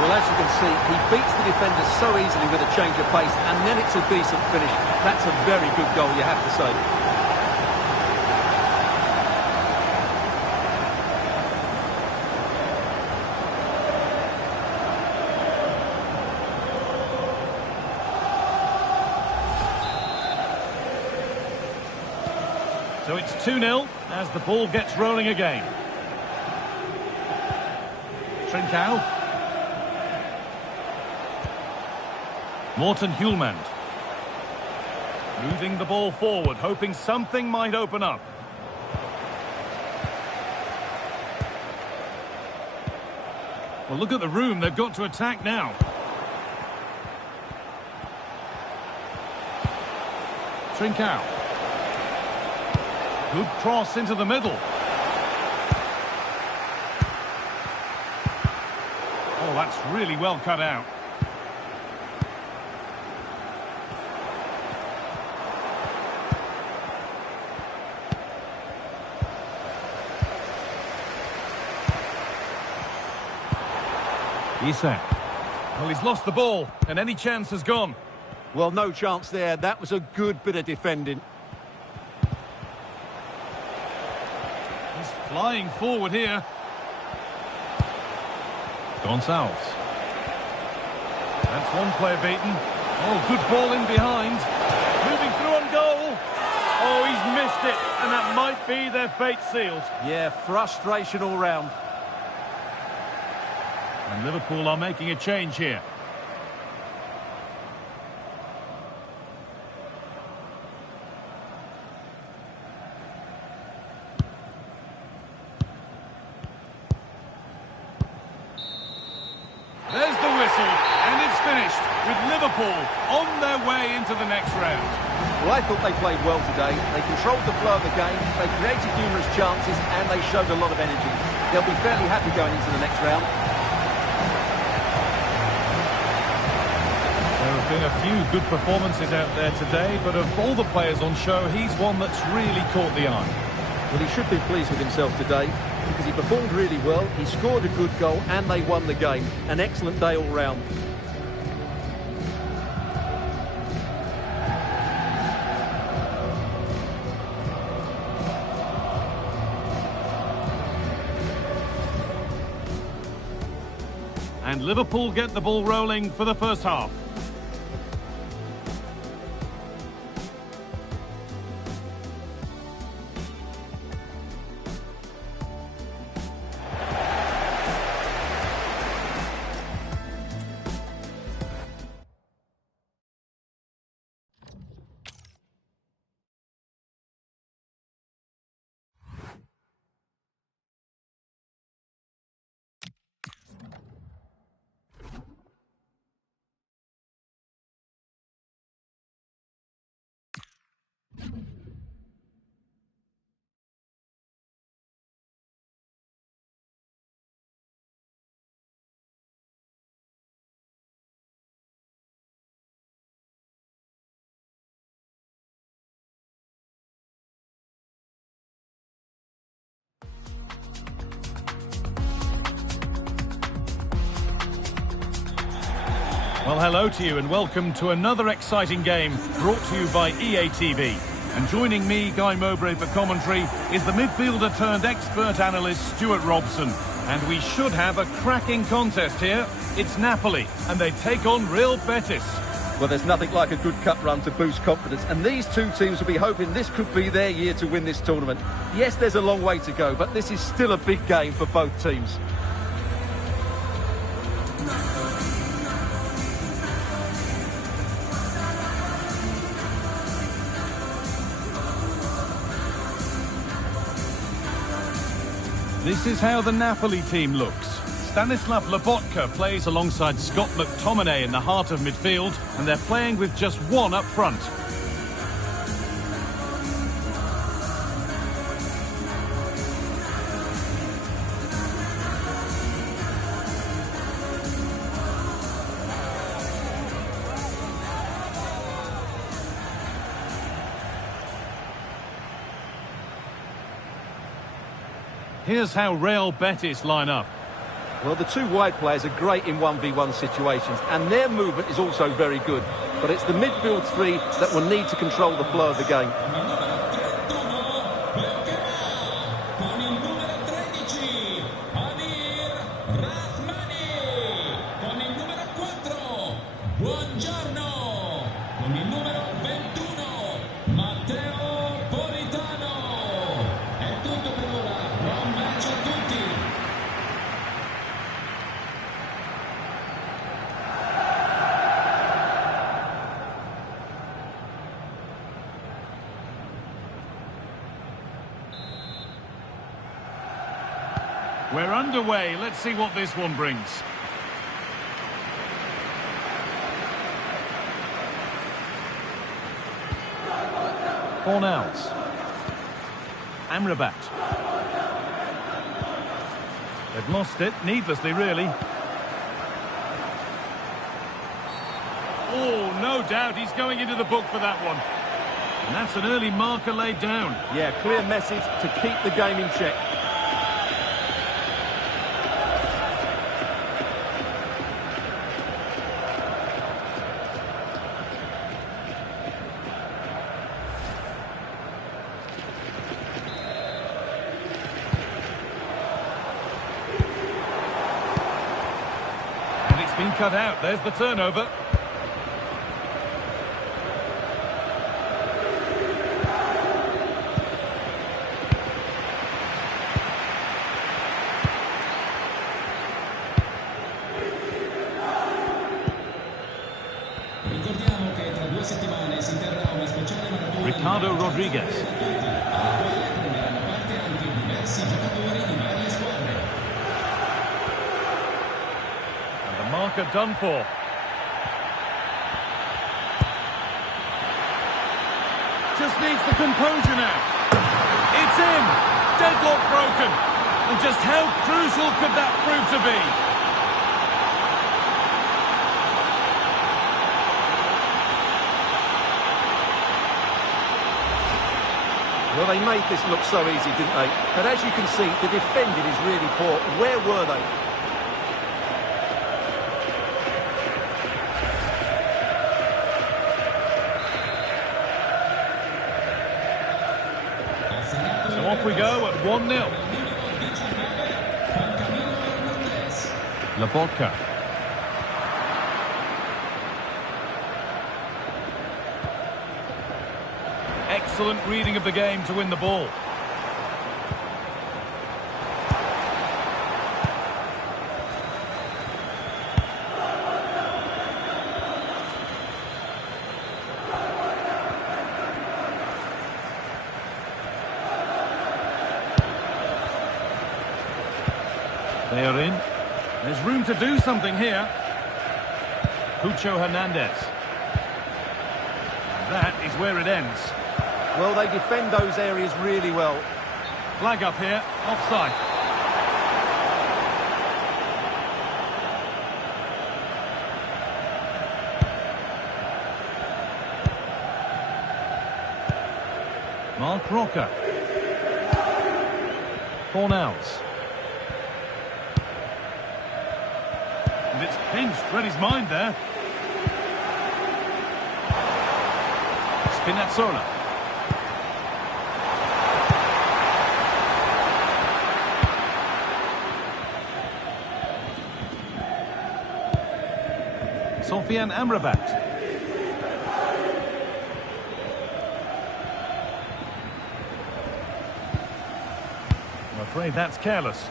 Well, as you can see, he beats the defender so easily with a change of pace, and then it's a decent finish. That's a very good goal, you have to say. So it's 2-0 as the ball gets rolling again. Trincao. Morten Hjulmand. Moving the ball forward, hoping something might open up. Well, look at the room they've got to attack now. Trincao. Good cross into the middle. Oh, that's really well cut out. Isak. Well, he's lost the ball, and any chance has gone. Well, no chance there. That was a good bit of defending. He's flying forward here. Gonçalves. That's one player beaten. Oh, good ball in behind. Moving through on goal. Oh, he's missed it, and that might be their fate sealed. Yeah, frustration all round. And Liverpool are making a change here. There's the whistle, and it's finished, with Liverpool on their way into the next round. Well, I thought they played well today. They controlled the flow of the game, they created numerous chances, and they showed a lot of energy. They'll be fairly happy going into the next round. There have been a few good performances out there today, but of all the players on show, he's one that's really caught the eye. Well, he should be pleased with himself today because he performed really well, he scored a good goal, and they won the game. An excellent day all round. And Liverpool get the ball rolling for the first half. Well, hello to you and welcome to another exciting game brought to you by EA TV. And joining me, Guy Mowbray, for commentary is the midfielder turned expert analyst Stuart Robson. And we should have a cracking contest here. It's Napoli and they take on Real Betis. Well, there's nothing like a good cup run to boost confidence, and these two teams will be hoping this could be their year to win this tournament. Yes, there's a long way to go, but this is still a big game for both teams. This is how the Napoli team looks. Stanislav Lobotka plays alongside Scott McTominay in the heart of midfield, and they're playing with just one up front. Here's how Real Betis line up. Well, the two wide players are great in 1v1 situations, and their movement is also very good. But it's the midfield three that will need to control the flow of the game. We're underway. Let's see what this one brings. Fornals. Amrabat. They've lost it, needlessly, really. Oh, no doubt he's going into the book for that one. And that's an early marker laid down. Yeah, clear message to keep the game in check. Been cut out. There's the turnover. Ricordiamo che tra 2 settimane si terrà una speciale maratona Ricardo Rodriguez. alla quale prenderanno parte anche diversi giocatori di varie squadre. Marker done for. Just needs the composure now. It's in. Deadlock broken. And just how crucial could that prove to be? Well, they made this look so easy, didn't they? But as you can see, the defending is really poor. Where were they? So off we go at 1-0. Lobotka. Excellent reading of the game to win the ball. They are in. There's room to do something here. Pucho Hernandez. That is where it ends. Well, they defend those areas really well. Flag up here. Offside. Mark Rocker. Fornals. And it's pinched, read his mind there. Spinazzola. Sofian Amrabat. I'm afraid that's careless.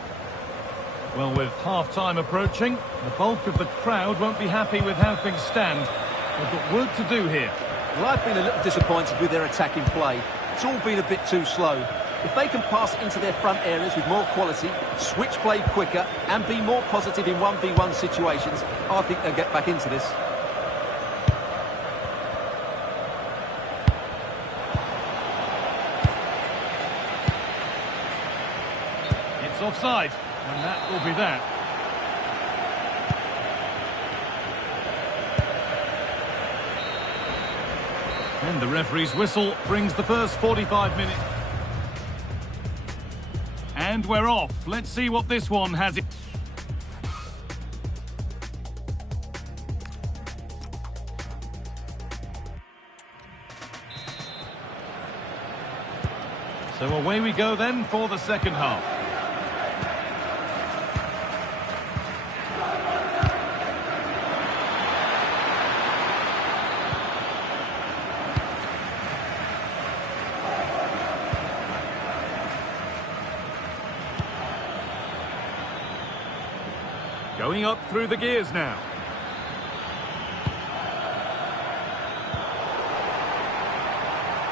Well, with half-time approaching, the bulk of the crowd won't be happy with how things stand. They've got work to do here. Well, I've been a little disappointed with their attacking play. It's all been a bit too slow. If they can pass it into their front areas with more quality, switch play quicker, and be more positive in 1v1 situations, I think they'll get back into this. It's offside, and that will be that. And the referee's whistle brings the first 45 minutes. And we're off. Let's see what this one has. So away we go then for the second half. Going up through the gears now.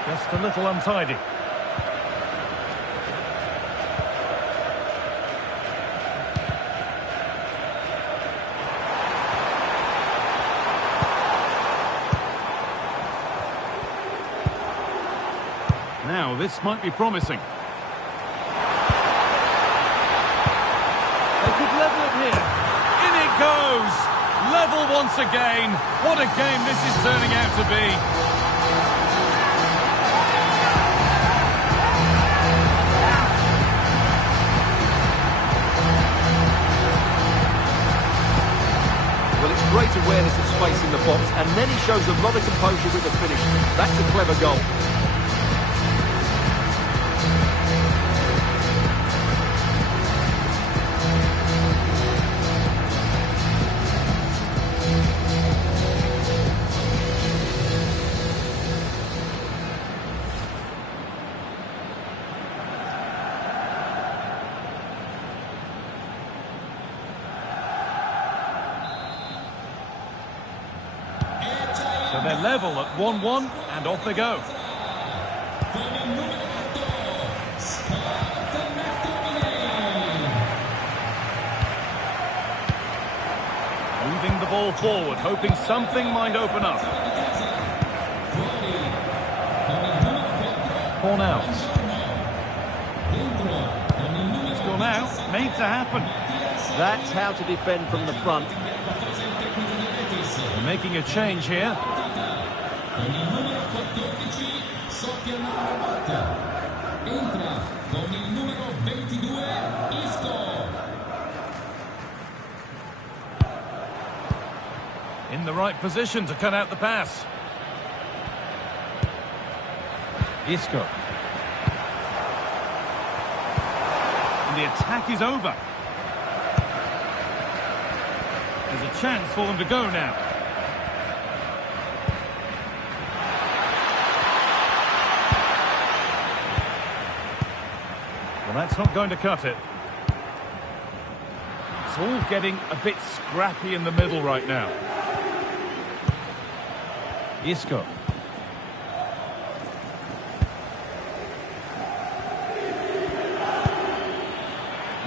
Just a little untidy. Now, this might be promising. They could level it here. In it goes! Level once again. What a game this is turning out to be. Well, it's great awareness of space in the box, and then he shows a lot of composure with the finish. That's a clever goal. So they're level at 1-1, and off they go. Moving the ball forward, hoping something might open up. Corner out. It's gone out, made to happen. That's how to defend from the front. They're making a change here. Con il numero 14, Sofian Amrabat. Entra con il numero 22, Isco. In the right position to cut out the pass. Isco. And the attack is over. There's a chance for them to go now. Well, that's not going to cut it. It's all getting a bit scrappy in the middle right now. Isco.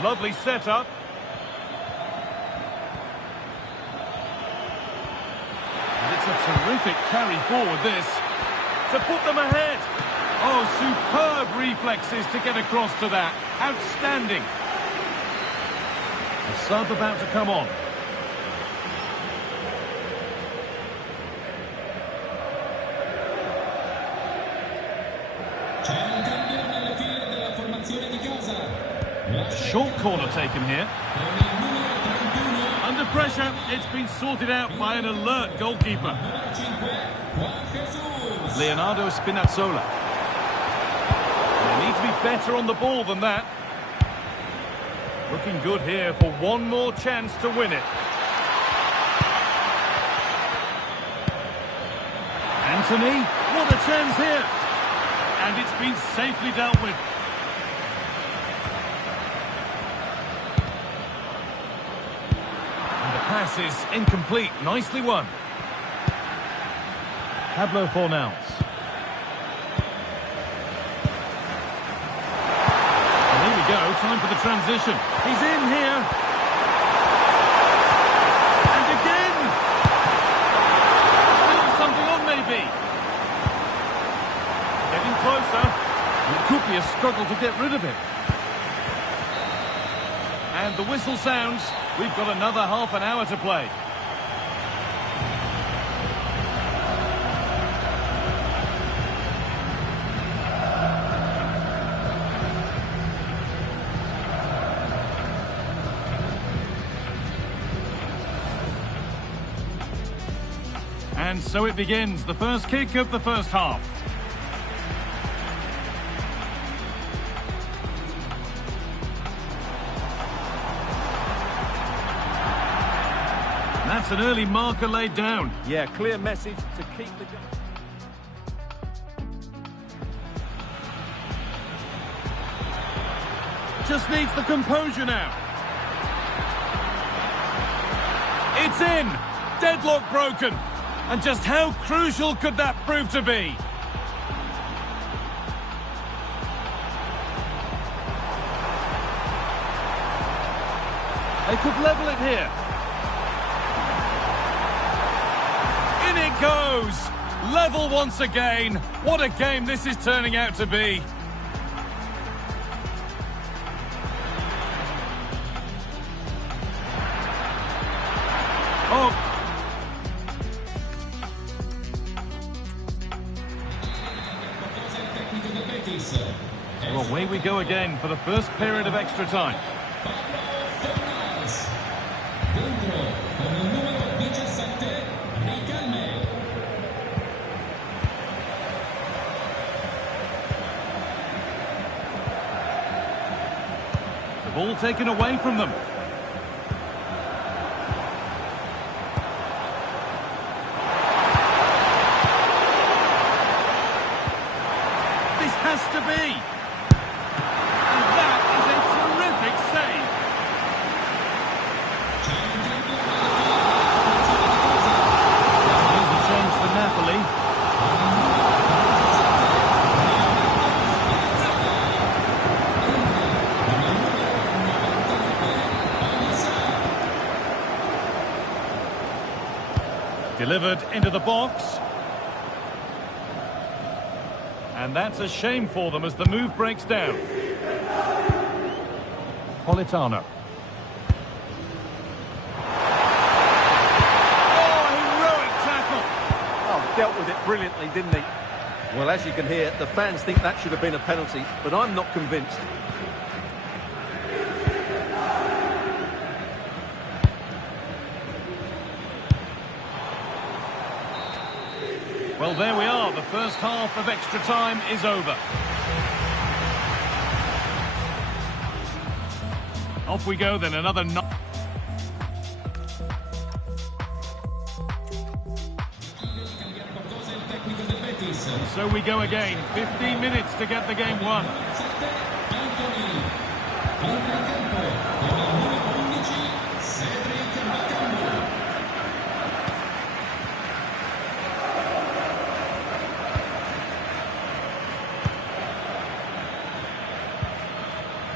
Lovely setup. And it's a terrific carry forward, this. To put them ahead. Oh, superb reflexes to get across to that. Outstanding. The sub about to come on. Short corner taken here. Under pressure, it's been sorted out by an alert goalkeeper. Leonardo Spinazzola. They need to be better on the ball than that. Looking good here for one more chance to win it. Anthony, what a chance here. And it's been safely dealt with. And the pass is incomplete. Nicely won. Pablo Fornals. And here we go, time for the transition. He's in here. And again! Still something on, maybe. Getting closer. It could be a struggle to get rid of it. And the whistle sounds. We've got another half an hour to play. And so it begins, the first kick of the first half. That's an early marker laid down. Yeah, clear message to keep the... Just needs the composure now. It's in! Deadlock broken. And just how crucial could that prove to be? They could level it here. In it goes! Level once again. What a game this is turning out to be. Oh. So away we go again for the first period of extra time. The ball taken away from them. This has to be. And that is a terrific save. Here's a change for Napoli. Delivered into the box. And that's a shame for them as the move breaks down. Politano. Oh, heroic tackle. Oh, dealt with it brilliantly, didn't he? Well, as you can hear, the fans think that should have been a penalty, but I'm not convinced. Well, there we are. The first half of extra time is over. Off we go then, another... And so we go again. 15 minutes to get the game won.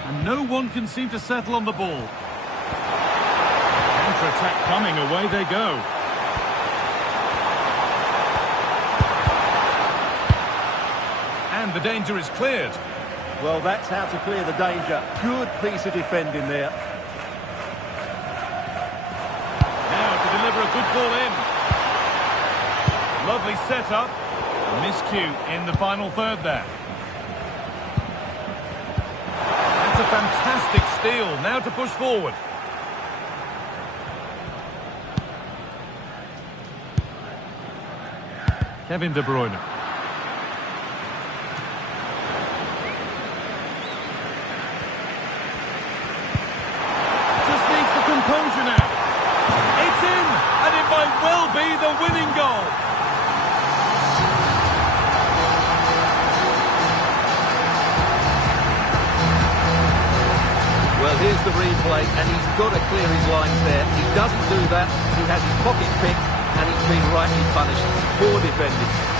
And no one can seem to settle on the ball. Counter-attack coming, away they go. And the danger is cleared. Well, that's how to clear the danger. Good piece of defending there. Now to deliver a good ball in. Lovely setup. Miscue in the final third there. That's a fantastic steal. Now to push forward. Kevin De Bruyne. the winning goal. Well, here's the replay, and he's got to clear his lines there. He doesn't do that. He has his pocket picked, and he's been rightly punished. Poor defending.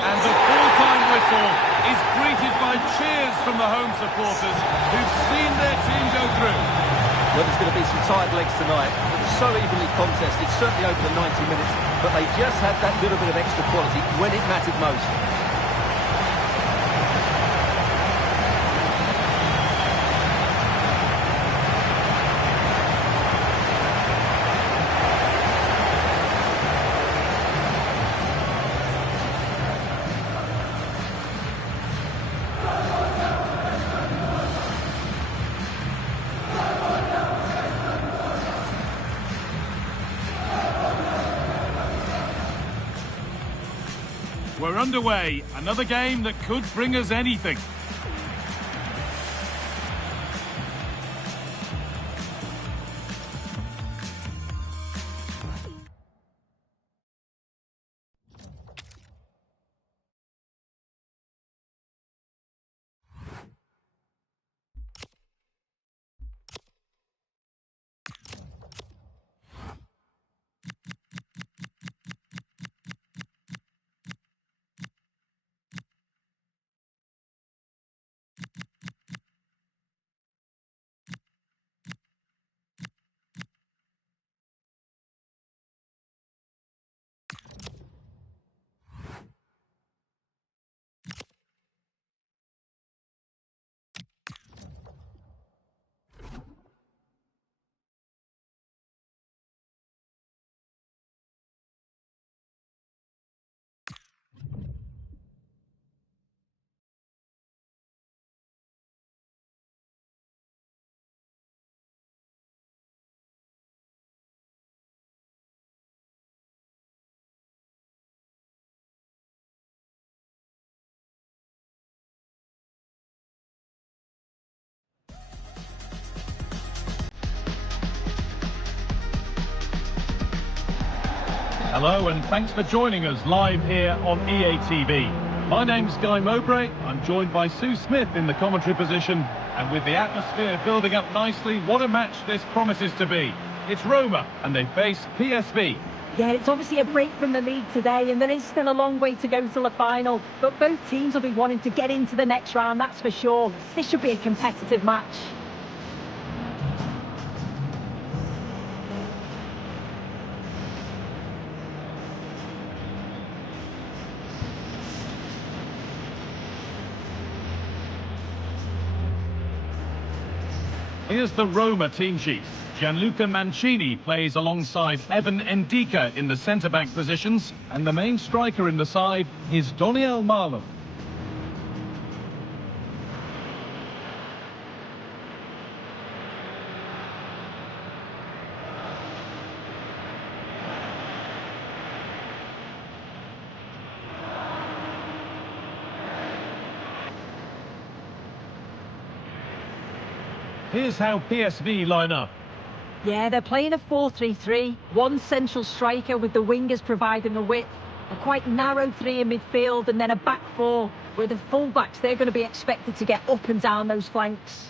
And the full-time whistle is greeted by cheers from the home supporters who've seen their team go through. Well, there's going to be some tired legs tonight. It was so evenly contested, certainly over the 90 minutes, but they just had that little bit of extra quality when it mattered most. We're underway. Another game that could bring us anything. Hello and thanks for joining us live here on EA TV. My name's Guy Mowbray. I'm joined by Sue Smith in the commentary position, and with the atmosphere building up nicely, what a match this promises to be. It's Roma and they face PSV. Yeah, it's obviously a break from the league today, and there is still a long way to go till the final, but both teams will be wanting to get into the next round, that's for sure. This should be a competitive match. Here's the Roma team sheet. Gianluca Mancini plays alongside Evan Ndika in the centre-back positions, and the main striker in the side is Doniel Marlon. Here's how PSV line up. Yeah, they're playing a 4-3-3, one central striker with the wingers providing the width, a quite narrow three in midfield, and then a back four, where the full-backs, they're going to be expected to get up and down those flanks.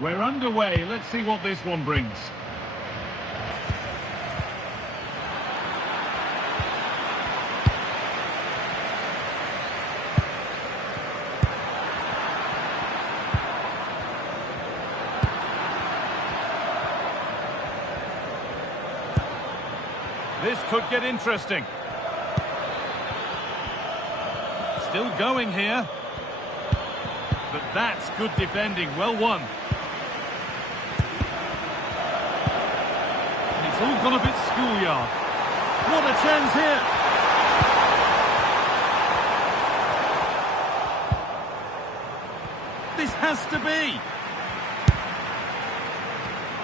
We're underway. Let's see what this one brings. This could get interesting. Still going here. But that's good defending. Well won. It's all gone a bit schoolyard. What a chance here. This has to be.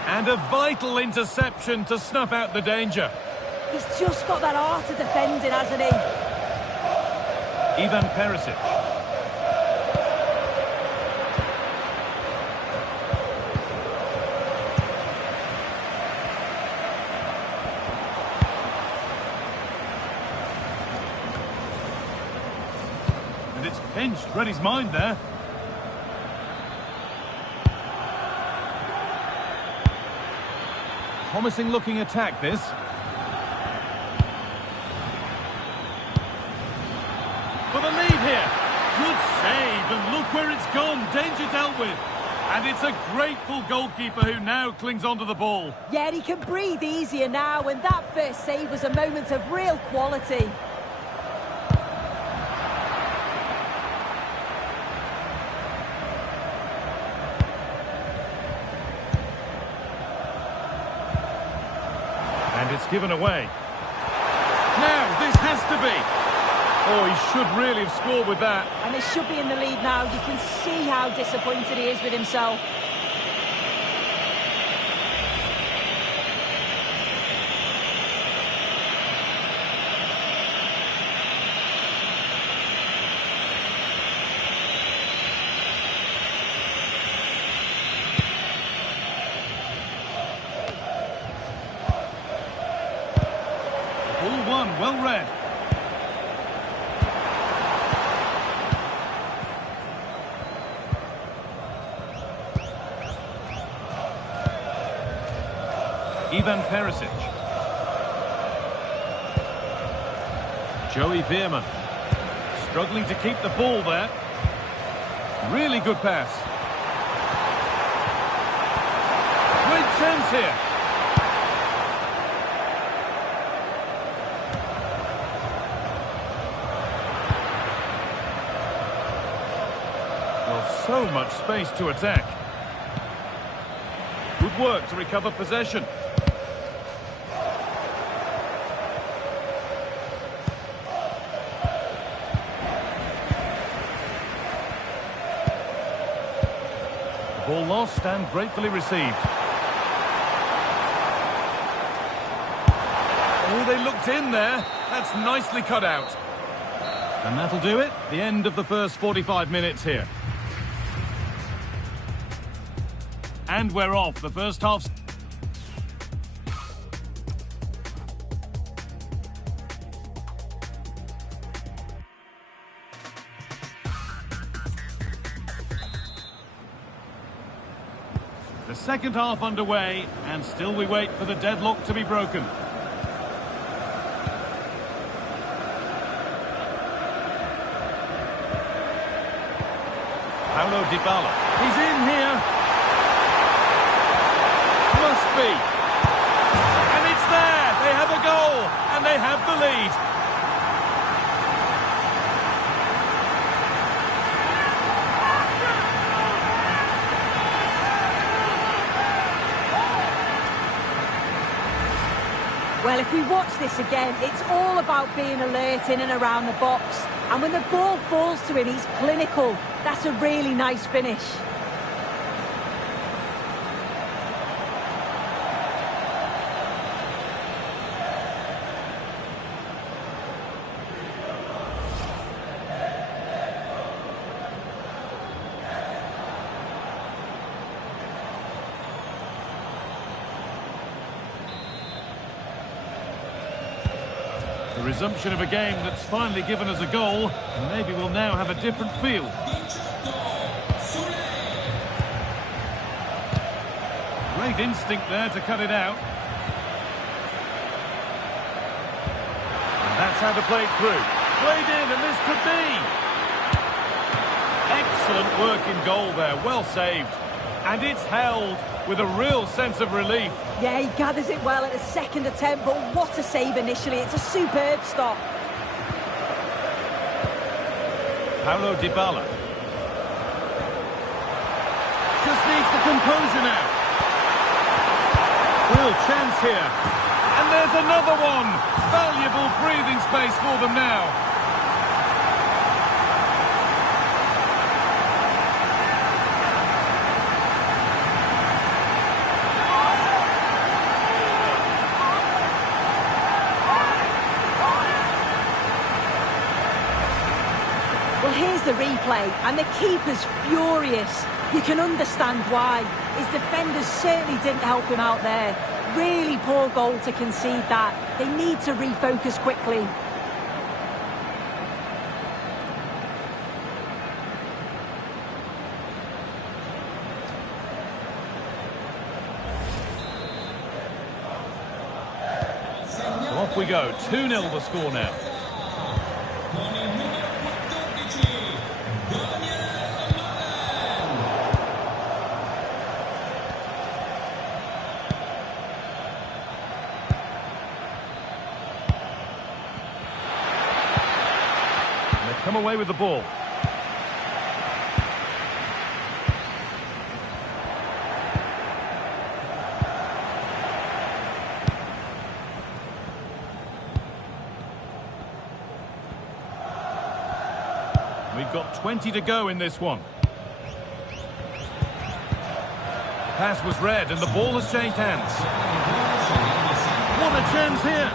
And a vital interception to snuff out the danger. He's just got that art of defending, hasn't he? Ivan Perisic. And it's pinched, read his mind there. Promising looking attack, this. For the lead here. Good save, and look where it's gone. Danger dealt with. And it's a grateful goalkeeper who now clings onto the ball. Yeah, he can breathe easier now, and that first save was a moment of real quality. And it's given away. Now, this has to be. Oh, he should really have scored with that. And they should be in the lead now. You can see how disappointed he is with himself. Ball one, well read. Ivan Perisic. Joey Veerman. Struggling to keep the ball there. Really good pass. Great chance here. Well, so much space to attack. Good work to recover possession. Ball lost and gratefully received. Oh, they looked in there. That's nicely cut out. And that'll do it. The end of the first 45 minutes here. And we're off. The first half. The second half underway, and still we wait for the deadlock to be broken. Paulo Dybala. He's in here. Must be. And it's there. They have a goal, and they have the lead. Well, if we watch this again, it's all about being alert in and around the box. And when the ball falls to him, he's clinical. That's a really nice finish. The resumption of a game that's finally given us a goal, and maybe we'll now have a different feel. Great instinct there to cut it out. And that's how to play it through. Played in, and this could be. Excellent work in goal there, well saved. And it's held with a real sense of relief. Yeah, he gathers it well at the second attempt, but what a save initially. It's a superb stop. Paulo Dybala. Just needs the composure now. Real chance here. And there's another one. Valuable breathing space for them now. Well, here's the replay, and the keeper's furious. You can understand why. His defenders certainly didn't help him out there. Really poor goal to concede that. They need to refocus quickly. So off we go. 2-0 the score now. Come away with the ball. We've got 20 to go in this one. Pass was read and the ball has changed hands. What a chance here.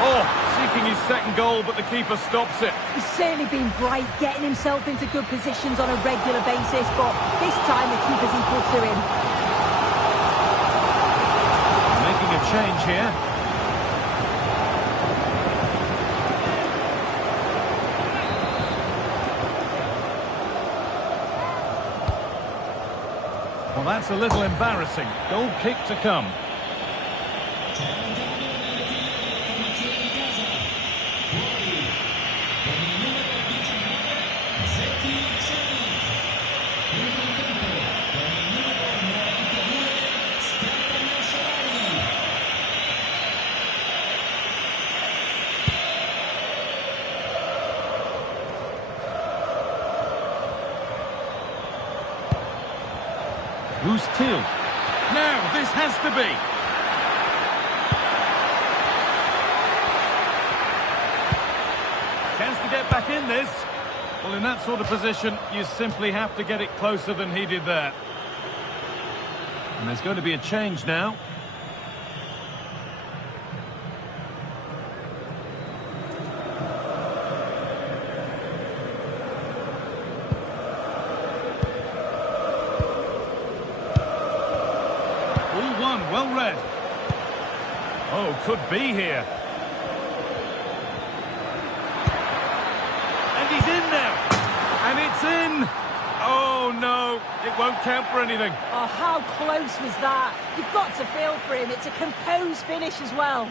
Oh, seeking his second goal, but the keeper stops it. He's certainly been bright, getting himself into good positions on a regular basis, but this time the keeper's equal to him. Making a change here. Well, that's a little embarrassing. Goal kick to come. Who's Till? Now, this has to be. Chance to get back in this. Well, in that sort of position, you simply have to get it closer than he did there. And there's going to be a change now. Well read. Oh, could be here. And he's in now. And it's in. Oh, no. It won't count for anything. Oh, how close was that? You've got to feel for him. It's a composed finish as well.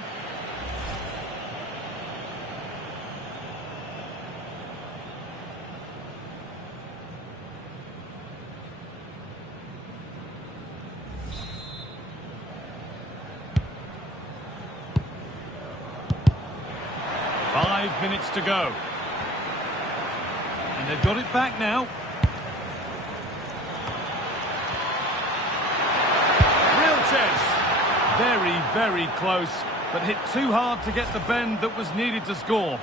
Minutes to go. And they've got it back now. Real chance. Very, very close, but hit too hard to get the bend that was needed to score.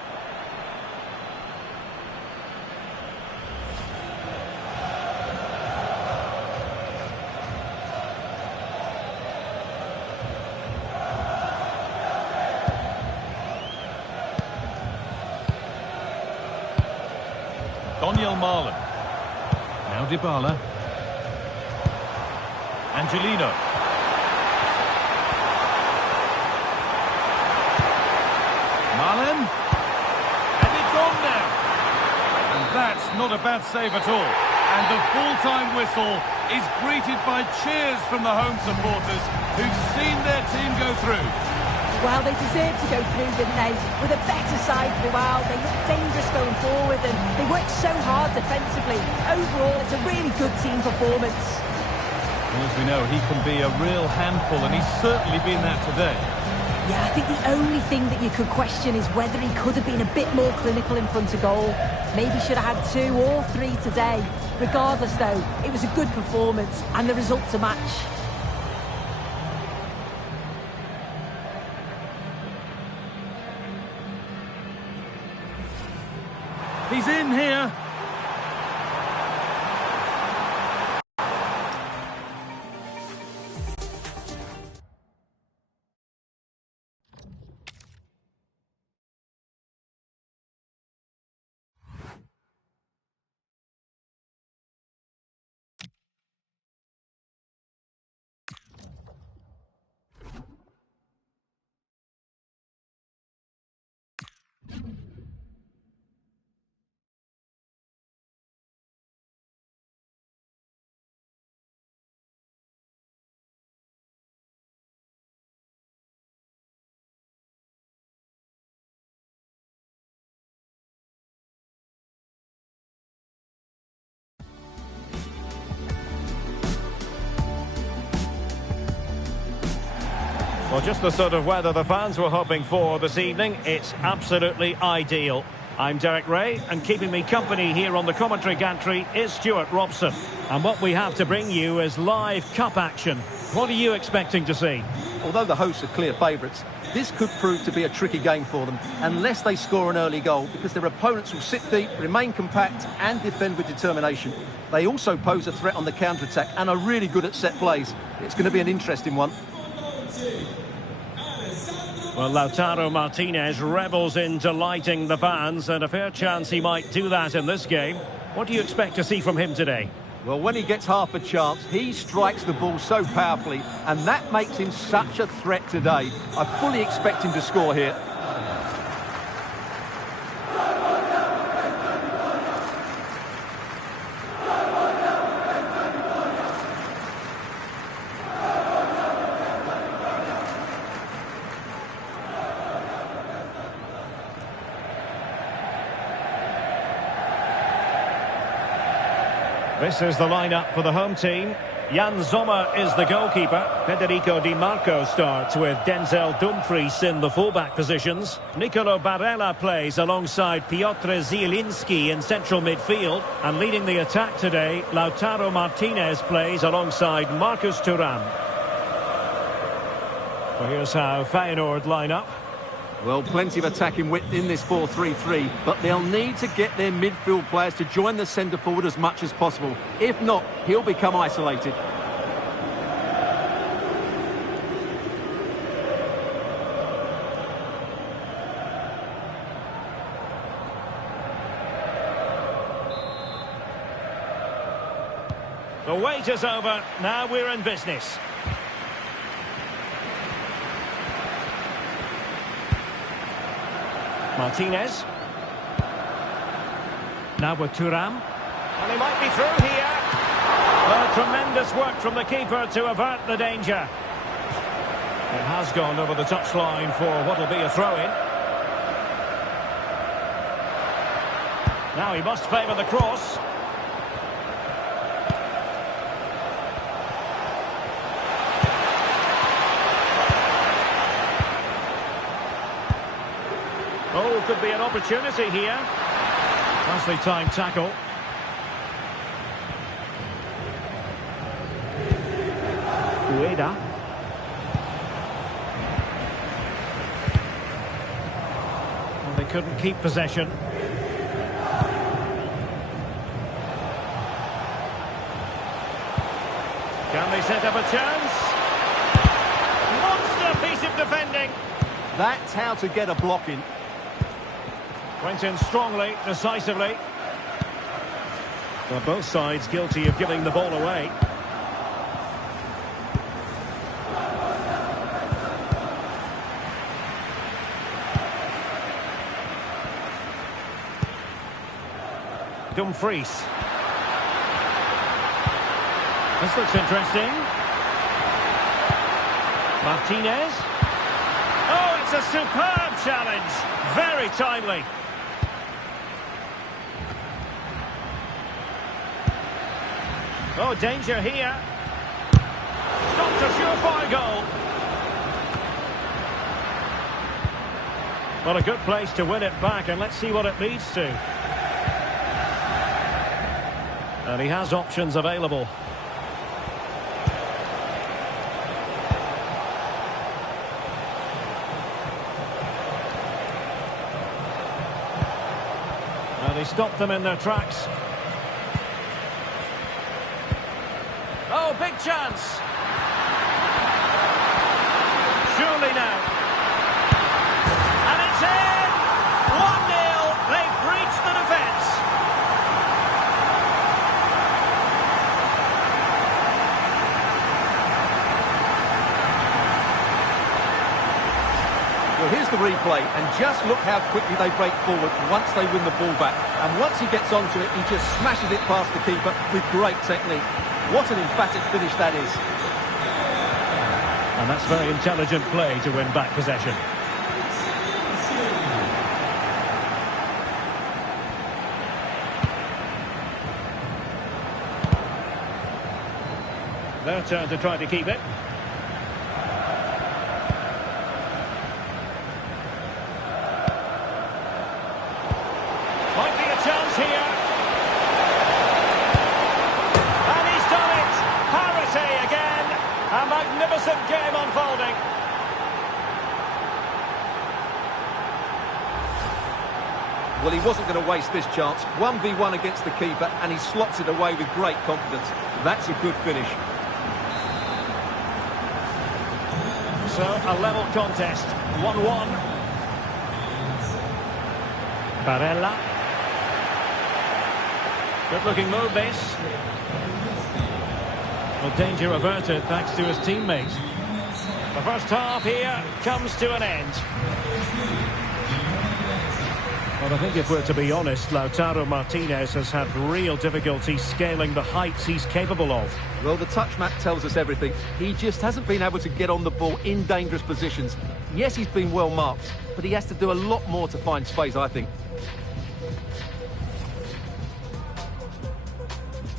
Marlon. Now Dybala. Angelino. Marlon. And it's on now. And that's not a bad save at all. And the full-time whistle is greeted by cheers from the home supporters who've seen their team go through. Well, they deserve to go through, didn't they? With a better side throughout, they looked dangerous going forward and they worked so hard defensively. Overall, it's a really good team performance. Well, as we know, he can be a real handful, and he's certainly been that today. Yeah, I think the only thing that you could question is whether he could have been a bit more clinical in front of goal. Maybe should have had 2 or 3 today. Regardless, though, it was a good performance and the result to match. He's in here. Well, just the sort of weather the fans were hoping for this evening. It's absolutely ideal. I'm Derek Ray, and keeping me company here on the commentary gantry is Stuart Robson. And what we have to bring you is live cup action. What are you expecting to see? Although the hosts are clear favourites, this could prove to be a tricky game for them, unless they score an early goal, because their opponents will sit deep, remain compact and defend with determination. They also pose a threat on the counter-attack and are really good at set plays. It's going to be an interesting one. Well, Lautaro Martinez revels in delighting the fans, and a fair chance he might do that in this game. What do you expect to see from him today? Well, when he gets half a chance, he strikes the ball so powerfully, and that makes him such a threat today. I fully expect him to score here. This is the lineup for the home team. Jan Sommer is the goalkeeper. Federico Di Marco starts with Denzel Dumfries in the fullback positions. Nicolo Barella plays alongside Piotr Zielinski in central midfield. And leading the attack today, Lautaro Martinez plays alongside Marcus Thuram. Well, here's how Feyenoord line up. Well, plenty of attacking width in this 4-3-3, but they'll need to get their midfield players to join the centre forward as much as possible. If not, he'll become isolated. The wait is over. Now we're in business. Martinez. Now with Thuram. And he might be through here. Well, tremendous work from the keeper to avert the danger. It has gone over the touchline for what will be a throw-in. Now he must favour the cross. Oh, could be an opportunity here. Nicely timed tackle. Ueda. Well, they couldn't keep possession. Can they set up a chance? Monster piece of defending. That's how to get a block in. Went in strongly, decisively. Well, both sides guilty of giving the ball away. Dumfries. This looks interesting. Martinez. Oh, it's a superb challenge. Very timely. Oh, danger here. a goal. Well, a good place to win it back, and let's see what it leads to. And he has options available. And he stopped them in their tracks. Oh, big chance. Surely now. And it's in! 1-0. They've breached the defence. Well, here's the replay, and just look how quickly they break forward once they win the ball back. And once he gets onto it, he just smashes it past the keeper with great technique. What an emphatic finish that is. And that's very intelligent play to win back possession. Their turn to try to keep it. Might be a chance here. And he's done it! Parity again! A magnificent game unfolding. Well, he wasn't going to waste this chance. 1v1 against the keeper, and he slots it away with great confidence. That's a good finish. So, a level contest. 1-1. Barella. Good-looking move, this. Well, danger averted thanks to his teammate. The first half here comes to an end. Well, I think if we're to be honest, Lautaro Martinez has had real difficulty scaling the heights he's capable of. Well, the touch map tells us everything. He just hasn't been able to get on the ball in dangerous positions. Yes, he's been well marked, but he has to do a lot more to find space, I think.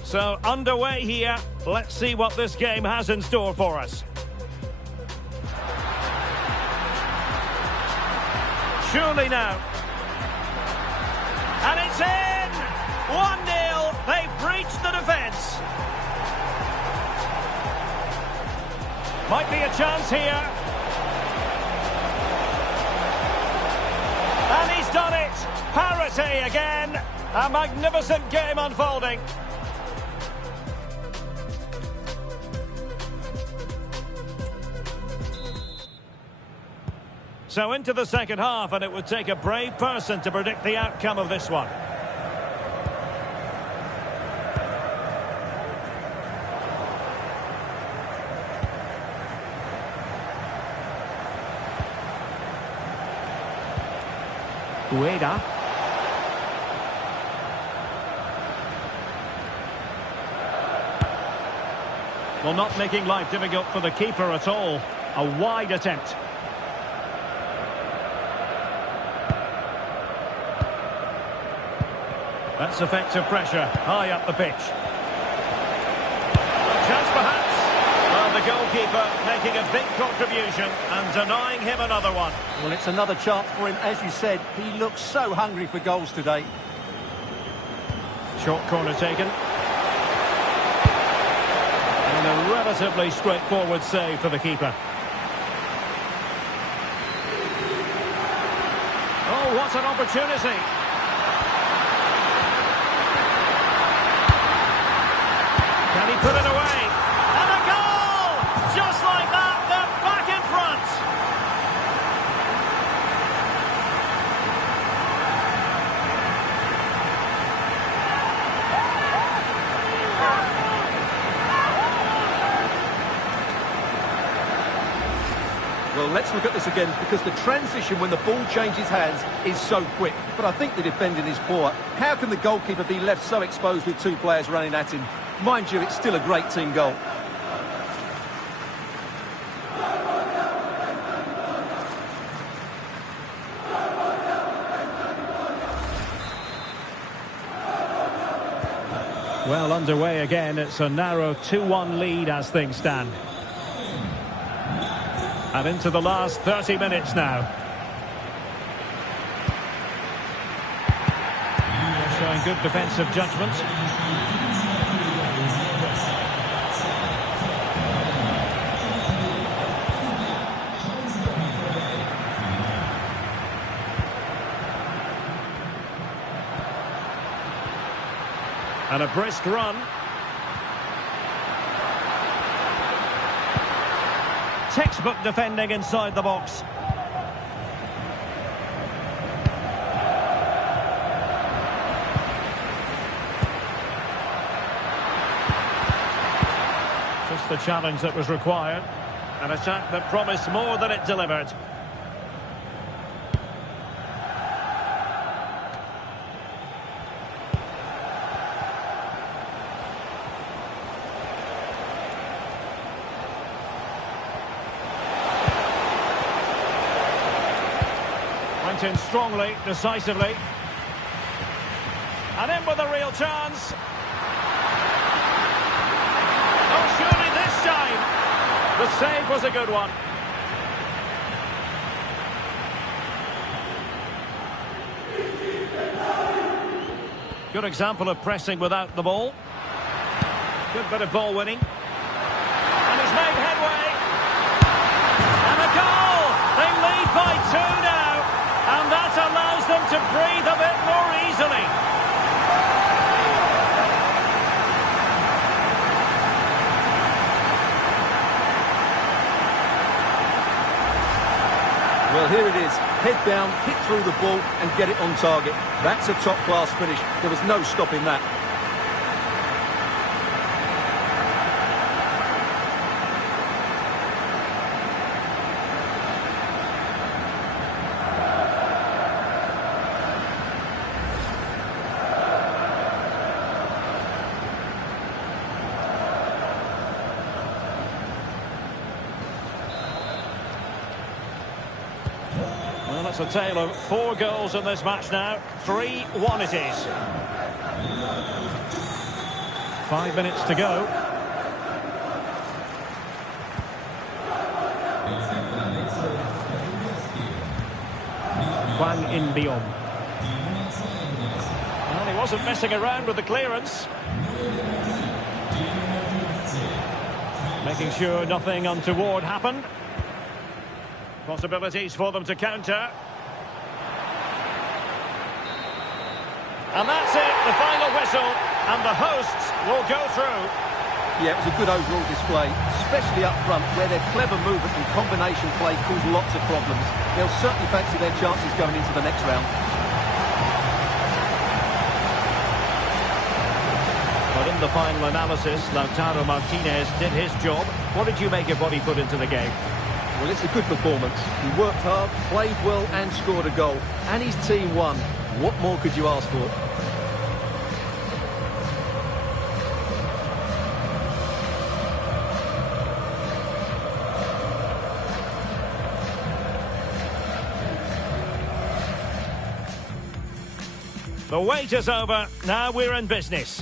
So, underway here. Let's see what this game has in store for us. Surely now. And it's in! 1-0. They've breached the defence. Might be a chance here. And he's done it. Parity again. A magnificent game unfolding. So into the second half, and it would take a brave person to predict the outcome of this one. Ueda. Well, not making life difficult for the keeper at all. A wide attempt. That's effective pressure, high up the pitch. Chance perhaps. Well, the goalkeeper making a big contribution and denying him another one. Well, it's another chance for him. As you said, he looks so hungry for goals today. Short corner taken. And a relatively straightforward save for the keeper. Oh, what an opportunity. Can he put it away? And a goal! Just like that, they're back in front. Well, let's look at this again, because the transition when the ball changes hands is so quick. But I think the defending is poor. How can the goalkeeper be left so exposed with two players running at him? Mind you, it's still a great team goal. Well, underway again. It's a narrow 2-1 lead as things stand. And into the last 30 minutes now. Showing good defensive judgment. And a brisk run. Textbook defending inside the box. Just the challenge that was required. An attack that promised more than it delivered. Went in strongly, decisively. And in with a real chance. Oh, surely this time. The save was a good one. Good example of pressing without the ball. Good bit of ball winning. And he's made headway. And a goal! They lead by 2 now. And that allows them to breathe a bit more easily. Well, here it is. Head down, hit through the ball and get it on target. That's a top-class finish. There was no stopping that. Well, it's a tale of 4 goals in this match now. 3-1 it is. 5 minutes to go. Hwang In-beom. Well, he wasn't messing around with the clearance. Making sure nothing untoward happened. Possibilities for them to counter. And that's it, the final whistle, and the hosts will go through. Yeah, it was a good overall display, especially up front, where their clever movement and combination play caused lots of problems. They'll certainly fancy their chances going into the next round. But in the final analysis, Lautaro Martinez did his job. What did you make of what he put into the game? Well, it's a good performance. He worked hard, played well and scored a goal. And his team won. What more could you ask for? The wait is over. Now we're in business.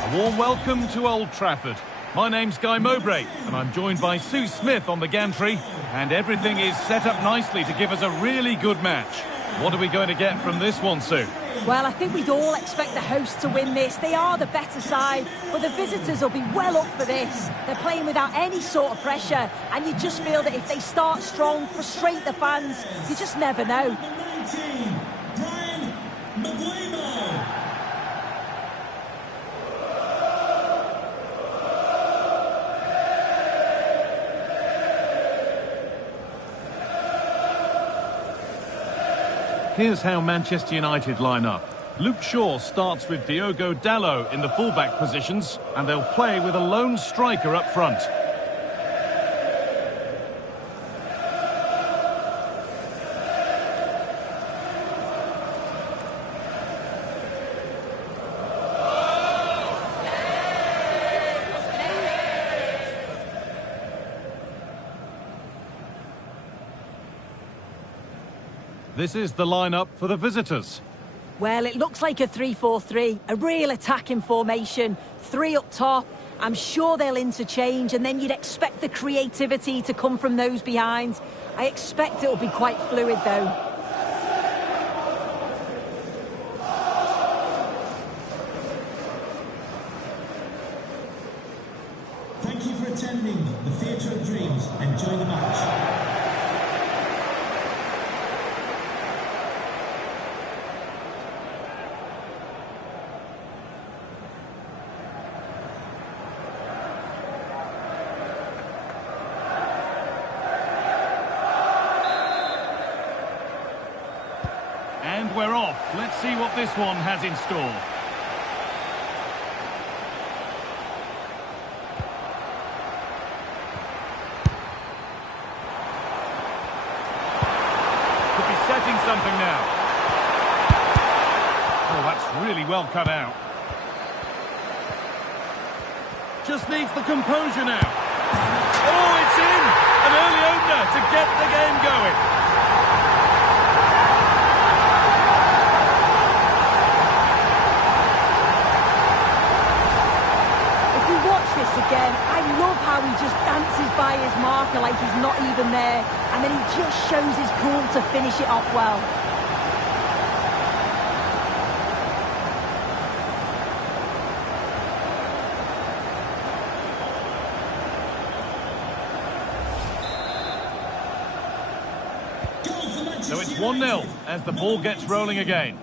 A warm welcome to Old Trafford. My name's Guy Mowbray, and I'm joined by Sue Smith on the gantry, and everything is set up nicely to give us a really good match. What are we going to get from this one, Sue? Well, I think we'd all expect the hosts to win this. They are the better side, but the visitors will be well up for this. They're playing without any sort of pressure, and you just feel that if they start strong, frustrate the fans, you just never know. Here's how Manchester United line up. Luke Shaw starts with Diogo Dalot in the fullback positions, and they'll play with a lone striker up front. This is the lineup for the visitors. Well, it looks like a 3-4-3, a real attacking formation. 3 up top. I'm sure they'll interchange, and then you'd expect the creativity to come from those behind. I expect it'll be quite fluid, though. Thank you for attending the Theatre of Dreams. Enjoy the match. And we're off. Let's see what this one has in store. Could be setting something now. Oh, that's really well cut out. Just needs the composure now. Oh, it's in! An early opener to get the game going. Again, I love how he just dances by his marker like he's not even there, and then he just shows his cool to finish it off well. So it's 1-0 as the ball gets rolling again.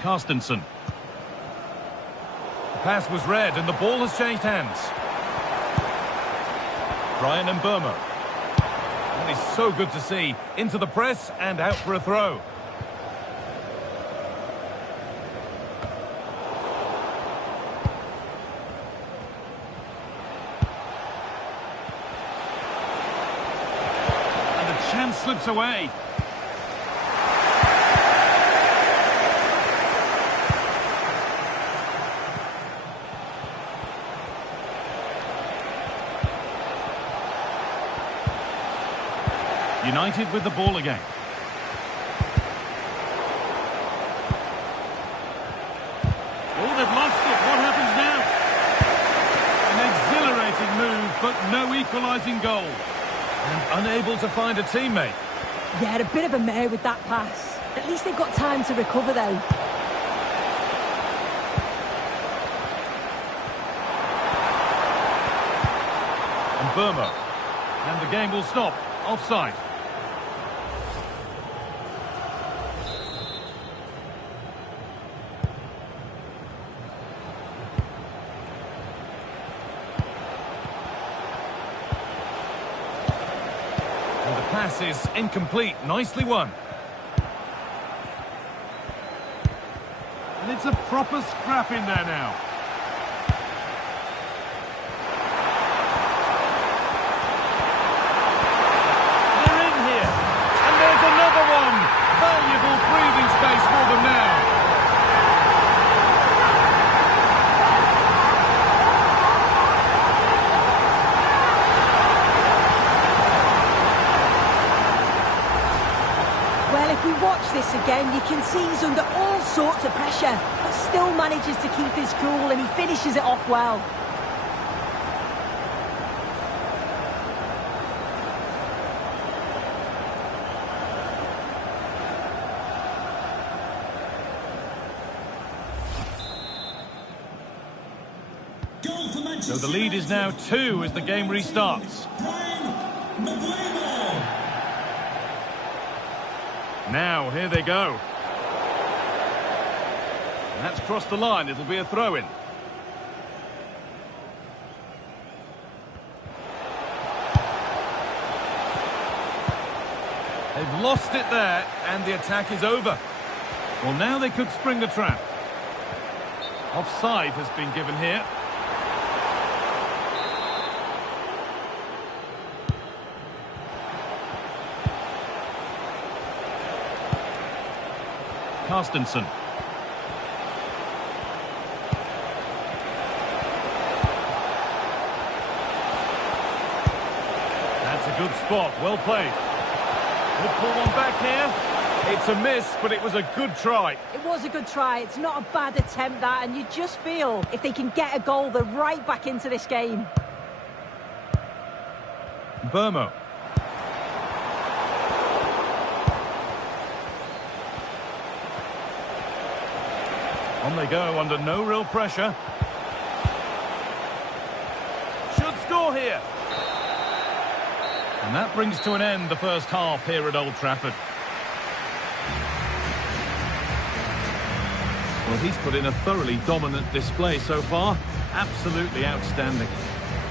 Carstensen. Pass was read and the ball has changed hands. Brian Mbeumo. That is so good to see. Into the press and out for a throw. And the chance slips away. United with the ball again. Oh, they've lost it. What happens now? An exhilarating move, but no equalising goal. And unable to find a teammate. Yeah, a bit of a mare with that pass. At least they've got time to recover, though. And Burma. And the game will stop. Offside. Pass is incomplete. Nicely won. And it's a proper scrap in there now. They're in here. And there's another one. Valuable breathing space for them now. If we watch this again, you can see he's under all sorts of pressure, but still manages to keep his cool and he finishes it off well. So the lead is now 2 as the game restarts. Now, here they go. And that's crossed the line. It'll be a throw-in. They've lost it there, and the attack is over. Well, now they could spring the trap. Offside has been given here. Carstensen. That's a good spot, well played. We'll pull one back here. It's a miss, but it was a good try. It was a good try. It's not a bad attempt, that, and you just feel if they can get a goal, they're right back into this game. Burmo. On they go under no real pressure. Should score here. And that brings to an end the first half here at Old Trafford. Well, he's put in a thoroughly dominant display so far. Absolutely outstanding.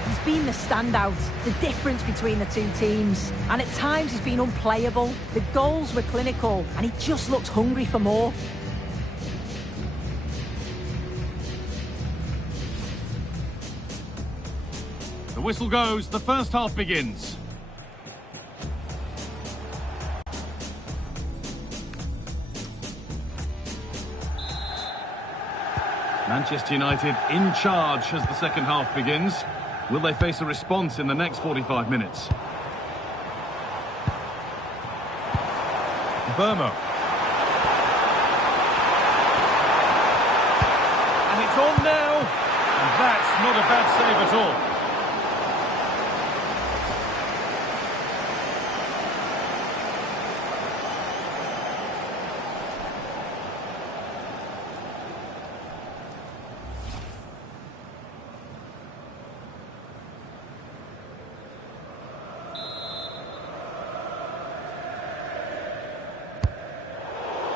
He's been the standout, the difference between the two teams. And at times he's been unplayable. The goals were clinical, and he just looks hungry for more. The whistle goes, the first half begins. Manchester United in charge as the second half begins. Will they face a response in the next 45 minutes? Burmo. And it's on now. And that's not a bad save at all.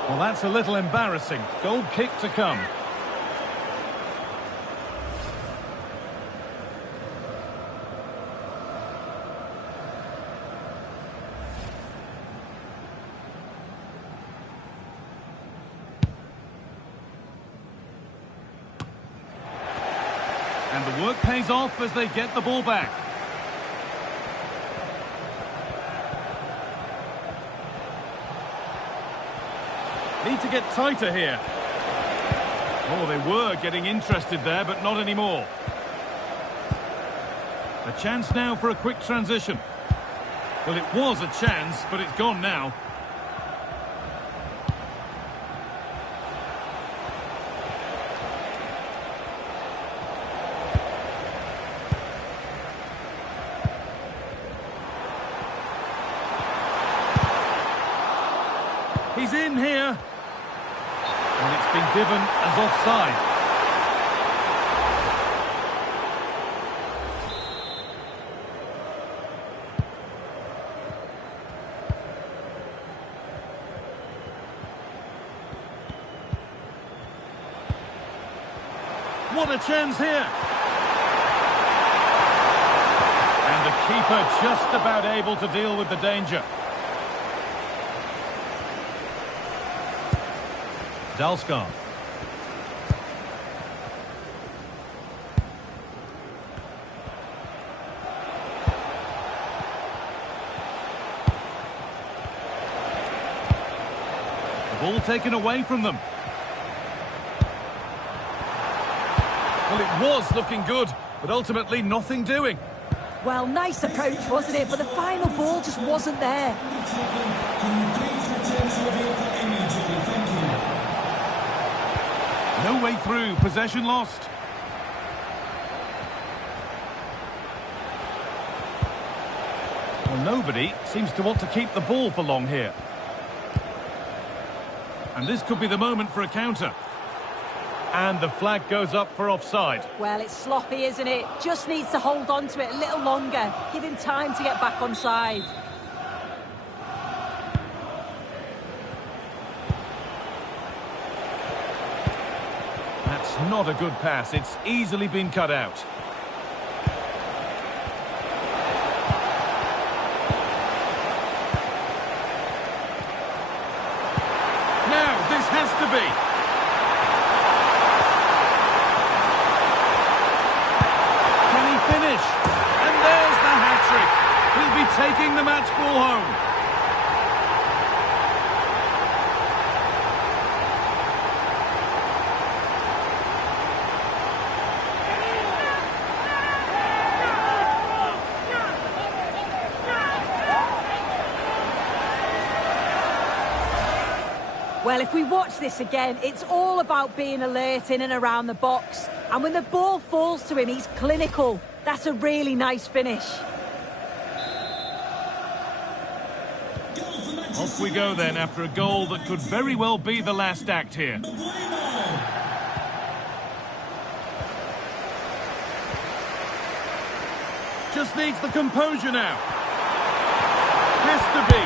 Well, that's a little embarrassing. Goal kick to come. And the work pays off as they get the ball back. Need to get tighter here. Oh, they were getting interested there, but not anymore. A chance now for a quick transition. Well, it was a chance, but it's gone now. He's in here. And it's been given as offside. What a chance here. And the keeper just about able to deal with the danger. Dalsgaard. The ball taken away from them. Well, it was looking good, but ultimately nothing doing. Well, nice approach, wasn't it? But the final ball just wasn't there. No way through, possession lost. Well, nobody seems to want to keep the ball for long here. And this could be the moment for a counter. And the flag goes up for offside. Well, it's sloppy, isn't it? Just needs to hold on to it a little longer. Give him time to get back on side. Not a good pass. It's easily been cut out. the match ball home. Well, if we watch this again, it's all about being alert in and around the box. And when the ball falls to him, he's clinical. That's a really nice finish. Off we go then after a goal that could very well be the last act here. Just needs the composure now. Has to be.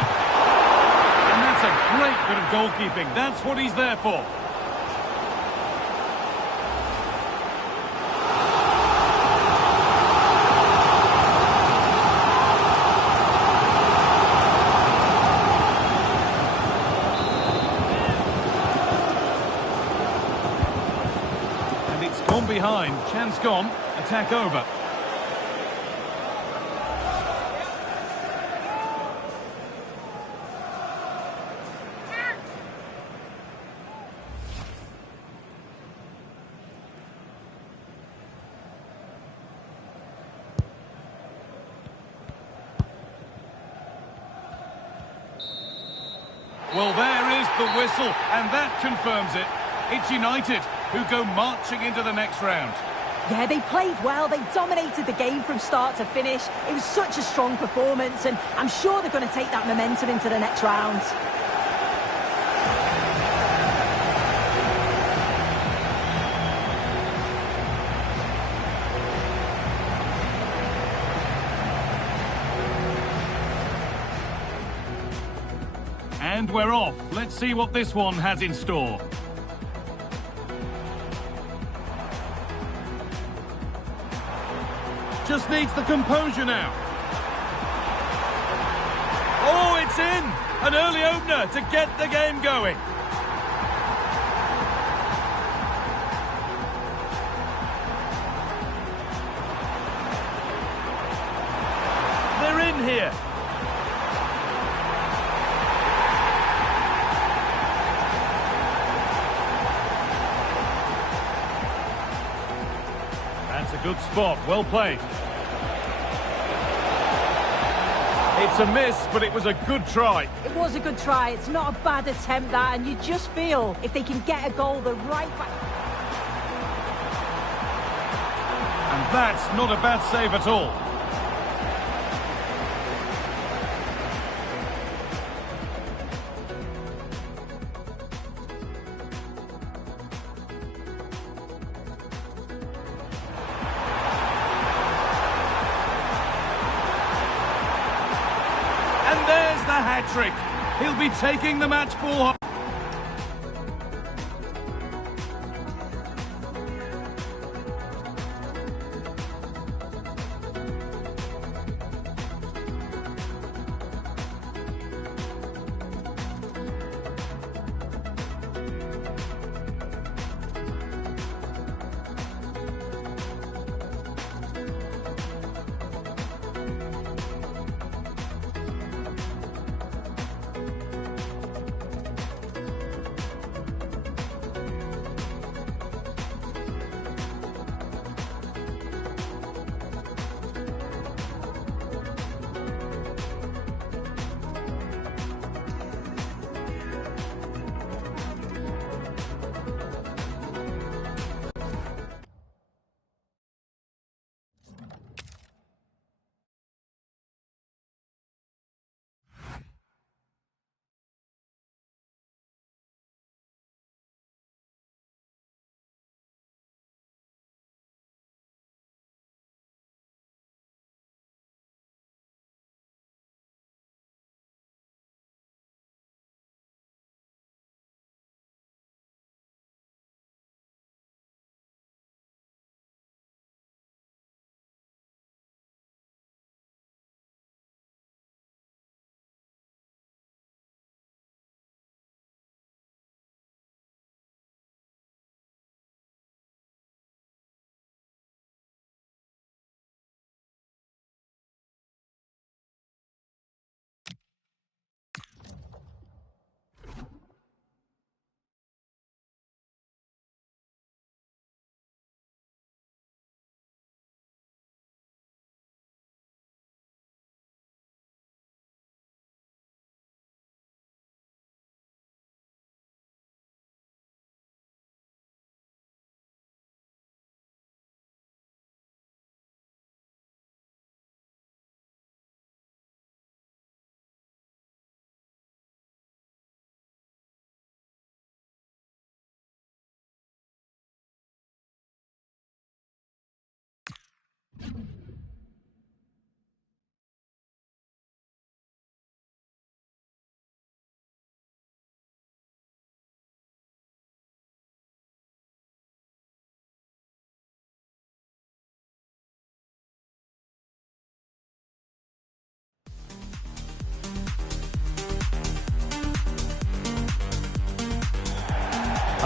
And that's a great bit of goalkeeping. That's what he's there for. And it's gone behind. Chance gone. Attack over. Well, there is the whistle, and that confirms it. It's United who go marching into the next round. Yeah, they played well. They dominated the game from start to finish. It was such a strong performance, and I'm sure they're going to take that momentum into the next round. And we're off. Let's see what this one has in store. Just needs the composure now. Oh, it's in! An early opener to get the game going. They're in here. That's a good spot, well played. It's a miss, but it was a good try. It was a good try. It's not a bad attempt, that, and you just feel if they can get a goal, the right back. And that's not a bad save at all. And there's the hat-trick. He'll be taking the match ball home.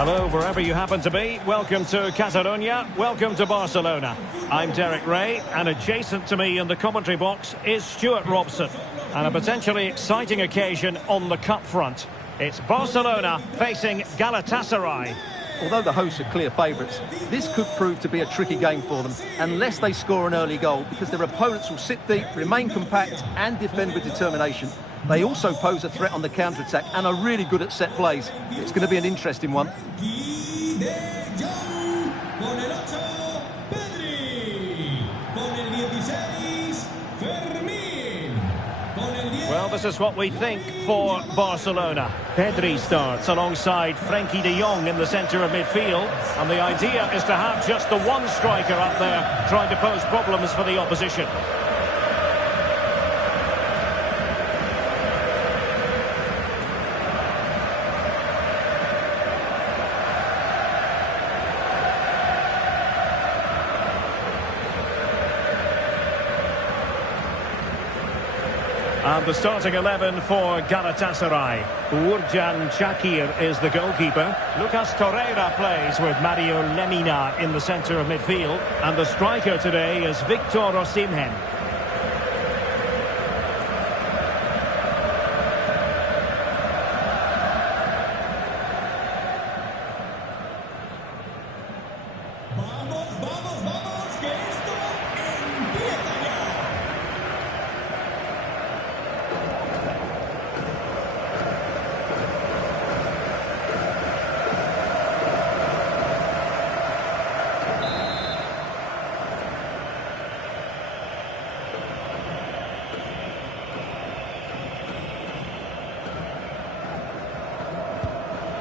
Hello, wherever you happen to be. Welcome to Catalonia. Welcome to Barcelona. I'm Derek Ray, and adjacent to me in the commentary box is Stuart Robson. And a potentially exciting occasion on the cup front. It's Barcelona facing Galatasaray. Although the hosts are clear favourites, this could prove to be a tricky game for them unless they score an early goal, because their opponents will sit deep, remain compact and defend with determination. They also pose a threat on the counter-attack and are really good at set plays. It's going to be an interesting one. Well, this is what we think for Barcelona. Pedri starts alongside Frenkie de Jong in the centre of midfield. And the idea is to have just the one striker up there trying to pose problems for the opposition. And the starting 11 for Galatasaray. Uğurcan Çakır is the goalkeeper. Lucas Torreira plays with Mario Lemina in the centre of midfield. And the striker today is Victor Osimhen.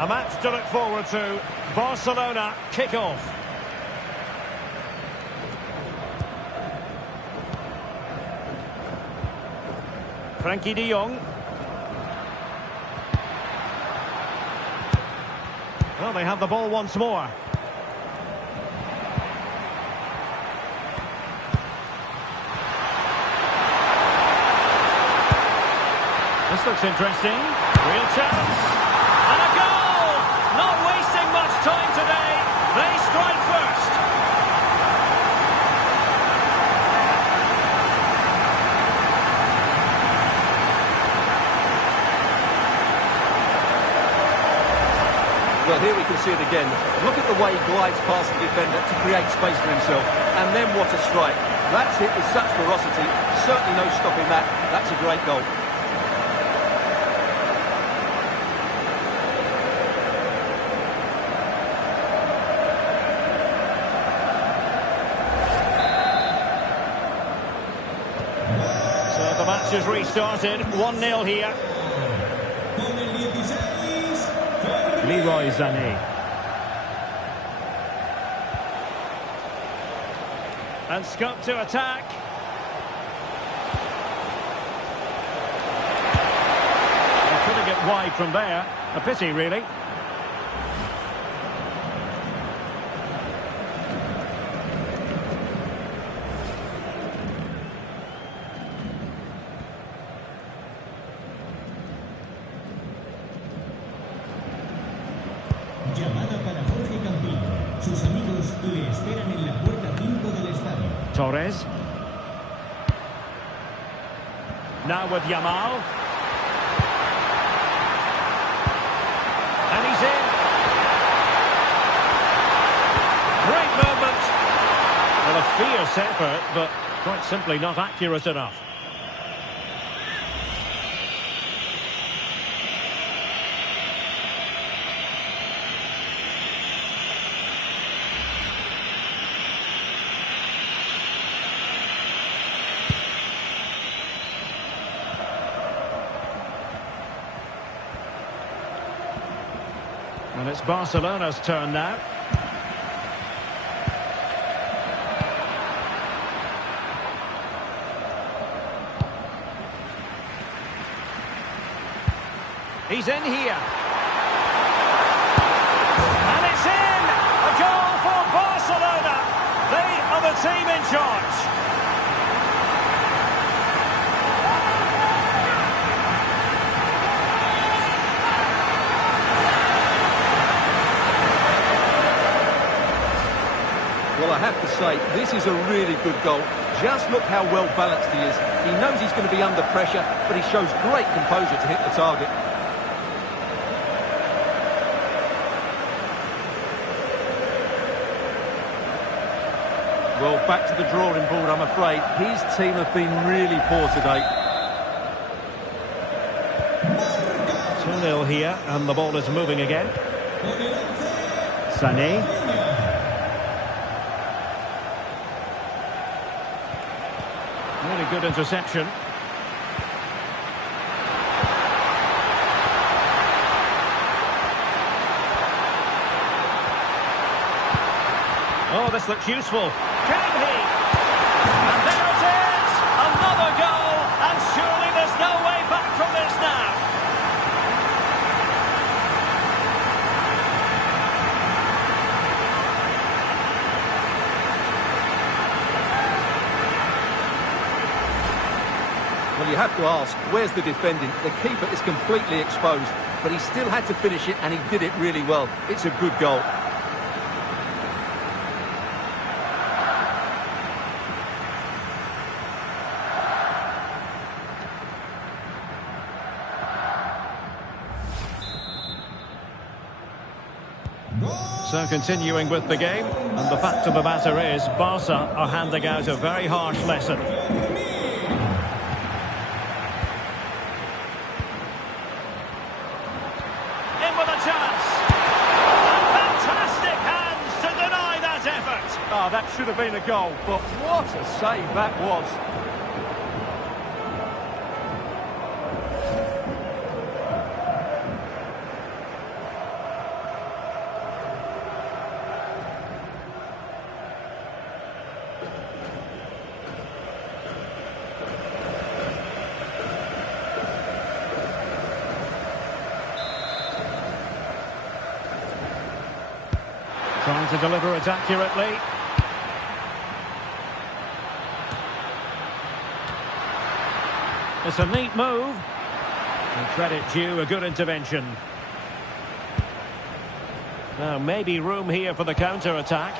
A match to look forward to. Barcelona kick-off. Frenkie de Jong. Well, they have the ball once more. This looks interesting. Real chance. And a goal! Not wasting much time today. They strike first. Well, here we can see it again. Look at the way he glides past the defender to create space for himself. And then what a strike. That's hit with such ferocity. Certainly no stopping that. That's a great goal. The match has restarted, 1-0 here. Leroy Sané. And scope to attack. They're putting it wide from there. A pity, really. Torres. Now with Yamal. And he's in. Great movement. Well, a fierce effort, but quite simply not accurate enough. And it's Barcelona's turn now. He's in here. And it's in! A goal for Barcelona. They are the team in charge. Well, I have to say, this is a really good goal. Just look how well balanced he is. He knows he's going to be under pressure, but he shows great composure to hit the target. Well, back to the drawing board, I'm afraid. His team have been really poor today. 2-0 here, and the ball is moving again. Sané. Really good interception. Oh, this looks useful. Can he? And there it is! Another goal! And surely there's no way back from this now. Well, you have to ask, where's the defending? The keeper is completely exposed, but he still had to finish it, and he did it really well. It's a good goal. So continuing with the game, and the fact of the matter is Barca are handing out a very harsh lesson. In with a chance. And fantastic hands to deny that effort. Oh, that should have been a goal, but what a save that was. Trying to deliver it accurately. It's a neat move. And credit due, a good intervention. Now, maybe room here for the counter-attack.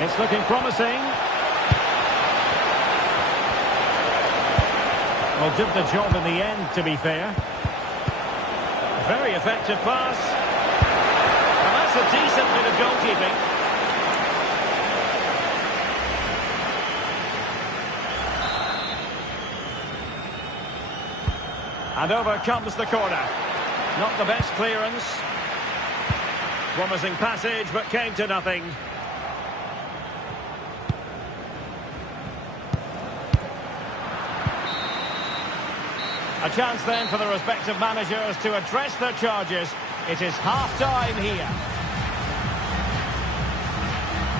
It's looking promising. Well, did the job in the end, to be fair. Very effective pass. And that's a decent bit of goalkeeping. And over comes the corner. Not the best clearance. Promising passage, but came to nothing. A chance then for the respective managers to address their charges. It is half-time here.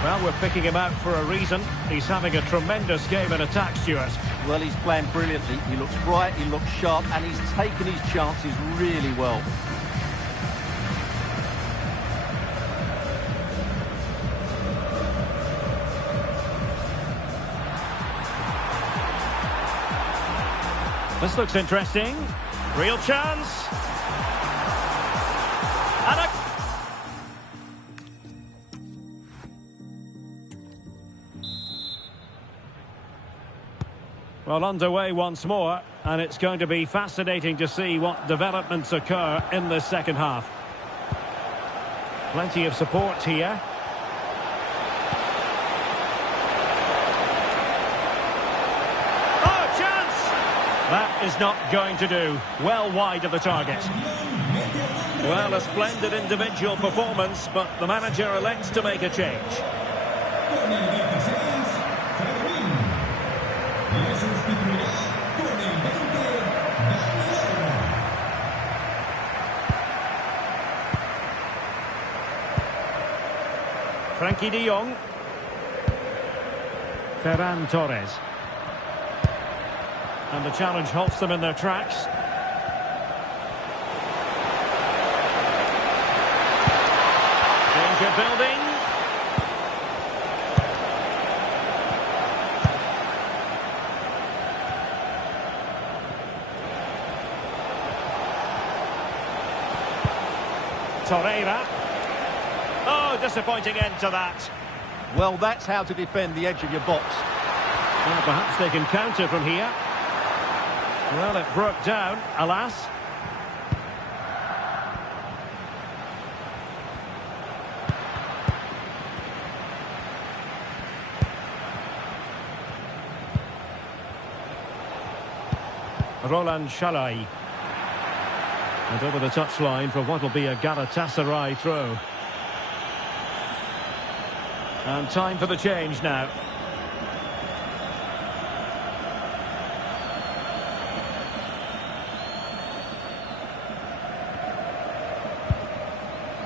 Well, we're picking him out for a reason. He's having a tremendous game in attack, Stuart. Well, he's playing brilliantly. He looks bright, he looks sharp, and he's taken his chances really well. This looks interesting. Real chance. And a... Well, underway once more, and it's going to be fascinating to see what developments occur in the second half. Plenty of support here. That is not going to do. Well wide of the target. Well, a splendid individual performance, but the manager elects to make a change. Frankie de Jong. Ferran Torres. And the challenge halts them in their tracks. Danger building. Torreira. Oh, disappointing end to that. Well, that's how to defend the edge of your box. Well, perhaps they can counter from here. Well, it broke down, alas. Roland Shalai. And over the touchline for what will be a Galatasaray throw. And time for the change now.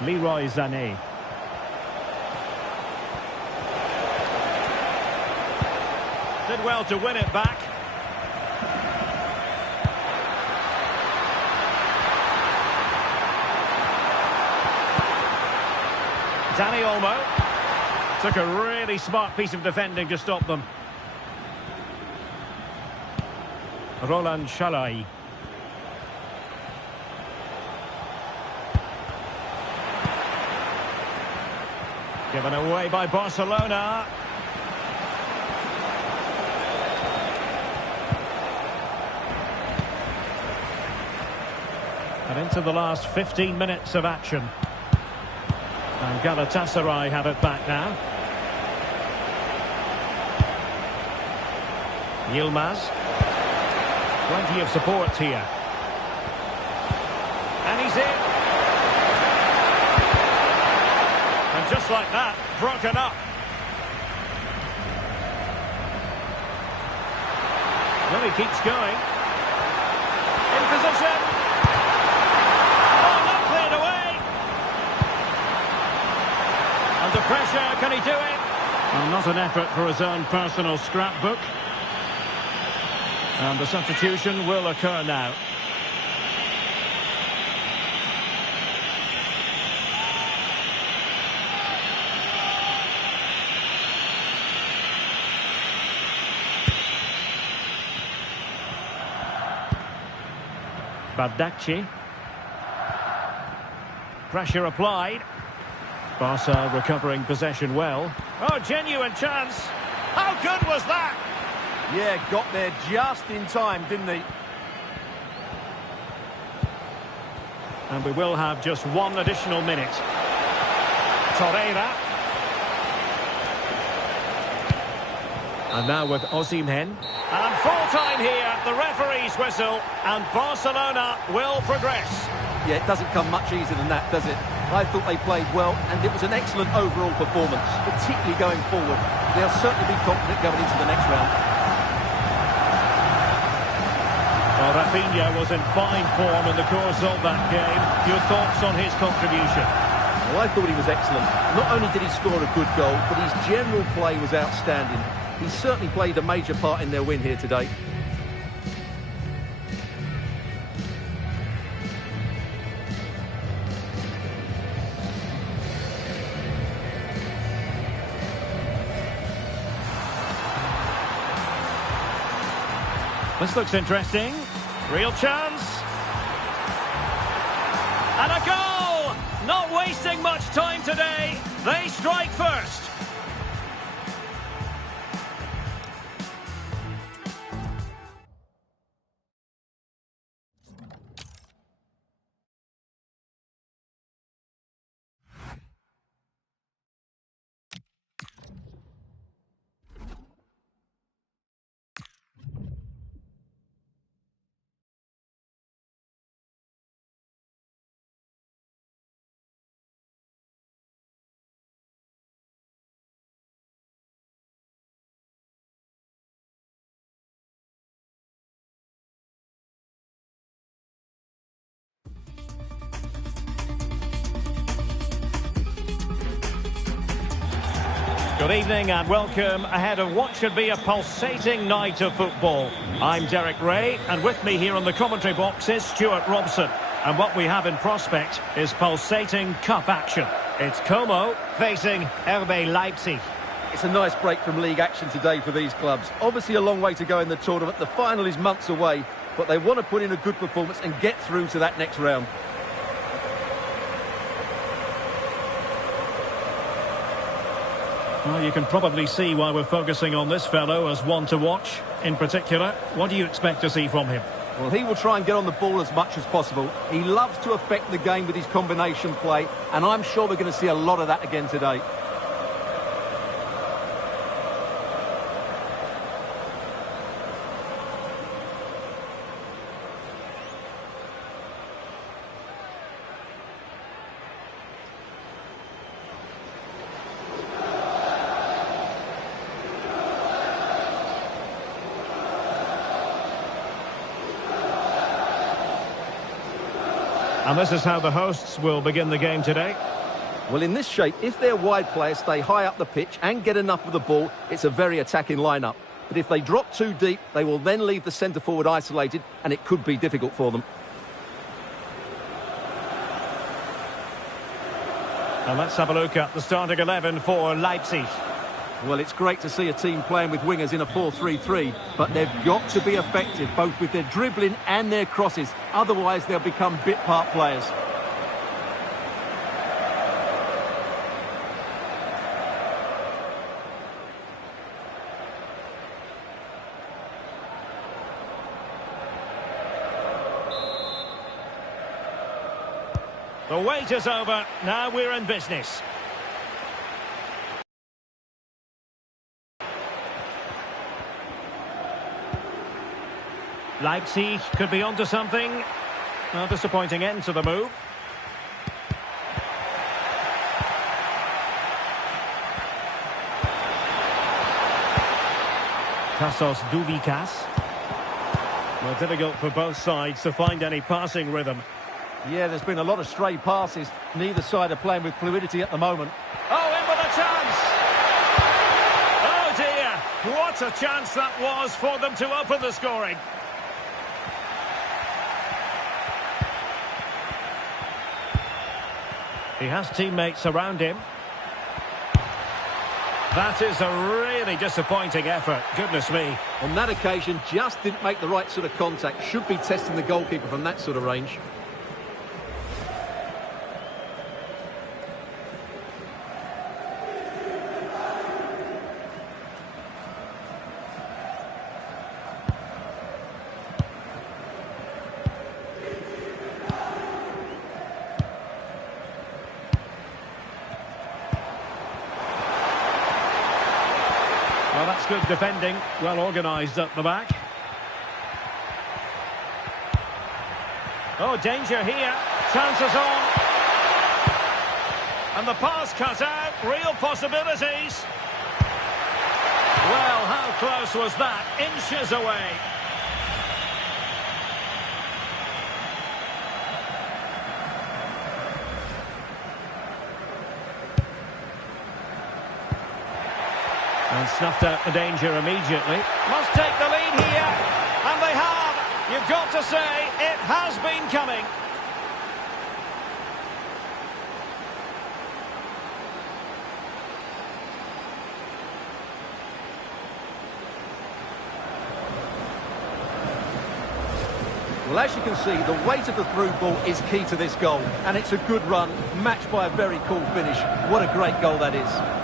Leroy Sané. Did well to win it back. Dani Olmo. Took a really smart piece of defending to stop them. Roland Shalai. Given away by Barcelona. And into the last 15 minutes of action. And Galatasaray have it back now. Yilmaz. Plenty of support here. And he's in. And just like that, broken up. Well, he keeps going. In position. Oh, not cleared away. Under pressure, can he do it? Well, not an effort for his own personal scrapbook. And the substitution will occur now. Bardakci. Pressure applied. Barca recovering possession well. Oh, genuine chance. How good was that? Yeah, got there just in time, didn't he? And we will have just one additional minute. Torreira. And now with Osimhen. And full time here, the referee's whistle, and Barcelona will progress. Yeah, it doesn't come much easier than that, does it? I thought they played well, and it was an excellent overall performance, particularly going forward. They'll certainly be confident going into the next round. Well, Rafinha was in fine form in the course of that game. Your thoughts on his contribution? Well, I thought he was excellent. Not only did he score a good goal, but his general play was outstanding. He certainly played a major part in their win here today. This looks interesting. Real chance. And a goal! Not wasting much time today. They strike first. Good evening and welcome ahead of what should be a pulsating night of football. I'm Derek Ray, and with me here on the commentary box is Stuart Robson. And what we have in prospect is pulsating cup action. It's Como facing RB Leipzig. It's a nice break from league action today for these clubs. Obviously a long way to go in the tournament. The final is months away, but they want to put in a good performance and get through to that next round. Well, you can probably see why we're focusing on this fellow as one to watch. In particular, what do you expect to see from him? Well, he will try and get on the ball as much as possible. He loves to affect the game with his combination play, and I'm sure we're going to see a lot of that again today. And this is how the hosts will begin the game today. Well, in this shape, if their wide players stay high up the pitch and get enough of the ball, it's a very attacking lineup. But if they drop too deep, they will then leave the centre-forward isolated, and it could be difficult for them. And let's have a look at the starting 11 for Leipzig. Well, it's great to see a team playing with wingers in a 4-3-3, but they've got to be effective, both with their dribbling and their crosses. Otherwise, they'll become bit-part players. The wait is over. Now we're in business. Leipzig could be onto something. A disappointing end to the move. Tassos Dubikas. Well, difficult for both sides to find any passing rhythm. Yeah, there's been a lot of stray passes. Neither side are playing with fluidity at the moment. Oh, in with a chance! Oh dear! What a chance that was for them to open the scoring. He has teammates around him. That is a really disappointing effort. Goodness me. On that occasion, just didn't make the right sort of contact. Should be testing the goalkeeper from that sort of range. Well, that's good defending. Well organised up the back. Oh, danger here. Chances on. And the pass cut out. Real possibilities. Well, how close was that? Inches away. And snuffed out the danger immediately. Must take the lead here. And they have. You've got to say, it has been coming. Well, as you can see, the weight of the through ball is key to this goal. And it's a good run, matched by a very cool finish. What a great goal that is.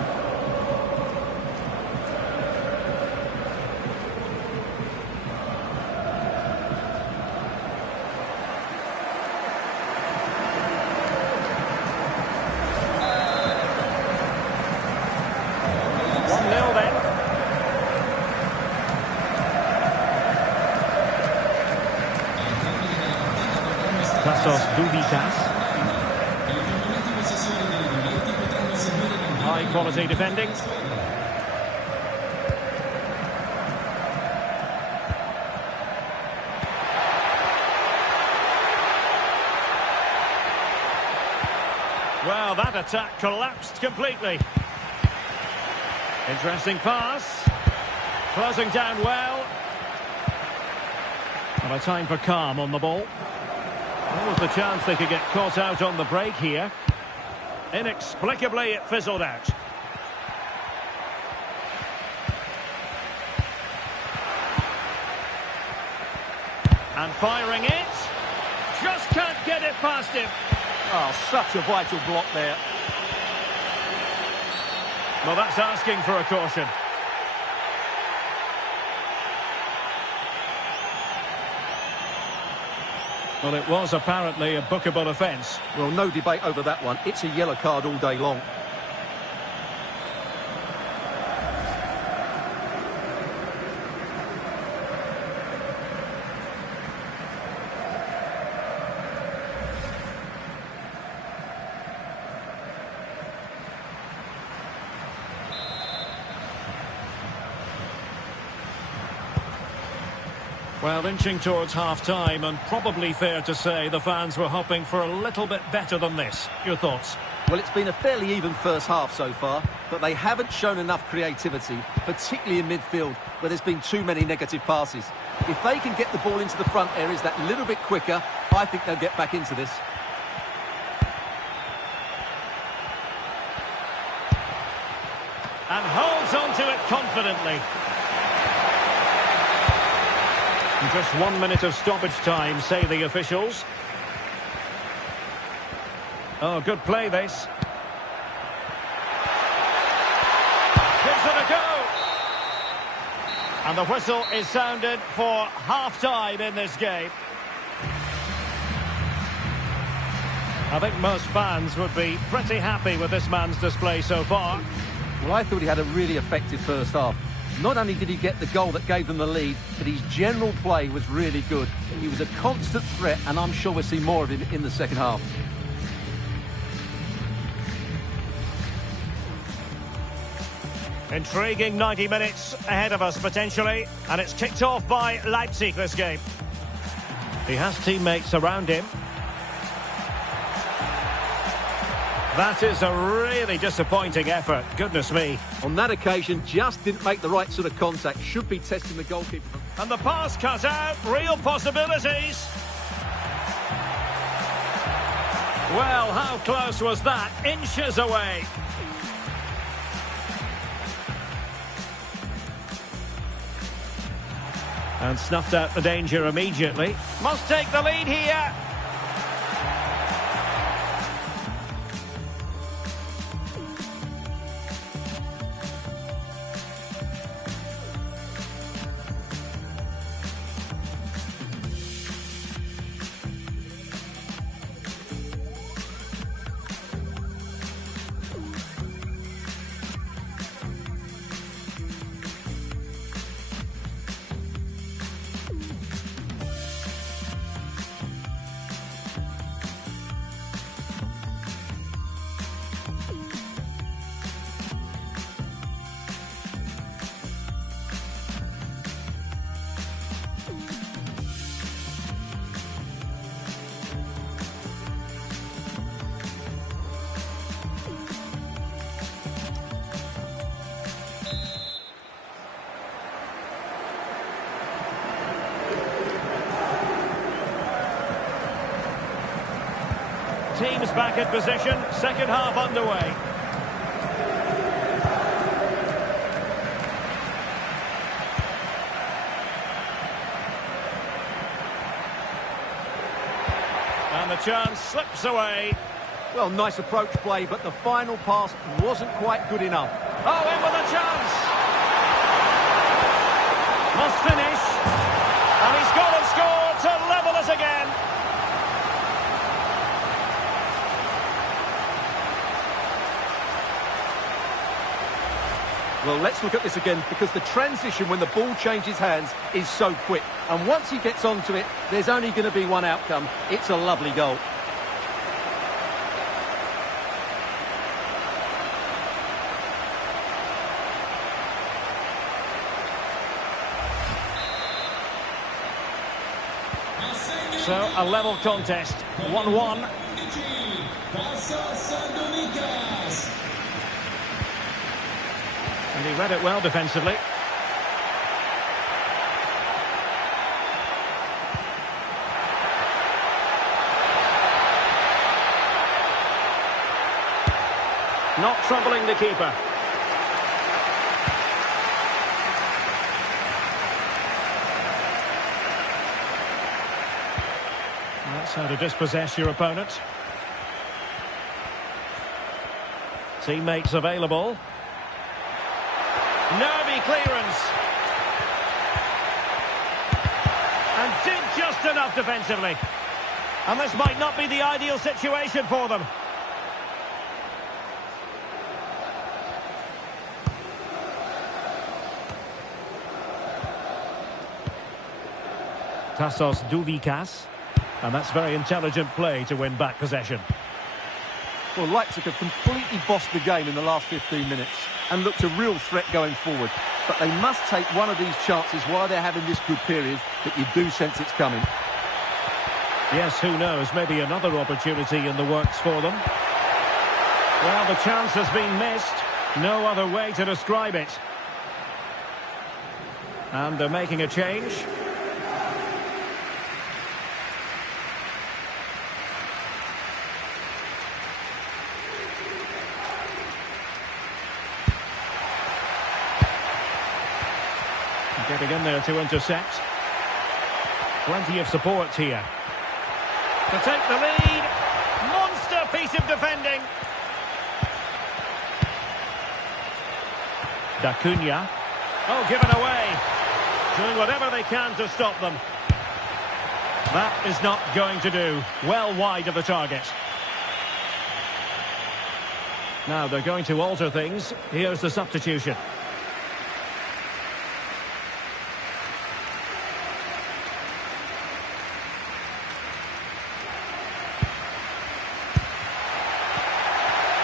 Tassos Dubikas. High quality defending. Well, that attack collapsed completely. Interesting pass. Closing down well. And a time for calm on the ball. What was the chance they could get caught out on the break here? Inexplicably, it fizzled out. And firing it. Just can't get it past him. Oh, such a vital block there. Well, that's asking for a caution. Well, it was apparently a bookable offence. Well, no debate over that one. It's a yellow card all day long. Well, inching towards half-time, and probably fair to say the fans were hoping for a little bit better than this. Your thoughts? Well, it's been a fairly even first half so far, but they haven't shown enough creativity, particularly in midfield, where there's been too many negative passes. If they can get the ball into the front areas that little bit quicker, I think they'll get back into this. And holds on to it confidently. And just 1 minute of stoppage time, say the officials. Oh, good play, this. Gives it a go. And the whistle is sounded for half-time in this game. I think most fans would be pretty happy with this man's display so far. Well, I thought he had a really effective first half. Not only did he get the goal that gave them the lead, but his general play was really good. He was a constant threat, and I'm sure we'll see more of him in the second half. Intriguing 90 minutes ahead of us, potentially. And it's kicked off by Leipzig, this game. He has teammates around him. That is a really disappointing effort. Goodness me. On that occasion, just didn't make the right sort of contact. Should be testing the goalkeeper. And the pass cut out. Real possibilities. Well, how close was that? Inches away. And snuffed out the danger immediately. Must take the lead here. Teams back in position, second half underway. And the chance slips away. Well, nice approach play, but the final pass wasn't quite good enough. Oh, in with a chance! Must finish. And he's got to score to level it again. Well, let's look at this again, because the transition when the ball changes hands is so quick. And once he gets onto it, there's only going to be one outcome. It's a lovely goal. So, a level contest, 1-1. And he read it well defensively. Not troubling the keeper. That's how to dispossess your opponent. Teammates available. Nervy clearance. And did just enough defensively. And this might not be the ideal situation for them. Tassos Douvikas. And that's very intelligent play to win back possession. Well, Leipzig have completely bossed the game in the last 15 minutes and looked a real threat going forward. But they must take one of these chances while they're having this good period that you do sense it's coming. Yes, who knows, maybe another opportunity in the works for them. Well, the chance has been missed. No other way to describe it. And they're making a change. Getting in there to intercept. Plenty of support here. To take the lead. Monster piece of defending. Da Cunha. Oh, given away. Doing whatever they can to stop them. That is not going to do. Well wide of the target. Now they're going to alter things. Here's the substitution.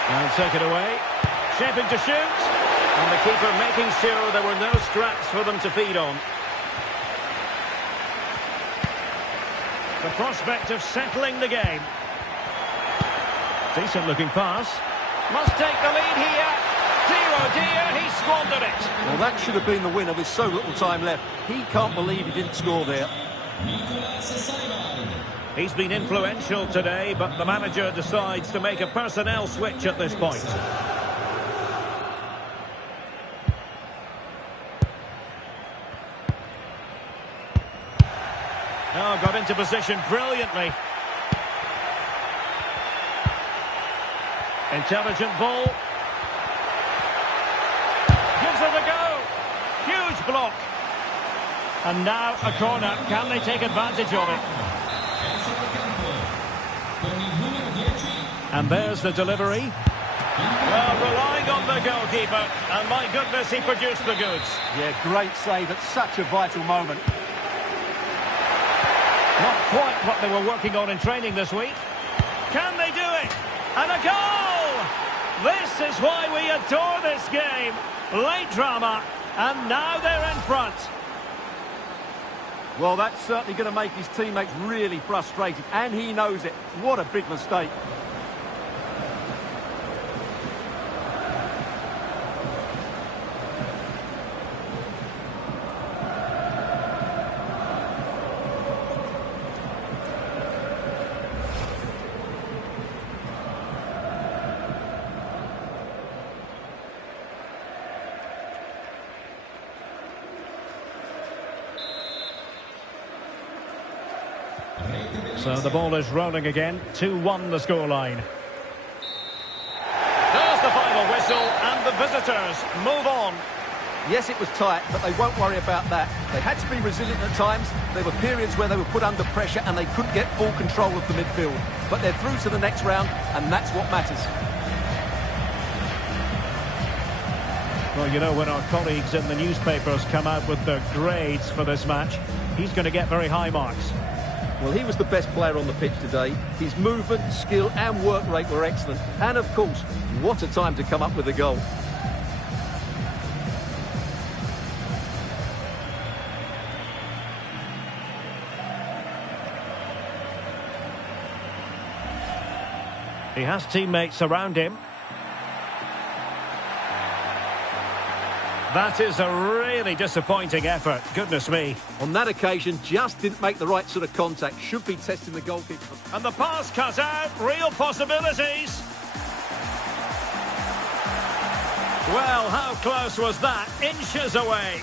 And take it away. Shaping to shoot. And the keeper making sure there were no scraps for them to feed on. The prospect of settling the game. Decent looking pass. Must take the lead here. Dear oh dear, he squandered it. Well, that should have been the winner with so little time left. He can't believe he didn't score there. He's been influential today, but the manager decides to make a personnel switch at this point. Oh, got into position brilliantly. Intelligent ball. Gives it a go. Huge block. And now a corner. Can they take advantage of it? And there's the delivery. Well, relying on the goalkeeper. And my goodness, he produced the goods. Yeah, great save at such a vital moment. Not quite what they were working on in training this week. Can they do it? And a goal! This is why we adore this game. Late drama. And now they're in front. Well, that's certainly going to make his teammates really frustrated. And he knows it. What a big mistake. So the ball is rolling again. 2-1 the scoreline. There's the final whistle, and the visitors move on. Yes, it was tight, but they won't worry about that. They had to be resilient at times. There were periods where they were put under pressure and they couldn't get full control of the midfield. But they're through to the next round, and that's what matters. Well, you know, when our colleagues in the newspapers come out with their grades for this match, he's going to get very high marks. Well, he was the best player on the pitch today. His movement, skill and work rate were excellent. And, of course, what a time to come up with a goal. He has teammates around him. That is a really disappointing effort. Goodness me. On that occasion, just didn't make the right sort of contact. Should be testing the goalkeeper. And the pass cut out. Real possibilities. Well, how close was that? Inches away.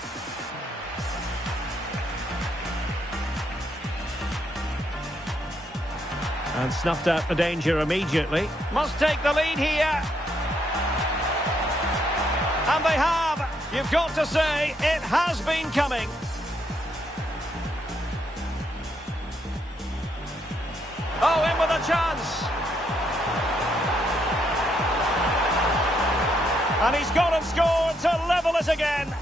And snuffed out the danger immediately. Must take the lead here. And they have. You've got to say, it has been coming. Oh, in with a chance. And he's gone and scored to level it again.